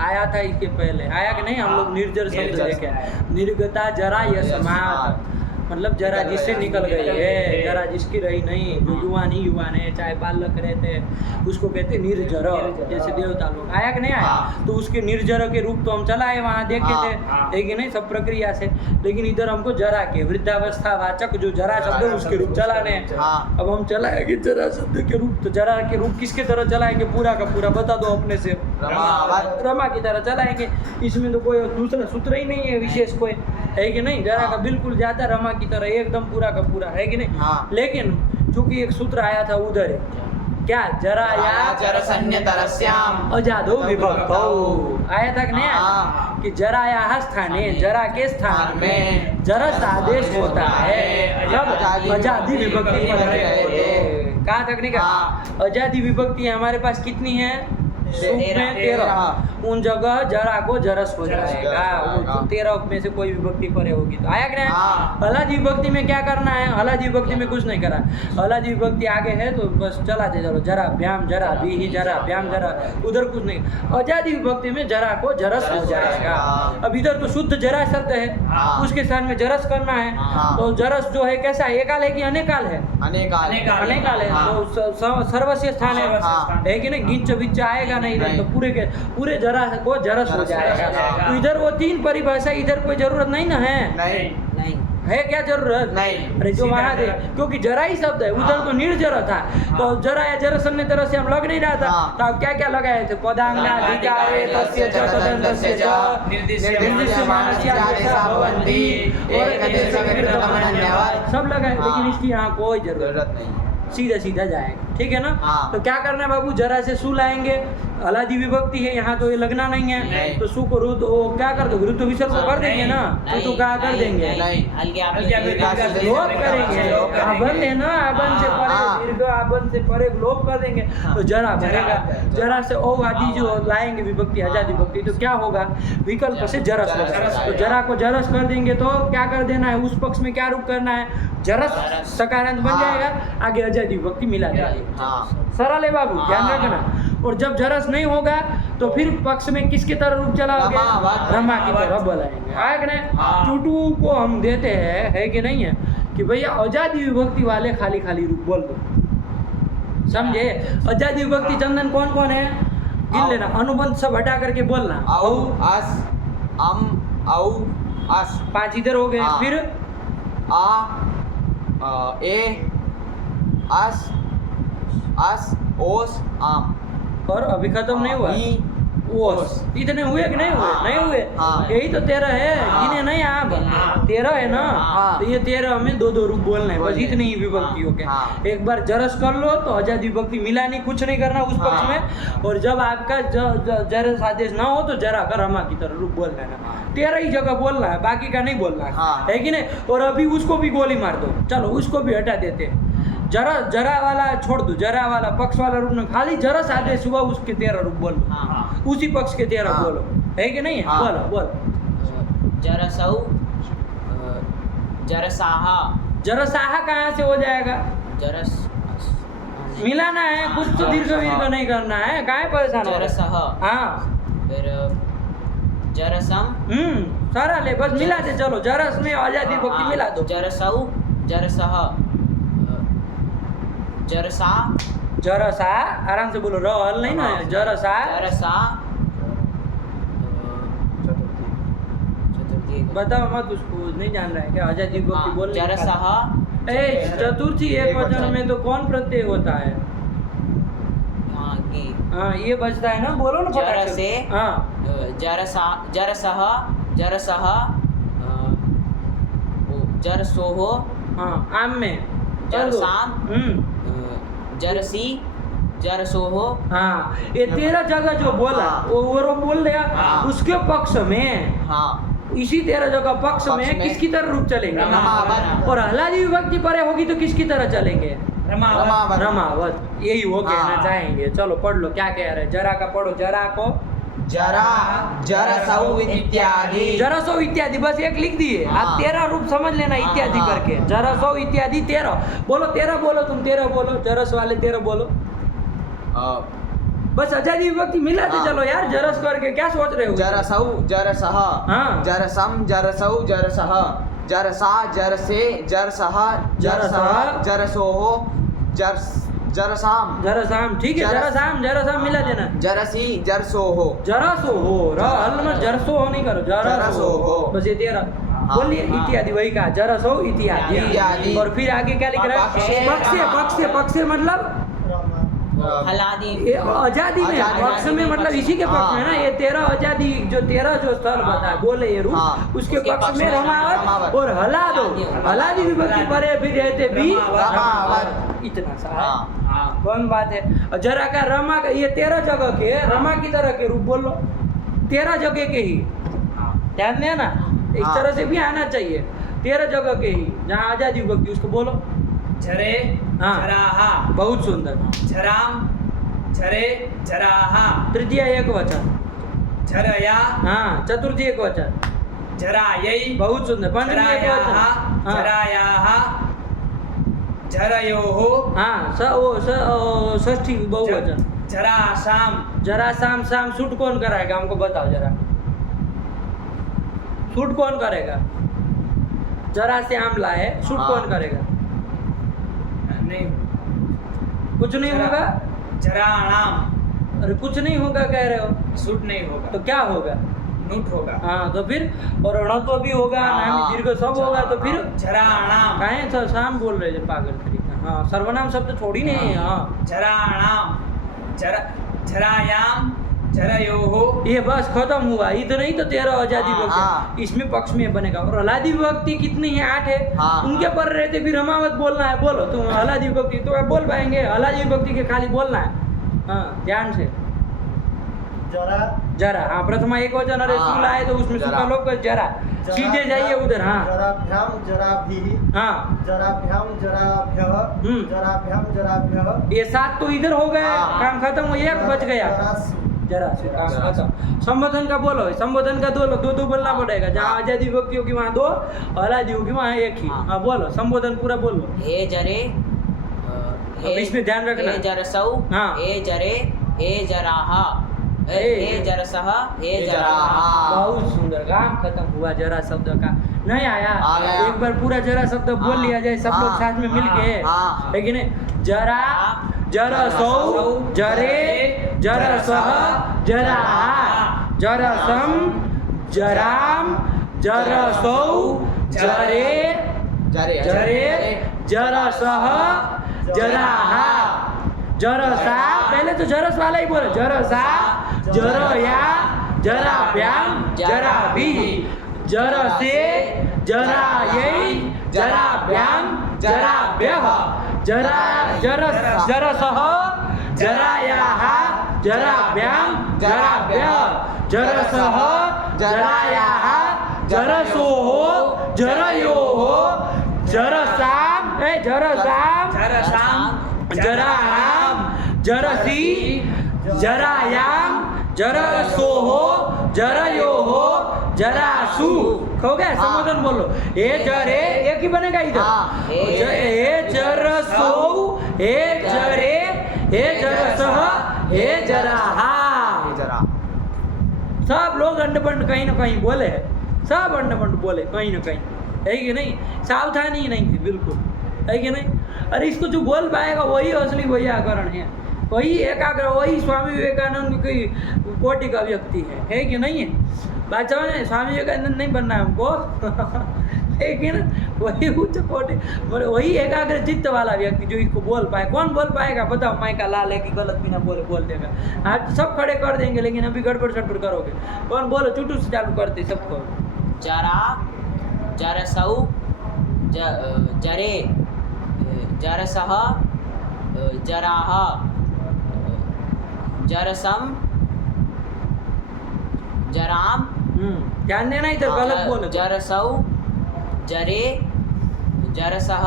आया था इसके पहले, आया कि नहीं, हम लोग निर्जर शब्द लेके, निर्गता जरा यशमात, मतलब जरा जिससे निकल गई है, जरा जिसकी रही नहीं, जो युवान ही युवान है, चाहे बालक रहते हैं, उसको कहते हैं निर्जर, जैसे देवता लोग, आया कि नहीं आया, तो उसके निर्जर के रूप तो हम चलाए वहाँ देखे थे, लेकिन नहीं सब प्रक्रिया से, लेकिन इधर हमको जरा के वृद्धावस्था वाचक जो जरा शब्द है उसके रूप चलाने हैं। अब हम चलाएंगे जरा शब्द के रूप, तो जरा के रूप किसके तरह चलाएंगे, पूरा का पूरा बता दो अपने से, रमा की तरह चलाएंगे, इसमें तो कोई दूसरा सूत्र ही नहीं है विशेष कोई, है कि नहीं, जरा का बिल्कुल जाता रमा की तरह एकदम पूरा का पूरा, है कि नहीं। लेकिन चूंकि एक सूत्र आया था उधर, क्या, जरा या जरसन्यतरस्याम अजादो विभक्तौ, आया था कि नहीं आया, कि जरा या स्थाने, जरा के स्थान में जरस आदेश होता है, जब अजादी विभक्ति कहा तक नहीं कहा, अजादी विभक्ति हमारे पास कितनी है, 13, उन जगह जरा को जरस हो जाएगा, 13 में से कोई विभक्ति परे होगी, तो आया कि नहीं। हलादी विभक्ति में क्या करना है, हलादी विभक्ति में कुछ नहीं करा, हलादी विभक्ति आगे है तो बस चलाते चलो, जरा भ्याम जरा भी ही जरा भ्याम जरा, उधर कुछ नहीं, अजादी विभक्ति में जरा को जरस हो जाएगा। अब इधर तो शुद्ध जरा शब्द है, उसके स्थान में जरस करना है, तो जरस जो है कैसा, एकाल है कि अनेकाल है, अनेकाल है, तो सर्वस्व स्थान है कि नहीं, गिच बिच आएगा नहीं, इधर तो पूरे जरा को जरस हो जाएगा। तो इधर वो 3 परिभाषा, इधर कोई जरूरत नहीं ना है, नहीं है, क्या जरूरत नहीं, अरे जो वहाँ दे, क्योंकि जरा ही शब्द है, उधर तो निर्जर था, तो जरा या जरस अन्य तरह से हम लग नहीं रहा था, तो आप क्या क्या लगाए थे, पदांगा अधिकारे तस्य च तदन्तस्य च निर्दिश्यमानस्य भवन्ति, सब लगाए, लेकिन इसकी यहाँ कोई जरूरत नहीं, सीधा जाएगा, ठीक है ना। तो क्या करना है बाबू, जरा से सु लाएंगे, हलादी विभक्ति है यहाँ, तो ये लगना नहीं है, तो सु को रुद्ध, वो क्या कर दो, रुद्ध विसर्ग को कर देंगे ना, तो क्या कर देंगे, लोप करेंगे, आबंध है ना, आबंध से परे दीर्घ, आबंध से परे लोप कर देंगे, तो जरा बनेगा, जरा से ओ आदि जो लाएंगे विभक्ति, आजादी विभक्ति, तो क्या होगा, विकल्प से जरस होगा, तो जरा को जरस कर देंगे, तो क्या कर देना है, उस पक्ष में क्या रूप करना है, जरस सकारांत बन जाएगा, आगे अजादी विभक्ति मिला जाएगा, सरल है बाबू, ध्यान रखना। और जब जरस नहीं होगा तो फिर पक्ष में किसकी तरह रूप चलाओगे, रमा की तरह बोलाएंगे, आया कि नहीं। चुटू को हम देते हैं, है कि नहीं है, कि भैया अजादी विभक्ति वाले खाली रूप बोल दो, समझे? आजादी विभक्ति चंदन कौन कौन है गिन आओ। लेना, अनुबंध सब हटा करके बोलना। औ अस अम औ अस 5 इधर हो गए। हाँ। फिर ए अस ओस आम और अभी खत्म नहीं हुआ। ई ओस इतने हुए कि नहीं हुए? हाँ। नहीं हुए। हाँ। यही तो 13 है, हाँ। गिने नहीं आप? 13 है ना? हाँ। तो ये 13 हमें 2-2 रूप बोलना है, बस बोलने। इतनी ही विभक्ति हो गए। हाँ। एक बार जरस कर लो तो आजादी विभक्ति मिला नहीं, कुछ नहीं करना उस पक्ष हाँ। में। और जब आपका जरस आदेश ना हो तो जरा कर रमा की तरह रूप बोल देना। 13 ही जगह बोलना है, बाकी का नहीं बोलना है। हाँ। है कि नहीं? और अभी उसको भी गोली मार दो, चलो उसको भी हटा देते। जरा वाला छोड़ दो, जरा वाला पक्ष वाला रूप में खाली जरस आदेश हुआ उसके 13 रूप बोलो। हाँ। उसी पक्ष के 13 हाँ। बोलो, है कि नहीं? हाँ। बोलो बोलो। जरसौ जरसाहा जरसाहा कहाँ से हो जाएगा? जरस मिलाना है, कुछ तो दीर्घ वीर्घ नहीं करना है, काहे परेशान हो रहे? जरसह हाँ। फिर जरसम सारा ले, बस मिला दे, चलो जरस में आजादी विभक्ति मिला दो। जरसौ जरसह जरसा जरसा, आराम से बोलो, र हल नहीं ना है। जरसा जरसा चतुर्थी बताओ मत, उसको नहीं जान रहा है क्या आजादी विभक्ति बोल? जरसह ए चतुर्थी एक एक वचन वचन। में तो कौन प्रत्यय होता है? हाँ ये बचता है ना, बोलो ना फटाक जरसे हाँ जरसा जरसह जरसह जरसोहो हाँ आम में कर दो। जरसाम जरसी जरसोहो हाँ ये 13 जगह जो बोला वो बोल दिया। हाँ। उसके पक्ष में हाँ इसी 13 जगह पक्ष में में किसकी तरह रूप चलेंगे? रमावत। और हलादी विभक्ति परे होगी तो किसकी तरह चलेंगे? रमावत। रमावत। यही वो कहना हाँ। चाहेंगे। चलो पढ़ लो क्या कह रहे हैं। जरा का पढ़ो, जरा को जरा जरसौ इत्यादि जरसो इत्यादि, बस एक लिख दिए। आप हाँ। 13 रूप समझ लेना इत्यादि हाँ। करके। जरसो इत्यादि 13 बोलो, 13 बोलो, तुम 13 बोलो, जरस वाले 13 बोलो। बस आजादी विभक्ति मिला दे। हाँ। चलो यार, जरस करके क्या सोच रहे हो? जरसौ जरसह हाँ। जरसम जरसौ जरसह जरसा जरसे जरसह जरसह जरसोहो जरसाम जरसाम, ठीक है। जरस- जरसाम जरसाम मिला देना। जरसी जरसोहो जरसो हो, हल में जरसो हो नहीं करो, जरसो जरसो हो। हो। बस ये 13 हाँ। बोलिए। हाँ। इत्यादि वही कहा, जरसो इत्यादि। इत्यादि। और फिर आगे क्या लिख रहा पक्षे। है? पक्षे पक्षे पक्षे मतलब रमा हलादी ये आजादी में, आजादी पक्ष में मतलब इसी के पक्ष में ना। ये 13 आजादी जो 13 जो स्थल बता बोले ये रूप, हाँ। उसके उसके पक्ष पक्ष में में रमावत रमावत। और हला दो। हलादी विभक्ति परे भी रहते भी रमावत। इतना सा है। हाँ हाँ कौन बात है? और जरा का रमा का ये 13 जगह के रमा की तरह के रूप बोल लो, 13 जगह के ही। ध्यान देना, इस हाँ। तरह से भी आना चाहिए। 13 जगह के ही जहाँ आजादी विभक्ति, उसको बोलो। झरे हाँ। झराहा बहुत सुंदर। झराम झरे झराहा तृतीय एक वचन। झरया हाँ चतुर्थी एक वचन। झरायै बहुत सुंदर। पंचमी एक झरायाः वचन। हाँ। झरायाः झरयोः हाँ षष्ठी बहुवचन। झरासाम जरा शाम शाम शूट कौन कराएगा हमको बताओ जरा। शूट कौन करेगा? जरा से आम लाए, शूट हाँ। कौन करेगा? नहीं कुछ नहीं जरा- होगा। झराणाम अरे कुछ नहीं होगा कह रहे हो, सूट नहीं होगा तो क्या होगा? नूट होगा हाँ तो फिर, और रणत्व भी होगा, हाँ। नामी दीर्घ सब होगा, तो फिर झराणाम काहे तो शाम बोल रहे थे पागल तरीका। हाँ सर्वनाम शब्द थोड़ी नहीं है। हाँ झराणाम झरायाम झरयोः ये बस खत्म हुआ। इतना ही तो 13 आजादी हाँ, विभक्ति, हाँ। इसमें पक्ष में बनेगा। और हलादी विभक्ति कितनी है? 8 है। हाँ, उनके हाँ। पर रहते फिर रमावत बोलना है। बोलो तुम हलादी विभक्ति तो आप बोल पाएंगे? हलादी विभक्ति के खाली बोलना है। हाँ ध्यान से। जरा जरा, हाँ प्रथमा एक वचन, अरे हाँ, सुला है तो उसमें जरा। सुखा लोग जरा, सीधे जाइए उधर। हाँ जराभ्याम जराभिः हाँ जराभ्याम जराभ्यः हम्म। जराभ्याम जराभ्यः ये 7 तो इधर हो गए, हाँ। काम खत्म हो, एक बच गया। जरासु जरा से काम खत्म। संबोधन का बोलो, संबोधन का दो बोलना पड़ेगा। जहाँ आजादी विभक्ति होगी वहाँ 2, हलादी होगी वहाँ 1 ही। हाँ। हाँ बोलो, संबोधन पूरा बोलो। हे जरे अब इसमें ध्यान रखना। हे जरसौ हाँ। हे जरे हे जराहा हे- हे जरसह हे हे जराहा जराहा। बहुत सुंदर, काम खत्म हुआ। जरा शब्द का नहीं आया, आ गया। एक बार पूरा जरा शब्द बोल हाँ, लिया जाए सब लोग हाँ, साथ में मिलके, हाँ। लेकिन जरा जरसौ जरे जरसः जराहा जरसम जराम जरसौ जरे जरे जरसः जराहा जरसा, पहले तो जरस वाला ही बोले, जरसा जरया जराभ्याम जराभि जरसे जरायै जराभ्याम जराभ्यः जरसः जरायाः जराभ्याम जराभ्यः जरसः जरायाः जरसोः जरयोः जरसाम जरायाम जरसी जरायाम जरसोः जरयोः जरासु। हो गया, संबोधन बोलो। ए जरे एक ही बनेगा इधर। ए जरसो ए जरे ए जरसः ए जराहा। सब लोग अंडपंड कहीं ना कहीं बोले, सब अंडपंड बोले कहीं ना कहीं, है कि नहीं? सावधानी नहीं थी बिल्कुल, है कि नहीं? अरे इसको जो बोल पाएगा वही असली वैयाकरण है, वही एकाग्र, वही स्वामी विवेकानंद की कोटि का व्यक्ति है कि नहीं है? बात समझ में? स्वामी विवेकानंद नहीं बनना है हमको लेकिन वही उच्च कोटि, वही एकाग्र चित्त वाला व्यक्ति जो इसको बोल पाए। कौन बोल पाएगा बताओ? माइका लाल है कि गलत बिना बोले बोल देगा? आज सब खड़े कर देंगे लेकिन अभी गड़बड़ सड़बड़ करोगे। कौन बोलो? चुटू से चालू करते सबको। जरा जरसौ जरे जरसः जराह जरसम जराम। ध्यान देना इधर, गलत बोलो। जरसौ जरे जरसः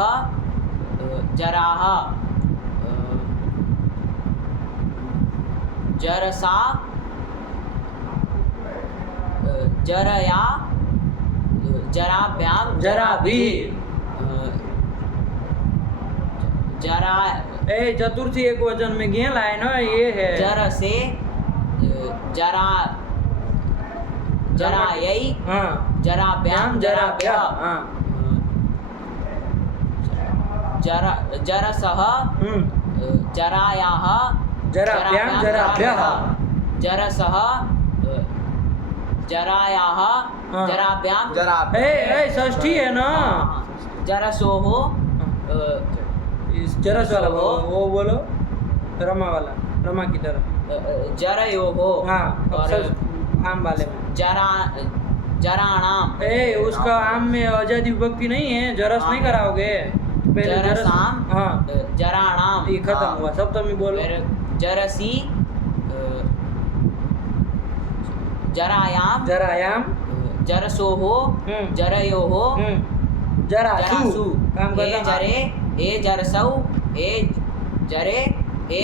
जराह जरसा जरया जराभ्याम जराभि जरा ए चतुर्थी एक वचन में गेल आए ना, ये है जर से जरा जरायै हाँ जराभ्याम जराभ्यः हाँ जरसः जरायाः जराभ्याम जराभ्यः जरसः जरायाः हाँ। जराभ्याम ए षष्ठी है ना? जरसोः इस जरस वाला वो बोलो, रमा वाला, रमा की तरह जरयोः हाँ, और आम वाले में जराणाम ए उसका आम में आजादी विभक्ति नहीं है, जरस नहीं कराओगे पहले जरसाम हाँ जराणाम ये खत्म हुआ, सप्तमी बोलो। फिर जरसी जरायाम जरायाम जरसोः जरयोः जरासु काम ए करना जरे ए जरसौ ए जरे ए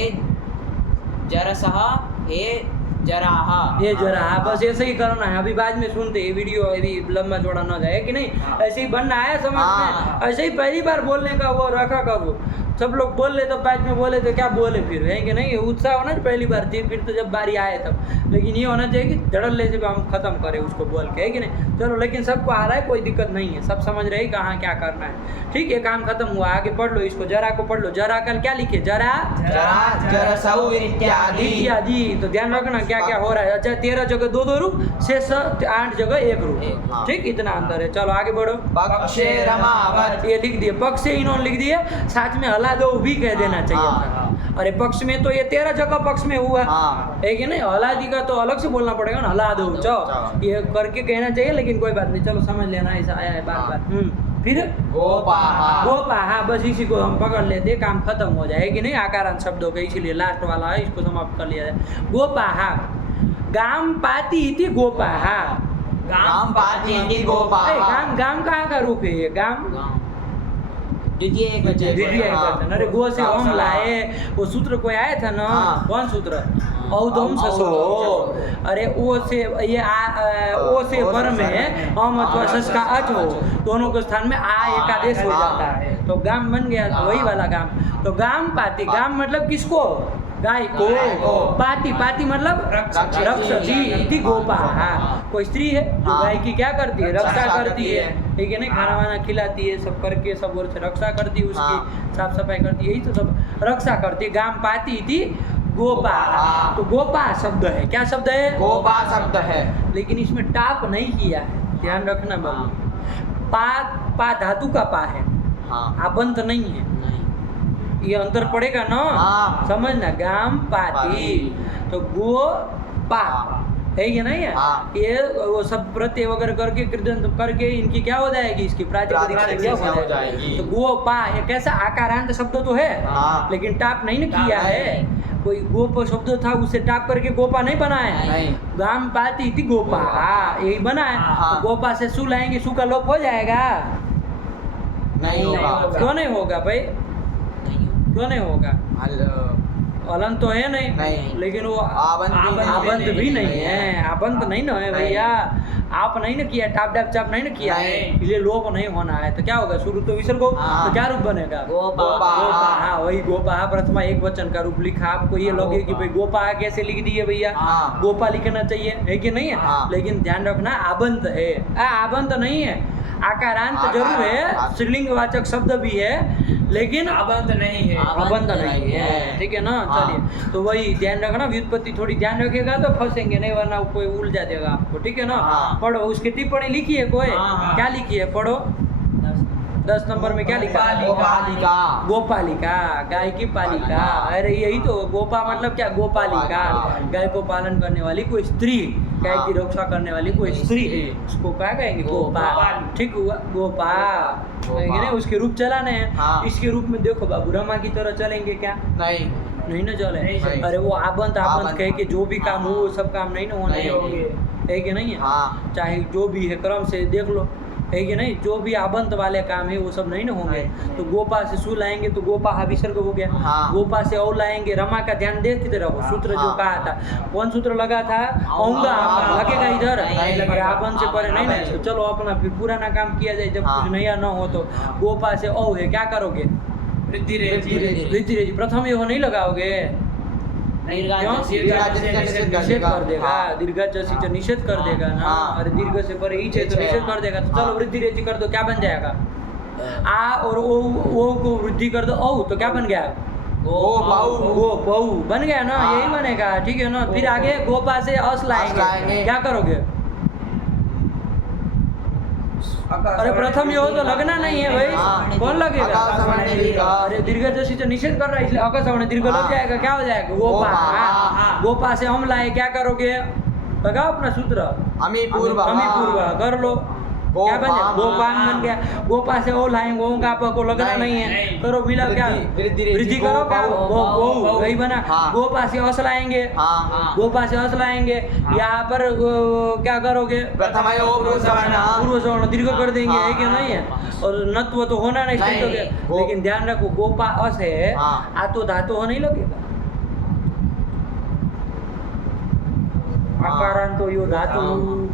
जरसः ए जराहा। ये जरा बस ऐसे ही करना है। अभी बाद में सुनते ये वीडियो अभी लंबा चौड़ा ना जाए कि नहीं, ऐसे ही बनना है समझ में। ऐसे ही पहली बार बोलने का वो रखा करो, सब लोग बोल ले तो बाद में बोले तो क्या बोले फिर, है कि नहीं? उत्साह होना चाहिए पहली बार थी, फिर तो जब बारी आए तब, लेकिन ये होना चाहिए कि धड़ल्ले से हम खत्म करें उसको बोल के, है कि नहीं? चलो, लेकिन सबको आ रहा है, कोई दिक्कत नहीं है, सब समझ रहे कहाँ क्या करना है। ठीक है, काम खत्म हुआ, आगे पढ़ लो इसको। जरा को पढ़ लो। जरा कल क्या लिखे? जरा जरसौ इत्यादि। इत्यादि। तो ध्यान रखना क्या क्या हो रहा है। अच्छा 13 जगह 2 रूप, शेष 8 जगह 1 रूप। हाँ। ठीक, इतना अंतर है। चलो आगे बढ़ो। पक्षे रमावत। ये लिख दिए, पक्ष से इन्होंने लिख दिए, साथ में हला दो भी कह देना चाहिए था। अरे पक्ष में तो ये 13 जगह पक्ष में हुआ है कि नहीं? हलादी का तो अलग से बोलना पड़ेगा ना, हला दो चलो, ये करके कहना चाहिए, लेकिन कोई बात नहीं, चलो समझ लेना, ऐसा आया है बार बार। फिर गोपाहा। गोपाहा, बस इसी को हम पकड़ लेते, काम खत्म हो जाए कि नहीं? आकारांत शब्दों के, इसीलिए लास्ट वाला है, इसको समाप्त कर लिया जाए। गोपाहा, गाम पाती इति गोपाहा। गाम पाती इति गोपाहा। गाम, गाम कहाँ का रूप है ये? गाम द्वितीय एकवचन। अरे गो से हम लाए, वो सूत्र कोई आया था ना, कौन सूत्र? औदम ससो। अरे ओ से ये ओ से वर में अम अथवा सस का अच हो, दोनों के स्थान में आ एकादेश हो जाता है, तो गाम बन गया। तो वही वाला गाम। तो गाम पाती, गाम मतलब किसको? गाय को पाती पाती मतलब रक्षक। रक्षसी इति गोपा। कोई स्त्री है जो हाँ। गाय की क्या करती है, रक्षा रक्षा करती करती है, है। ठीक है ना, खाना वाना खिलाती है, सब करके सब ओर से रक्षा करती है, उसकी हाँ। साफ सफाई करती है, यही तो सब रक्षा करती है। गाम पाती इति गोपा। हाँ। तो गोपा शब्द है, क्या शब्द है, गोपा शब्द है। लेकिन इसमें टाप नहीं किया है, ध्यान रखना बाबू। पा धातु का पा है, हाँ आबंत नहीं है, नहीं ये अंतर पड़ेगा ना, हाँ। समझना। गाम पाती तो गो पा है ये नहीं है, हाँ। ये वो सब प्रत्यय वगैरह करके कृदंत करके इनकी क्या हो जाएगी, इसकी प्रातिपदिक प्रातिपदिक संज्ञा संज्ञा हो हो जाएगी। जाएगी। तो गो पा ये कैसा आकारांत शब्द तो है, हाँ। लेकिन टाप नहीं ना किया टाप है। नहीं। कोई गोप शब्द था उसे टाप करके गोपा नहीं बनाया है। नहीं। गाम पाती थी गोपा, यही बना है। हाँ। तो गोपा से सु लाएंगे, सु का लोप हो जाएगा, नहीं होगा। क्यों नहीं होगा भाई, नहीं हो। क्यों नहीं होगा, अलन तो है नहीं, नहीं। लेकिन वो आबंत आबंत भी नहीं है, आबंत नहीं ना है नहीं। भैया। आप नहीं ना किया, टाप डाप चाप नहीं ना किया है, नहीं। इसलिए लोप नहीं होना है। तो क्या होगा, शुरू तो विसर्ग हो, हाँ। तो क्या रूप बनेगा, गोपा। गोपा। हाँ वही गोपा प्रथमा एक वचन का रूप लिखा। आपको ये लगे कि भाई गोपा कैसे लिख दिए भैया, हाँ। गोपा लिखना चाहिए है कि नहीं है, हाँ। लेकिन ध्यान रखना आबंत है, आबंत नहीं है। आकारांत जरूर है, आकारांत। स्त्रीलिंग वाचक शब्द भी है, लेकिन आबंत नहीं है। आबंध नहीं है, ठीक है ना। हाँ। चलिए, तो वही ध्यान रखना, व्युत्पत्ति थोड़ी ध्यान रखेगा तो फंसेंगे नहीं, वरना कोई उलझा देगा आपको, ठीक है ना। हाँ। पढ़ो, उसकी टिप्पणी लिखी है कोई, हाँ, हाँ। क्या लिखी है, पढ़ो। 10 नंबर में क्या लिखा है, गोपालिका। गोपालिका, गाय की पालिका। अरे यही तो, गोपा मतलब क्या, गोपालिका, गाय को पालन करने वाली कोई स्त्री, गाय की रक्षा करने वाली कोई स्त्री, उसको क्या कहेंगे, गोपा। ठीक हुआ, गोपा, ठीक है ना। उसके रूप चलाने हैं, हाँ। इसके रूप में देखो बाबू, रमा की तरह चलेंगे क्या, नहीं नहीं ना चले। नहीं। अरे वो आबंत आबंत आबंत। कह के जो भी काम हो वो सब काम नहीं ना होने नहीं होंगे, है कि नहीं है। हाँ। चाहे जो भी है क्रम से देख लो, है कि नहीं, जो भी आबंत वाले काम है वो सब नहीं ना होंगे। तो गोपा से सु लाएंगे तो गोपा हा विसर्ग हो गया। हाँ। गोपा से औ लाएंगे, रमा का ध्यान देखते रहो, सूत्र जो हाँ। कहा था, कौन सूत्र लगा था, औंगा हाँ। लगेगा इधर, नहीं लगेगा। अरे आबंत से परे नहीं ना। तो चलो अपना फिर पुराना काम किया जाए, जब हाँ। कुछ नया न हो तो। गोपा से औ है, क्या करोगे, वृद्धि रेजी। वृद्धि रेजी, प्रथम यो नहीं लगाओगे, क्यों? निषेध कर देगा, दीर्घ से निषेध कर देगा ना। हाँ। अरे दीर्घ से परे ही तो निषेध कर देगा। तो चलो हाँ। वृद्धि रेजी कर दो, क्या बन जाएगा, आ और ओ को वृद्धि कर दो, औ तो क्या बन गया, गो बहु बन गया ना, हाँ। यही बनेगा, ठीक है ना। फिर आगे गोपा से अस लाएंगे, लाएंगे। क्या करोगे, अरे प्रथम यो तो लगना नहीं है भाई, हाँ। कौन लगेगा, अकासवर्ण दीर्घ। अरे दीर्घ जैसी तो निषेध कर रहा है, इसलिए अकसवर्ण दीर्घ लग हाँ। जाएगा, क्या हो जाएगा, गोपा। हाँ। गोपा से हम लाए, क्या करोगे, लगाओ अपना सूत्र, अमी पूर्व अमी पूर्व कर लो, क्या बन गया, गोपान। गोपान बन गया। गोपा से ओ लाएंगे, ओं का को लगना नहीं, नहीं है, नहीं। करो मिला क्या, वृद्धि वृद्धि करो क्या, गोपाऊ। गो वही बना। हाँ। गोपा से अस लाएंगे, हाँ। गोपा से अस लाएंगे, यहाँ पर क्या करोगे, प्रथमयो पुरुषवर्ण। पूर्व सवर्ण दीर्घ कर देंगे, हाँ, है कि नहीं है। और नत्व तो होना नहीं, नहीं, स्थित हो गया। गो- लेकिन ध्यान रखो, गोपा अस है, हाँ। आ तो धातु हो नहीं लगेगा, आकारांत तो यो धातु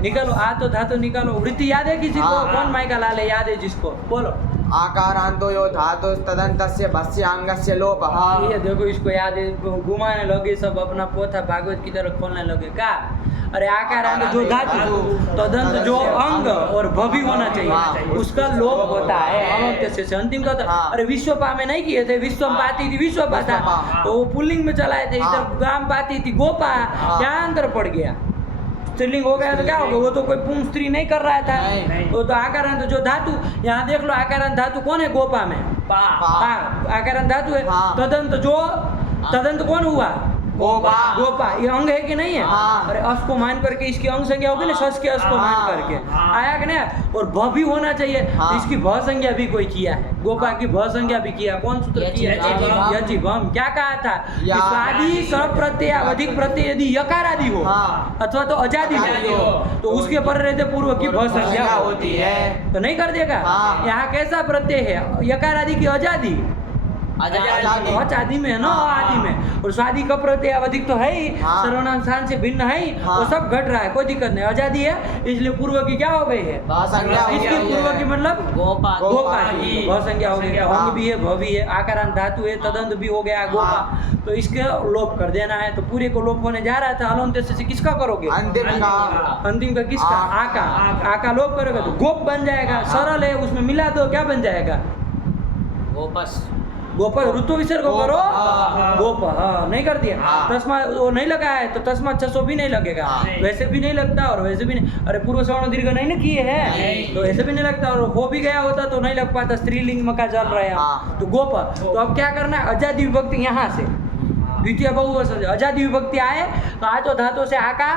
निकालो, आ तो धातु निकालो। वृत्ति याद है किसी को, हाँ। कौन माइका लाल है, याद है जिसको, बोलो। आकारांतो यो धातु तदन्तस्य भस्यांगस्य लोपः। ये देखो, इसको याद है, घुमाने लगे सब, अपना पोथा भागवत की तरफ खोलने लगे, का अरे आकारांत जो धातु, तदंत जो अंग और भवि होना हाँ। चाहिए, उसका लोप होता है, अवंत्य से अंतिम का। हाँ। अरे विश्वपा में नहीं किए थे, विश्वम पाती थी, विश्वपा था, विश्वपा। तो वो पुल्लिंग में चलाए थे, हाँ। इधर गाम पाती थी, गोपा, हाँ। क्या अंतर पड़ गया, स्त्रीलिंग हो गया तो क्या होगा, वो तो कोई पुंग स्त्री नहीं कर रहा था, नहीं। वो तो आकारांत जो धातु, यहाँ देख लो, आकारांत धातु कौन है, गोपा में पा। पा, आकारांत धातु है। हाँ। तदंत जो, तदंत कौन हुआ, गोपा। गोपा, ये अंग है कि नहीं है। हाँ। अरे अस को मान करके इसकी अंग संज्ञा होगी ना, सस के अस को मान हाँ। करके हाँ। आया कि नहीं। और भ भी होना चाहिए, हाँ। इसकी भ संज्ञा भी कोई किया है, गोपा की भ संज्ञा भी किया, कौन सूत्र यचि किया, भम। यचि भम। क्या कहा था, या- आदि सब प्रत्यय अधिक प्रत्यय यदि यकार आदि हो, हाँ। अथवा तो अजादि अजादि हो, हो, तो उसके पर रहते पूर्व की भ संज्ञा होती है। तो नहीं कर देगा। हाँ। यहाँ कैसा प्रत्यय है, यकार आदि की अजादि, आजादी वच आदि में है ना, आदि में। और स्वादि का प्रत्यय अधिक तो है ही, हाँ। सर्वनाम स्थान से भिन्न है ही, हाँ। वो सब घट रहा है, कोई दिक्कत नहीं। आजादी है इसलिए पूर्व की क्या हो गई है? बहुसंज्ञा हो इसकी गई है। पूर्व की मतलब गोपा गोपा की बहुत संज्ञा हो गई। संज्ञा, अंग हाँ। भी है, भ भी है, आकारांत धातु है, तदंत भी हो गया गोपा। हाँ। तो इसके लोप कर देना है, तो पूरे को लोप होने जा रहा था। हलों से किसका करोगे? अंतिम का अंतिम का किसका? आका। आका लोप करोगे तो गोप बन जाएगा, सरल है, उसमें मिला दो क्या बन जाएगा? गोपस गोपर ऋतु विसर्ग गोप, करो, हाँ। गोप, हाँ नहीं कर दिया। हाँ। तस्मा वो नहीं लगा है तो तस्मा 600 भी नहीं लगेगा, हाँ। वैसे भी नहीं लगता और वैसे भी नहीं। अरे पूर्व सवर्ण दीर्घ नहीं ना किए हैं, नहीं। तो ऐसे भी नहीं लगता, और हो भी गया होता तो नहीं लग पाता, स्त्रीलिंग में का चल रहा है। हाँ। तो गोप। तो अब क्या करना है? अजादी विभक्ति यहाँ से द्वितीय बहुवचन अजादी विभक्ति आए तो आतो धातु से आका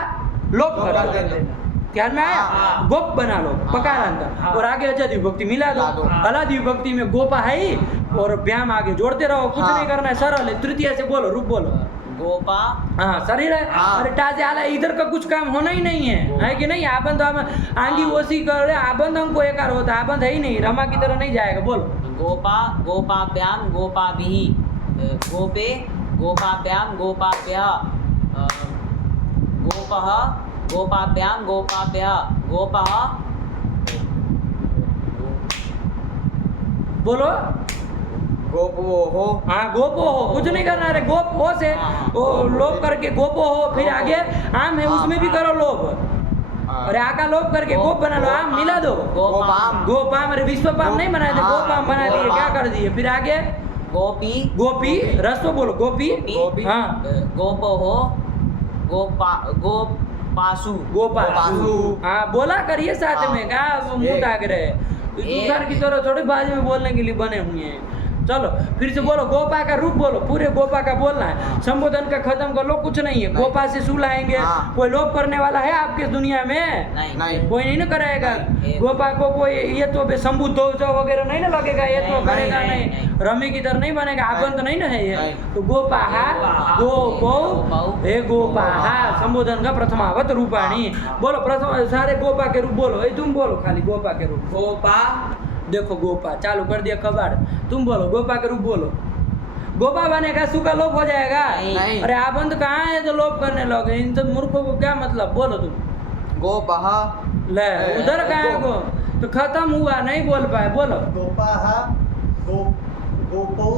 लोप कर देना। ध्यान में आया? हाँ। गोप बना लो, पकारांत, और आगे अजादी विभक्ति मिला दो। मिला दो। अलादी विभक्ति में गोपा है ही, और व्याम आगे जोड़ते रहो, कुछ हाँ। नहीं करना है, सरल है। तृतीय से बोलो, रूप बोलो। गोपा हाँ शरीर है। हाँ। अरे टाजे आला इधर का कुछ काम होना ही नहीं है कि नहीं? आबंध आंगी ओसी कर रहे, आबंध हमको एकार होता है, आबंध है ही नहीं, रमा की तरह नहीं जाएगा। बोलो गोपा गोपाभ्याम गोपाभिः गोपे गोपाभ्याम गोपाभ्यः गोपः गोपाभ्याम गोपाभ्यः गोपः बोलो। गोप वो हो। हाँ गोपो हो, कुछ नहीं करना। अरे गोप हो से हाँ। वो लोप करके गोपो हो, फिर आगे आम है उसमें भी करो लोप। अरे आका लोप करके गोप बना लो, आम मिला दो। गोपाम। गोपाम, अरे विश्वपाम नहीं बनाए थे, हाँ। गोपाम बना दिए, क्या कर दिए? फिर आगे गोपी गोपी, रस्व बोलो, गोपी। गोपी। हाँ गोपोः गोपासु गोपासु। हाँ बोला करिए साथ हाँ। में, क्या मुंह ताक रहे? दूसर की तरह थोड़ी बाजी में बोलने के लिए बने हुए हैं। चलो फिर से बोलो, गोपा का रूप बोलो, पूरे गोपा का बोलना है। संबोधन का खत्म कर लो, कुछ नहीं है। नहीं। गोपा से सू लाएंगे। हाँ। कोई लोप करने वाला है आपके दुनिया में? नहीं। कोई नहीं ना कराएगा। नहीं। गोपा को कोई ये तो संबुद्ध वगैरह नहीं ना लगेगा, ये तो नहीं, करेगा नहीं, नहीं। नहीं। रमी की तरह नहीं बनेगा, आबंध नहीं ना है ये। नहीं। तो गोपा गोपौ हे गोपा संबोधन का प्रथमावत रूपाणी। बोलो प्रथम सारे गोपा के रूप बोलो। तुम बोलो खाली गोपा के रूप। गोपा देखो गोपा चालू कर दिया कबाड़। तुम बोलो गोपा के रूप बोलो। गोपा बनेगा, सु का लोप हो जाएगा। नहीं। अरे आबंध कहाँ है जो लोप करने लगे? इन सब मूर्खों को क्या मतलब? बोलो तुम। गोपः ले उधर कहाँ है गो? तो खत्म हुआ, नहीं बोल पाए। बोलो गोपाः गोपौ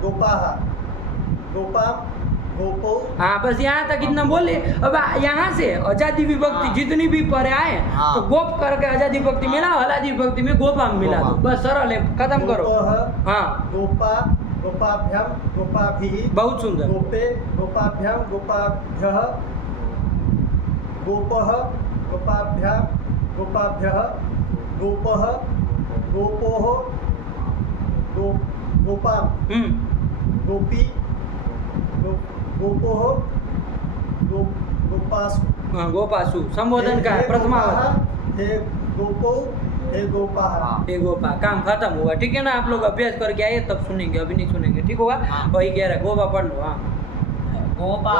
गोपाः गोपाम गोपौ। हाँ बस यहाँ तक इतना बोले। अब यहाँ से आजादी विभक्ति हाँ। जितनी भी परे आए हाँ। तो गोप करके आजादी विभक्ति मिला, हलादी विभक्ति में गोपा में मिला दो, गोपा। बस सरल है, खत्म करो। गोपः हाँ गोपा गोपाभ्याम गोपाभिः बहुत सुंदर। गोपे गोपाभ्याम गोपाभ्यः गोपः गोपाभ्याम गोपाभ्यः गोपः गोपोः गोपाम गोपी गोपोः गोपासु। हाँ गोपासु संबोधन का है प्रथमावत। हे गोपौ हे गोपाः। ये गोपा काम खत्म हुआ। ठीक है ना? आप लोग अभ्यास करके आइए तब सुनेंगे, अभी नहीं सुनेंगे। ठीक होगा? हाँ। वही कह रहा है, गोपा पढ़ लो। हाँ गोपा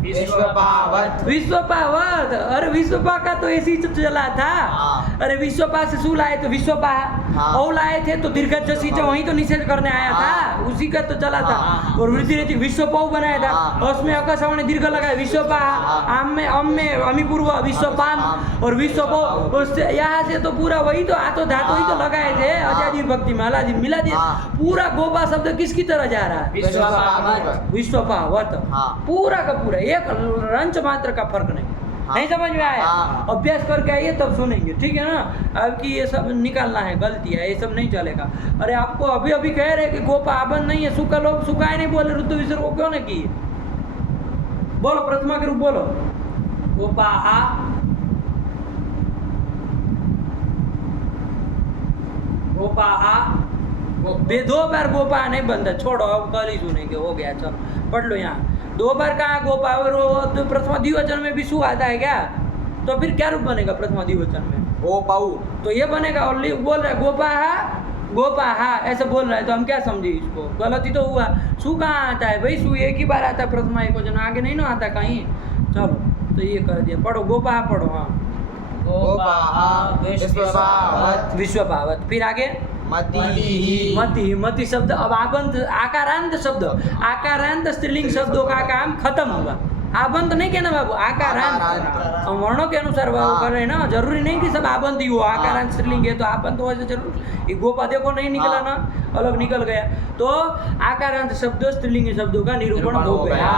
विश्वपावत। विश्वपावत। अरे विश्वपा का तो ऐसी ही चला था। हाँ। अरे विश्वपा से सू लाए तो विश्वपा, हाँ। औ लाए थे तो दीर्घ जसी वहीं तो निषेध करने आया था, हाँ। उसी का तो चला था। हाँ। और वृद्धि रहती विश्वपौ बनाया था, हाँ। और उसमें अकस्मात ने दीर्घ लगाया विश्वपा। हाँ। आम में अम में अमी पूर्व विश्वपाम हाँ। और विश्वपौ। उससे यहाँ से तो पूरा वही तो आतो धातु ही तो हाँ। लगाए थे। हाँ। आजादी भक्ति में हलादी मिला दिया। हाँ। पूरा गोपा शब्द किसकी तरह जा रहा है? विश्वपावत। विश्वपावत। हाँ। पूरा का पूरा, एक रंच मात्र का फर्क नहीं। हाँ। नहीं समझ में आया? हाँ। अभ्यास करके आइए तब सुनेंगे। ठीक है ना? आपकी ये सब निकालना है, गलती है, ये सब नहीं चलेगा। अरे आपको अभी अभी कह रहे कि गोपा आबंध नहीं है, सुखा लोग सुखाए नहीं बोले, ऋतु विसर्ग को क्यों नहीं किए? बोलो प्रथमा के रूप बोलो। गोपाः गोपाः दो बार गोपा नहीं बनता, छोड़ो अब कल ही सुनेंगे, हो गया। चलो पढ़ लो यहाँ। दो बार कहाँ गोपा? और वो तो प्रथमा द्विवचन में भी सु आता है क्या? तो फिर क्या रूप बनेगा प्रथमा द्विवचन में? गोपौ। तो ये बनेगा। और बोल रहा है गोपा हा ऐसे बोल रहा है, तो हम क्या समझे इसको? गलती तो हुआ। सु कहाँ आता है भाई? सु एक ही बार आता है प्रथमा एकवचन, आगे नहीं ना आता कहीं। चलो तो ये कर दिया। पढ़ो गोपा पढ़ो। हाँ गोपाः विश्वपावत। विश्वपावत। फिर आगे मतिः मति मति शब्द। अब आबंत आकारांत शब्द, आकारांत स्त्रीलिंग शब्दों का काम खत्म हुआ। आबंत नहीं कहना बाबू, आकारांत। आकारांत। हम वर्णों के अनुसार बाबू हाँ। कर रहे हैं ना, जरूरी नहीं कि सब आबंत ही हो। आकारांत स्त्रीलिंग है तो आबंत हो जरूर। ये गोपा देखो नहीं निकला हाँ। ना, अलग निकल गया। तो आकारांत शब्द स्त्रीलिंग शब्दों का निरूपण हो गया।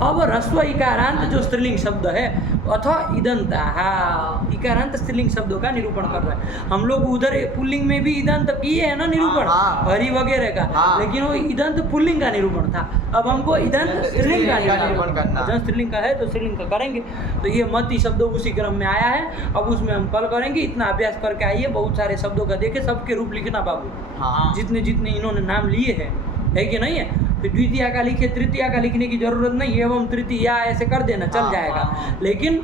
अब ह्रस्व इकारांत जो स्त्रीलिंग शब्द है अथवा इदंत, हाँ, इकारांत स्त्रीलिंग शब्दों का निरूपण कर रहा है। हम लोग उधर पुल्लिंग में भी इदंत किए है ना निरूपण, हाँ। हरि वगैरह का, हाँ। लेकिन वो इदंत पुल्लिंग का निरूपण था। अब हमको इदंत स्त्रीलिंग का निरूपण करना। जहाँ स्त्रीलिंग का है तो स्त्रीलिंग का करेंगे। तो ये मति शब्द उसी क्रम में आया है। अब उसमें हम कल करेंगे। इतना अभ्यास करके आइए, बहुत सारे शब्दों का देखे, सबके रूप लिखना बाबू, हाँ। जितने जितने इन्होंने नाम लिए हैं, है कि नहीं है। फिर द्वितीय का लिखे, तृतीय का लिखने की जरूरत नहीं, एवं तृतीय ऐसे कर देना चल हाँ, जाएगा। लेकिन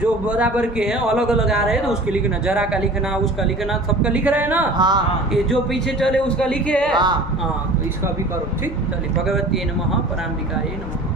जो बराबर के हैं अलग अलग आ रहे हैं तो उसके लिखना, जरा का लिखना, उसका लिखना, सबका लिख रहे हैं ना। हाँ। ये जो पीछे चले उसका लिखे है। हाँ। हाँ, तो इसका भी करो। ठीक, चलिए। भगवती नमः, पराम्बिकायै नमः।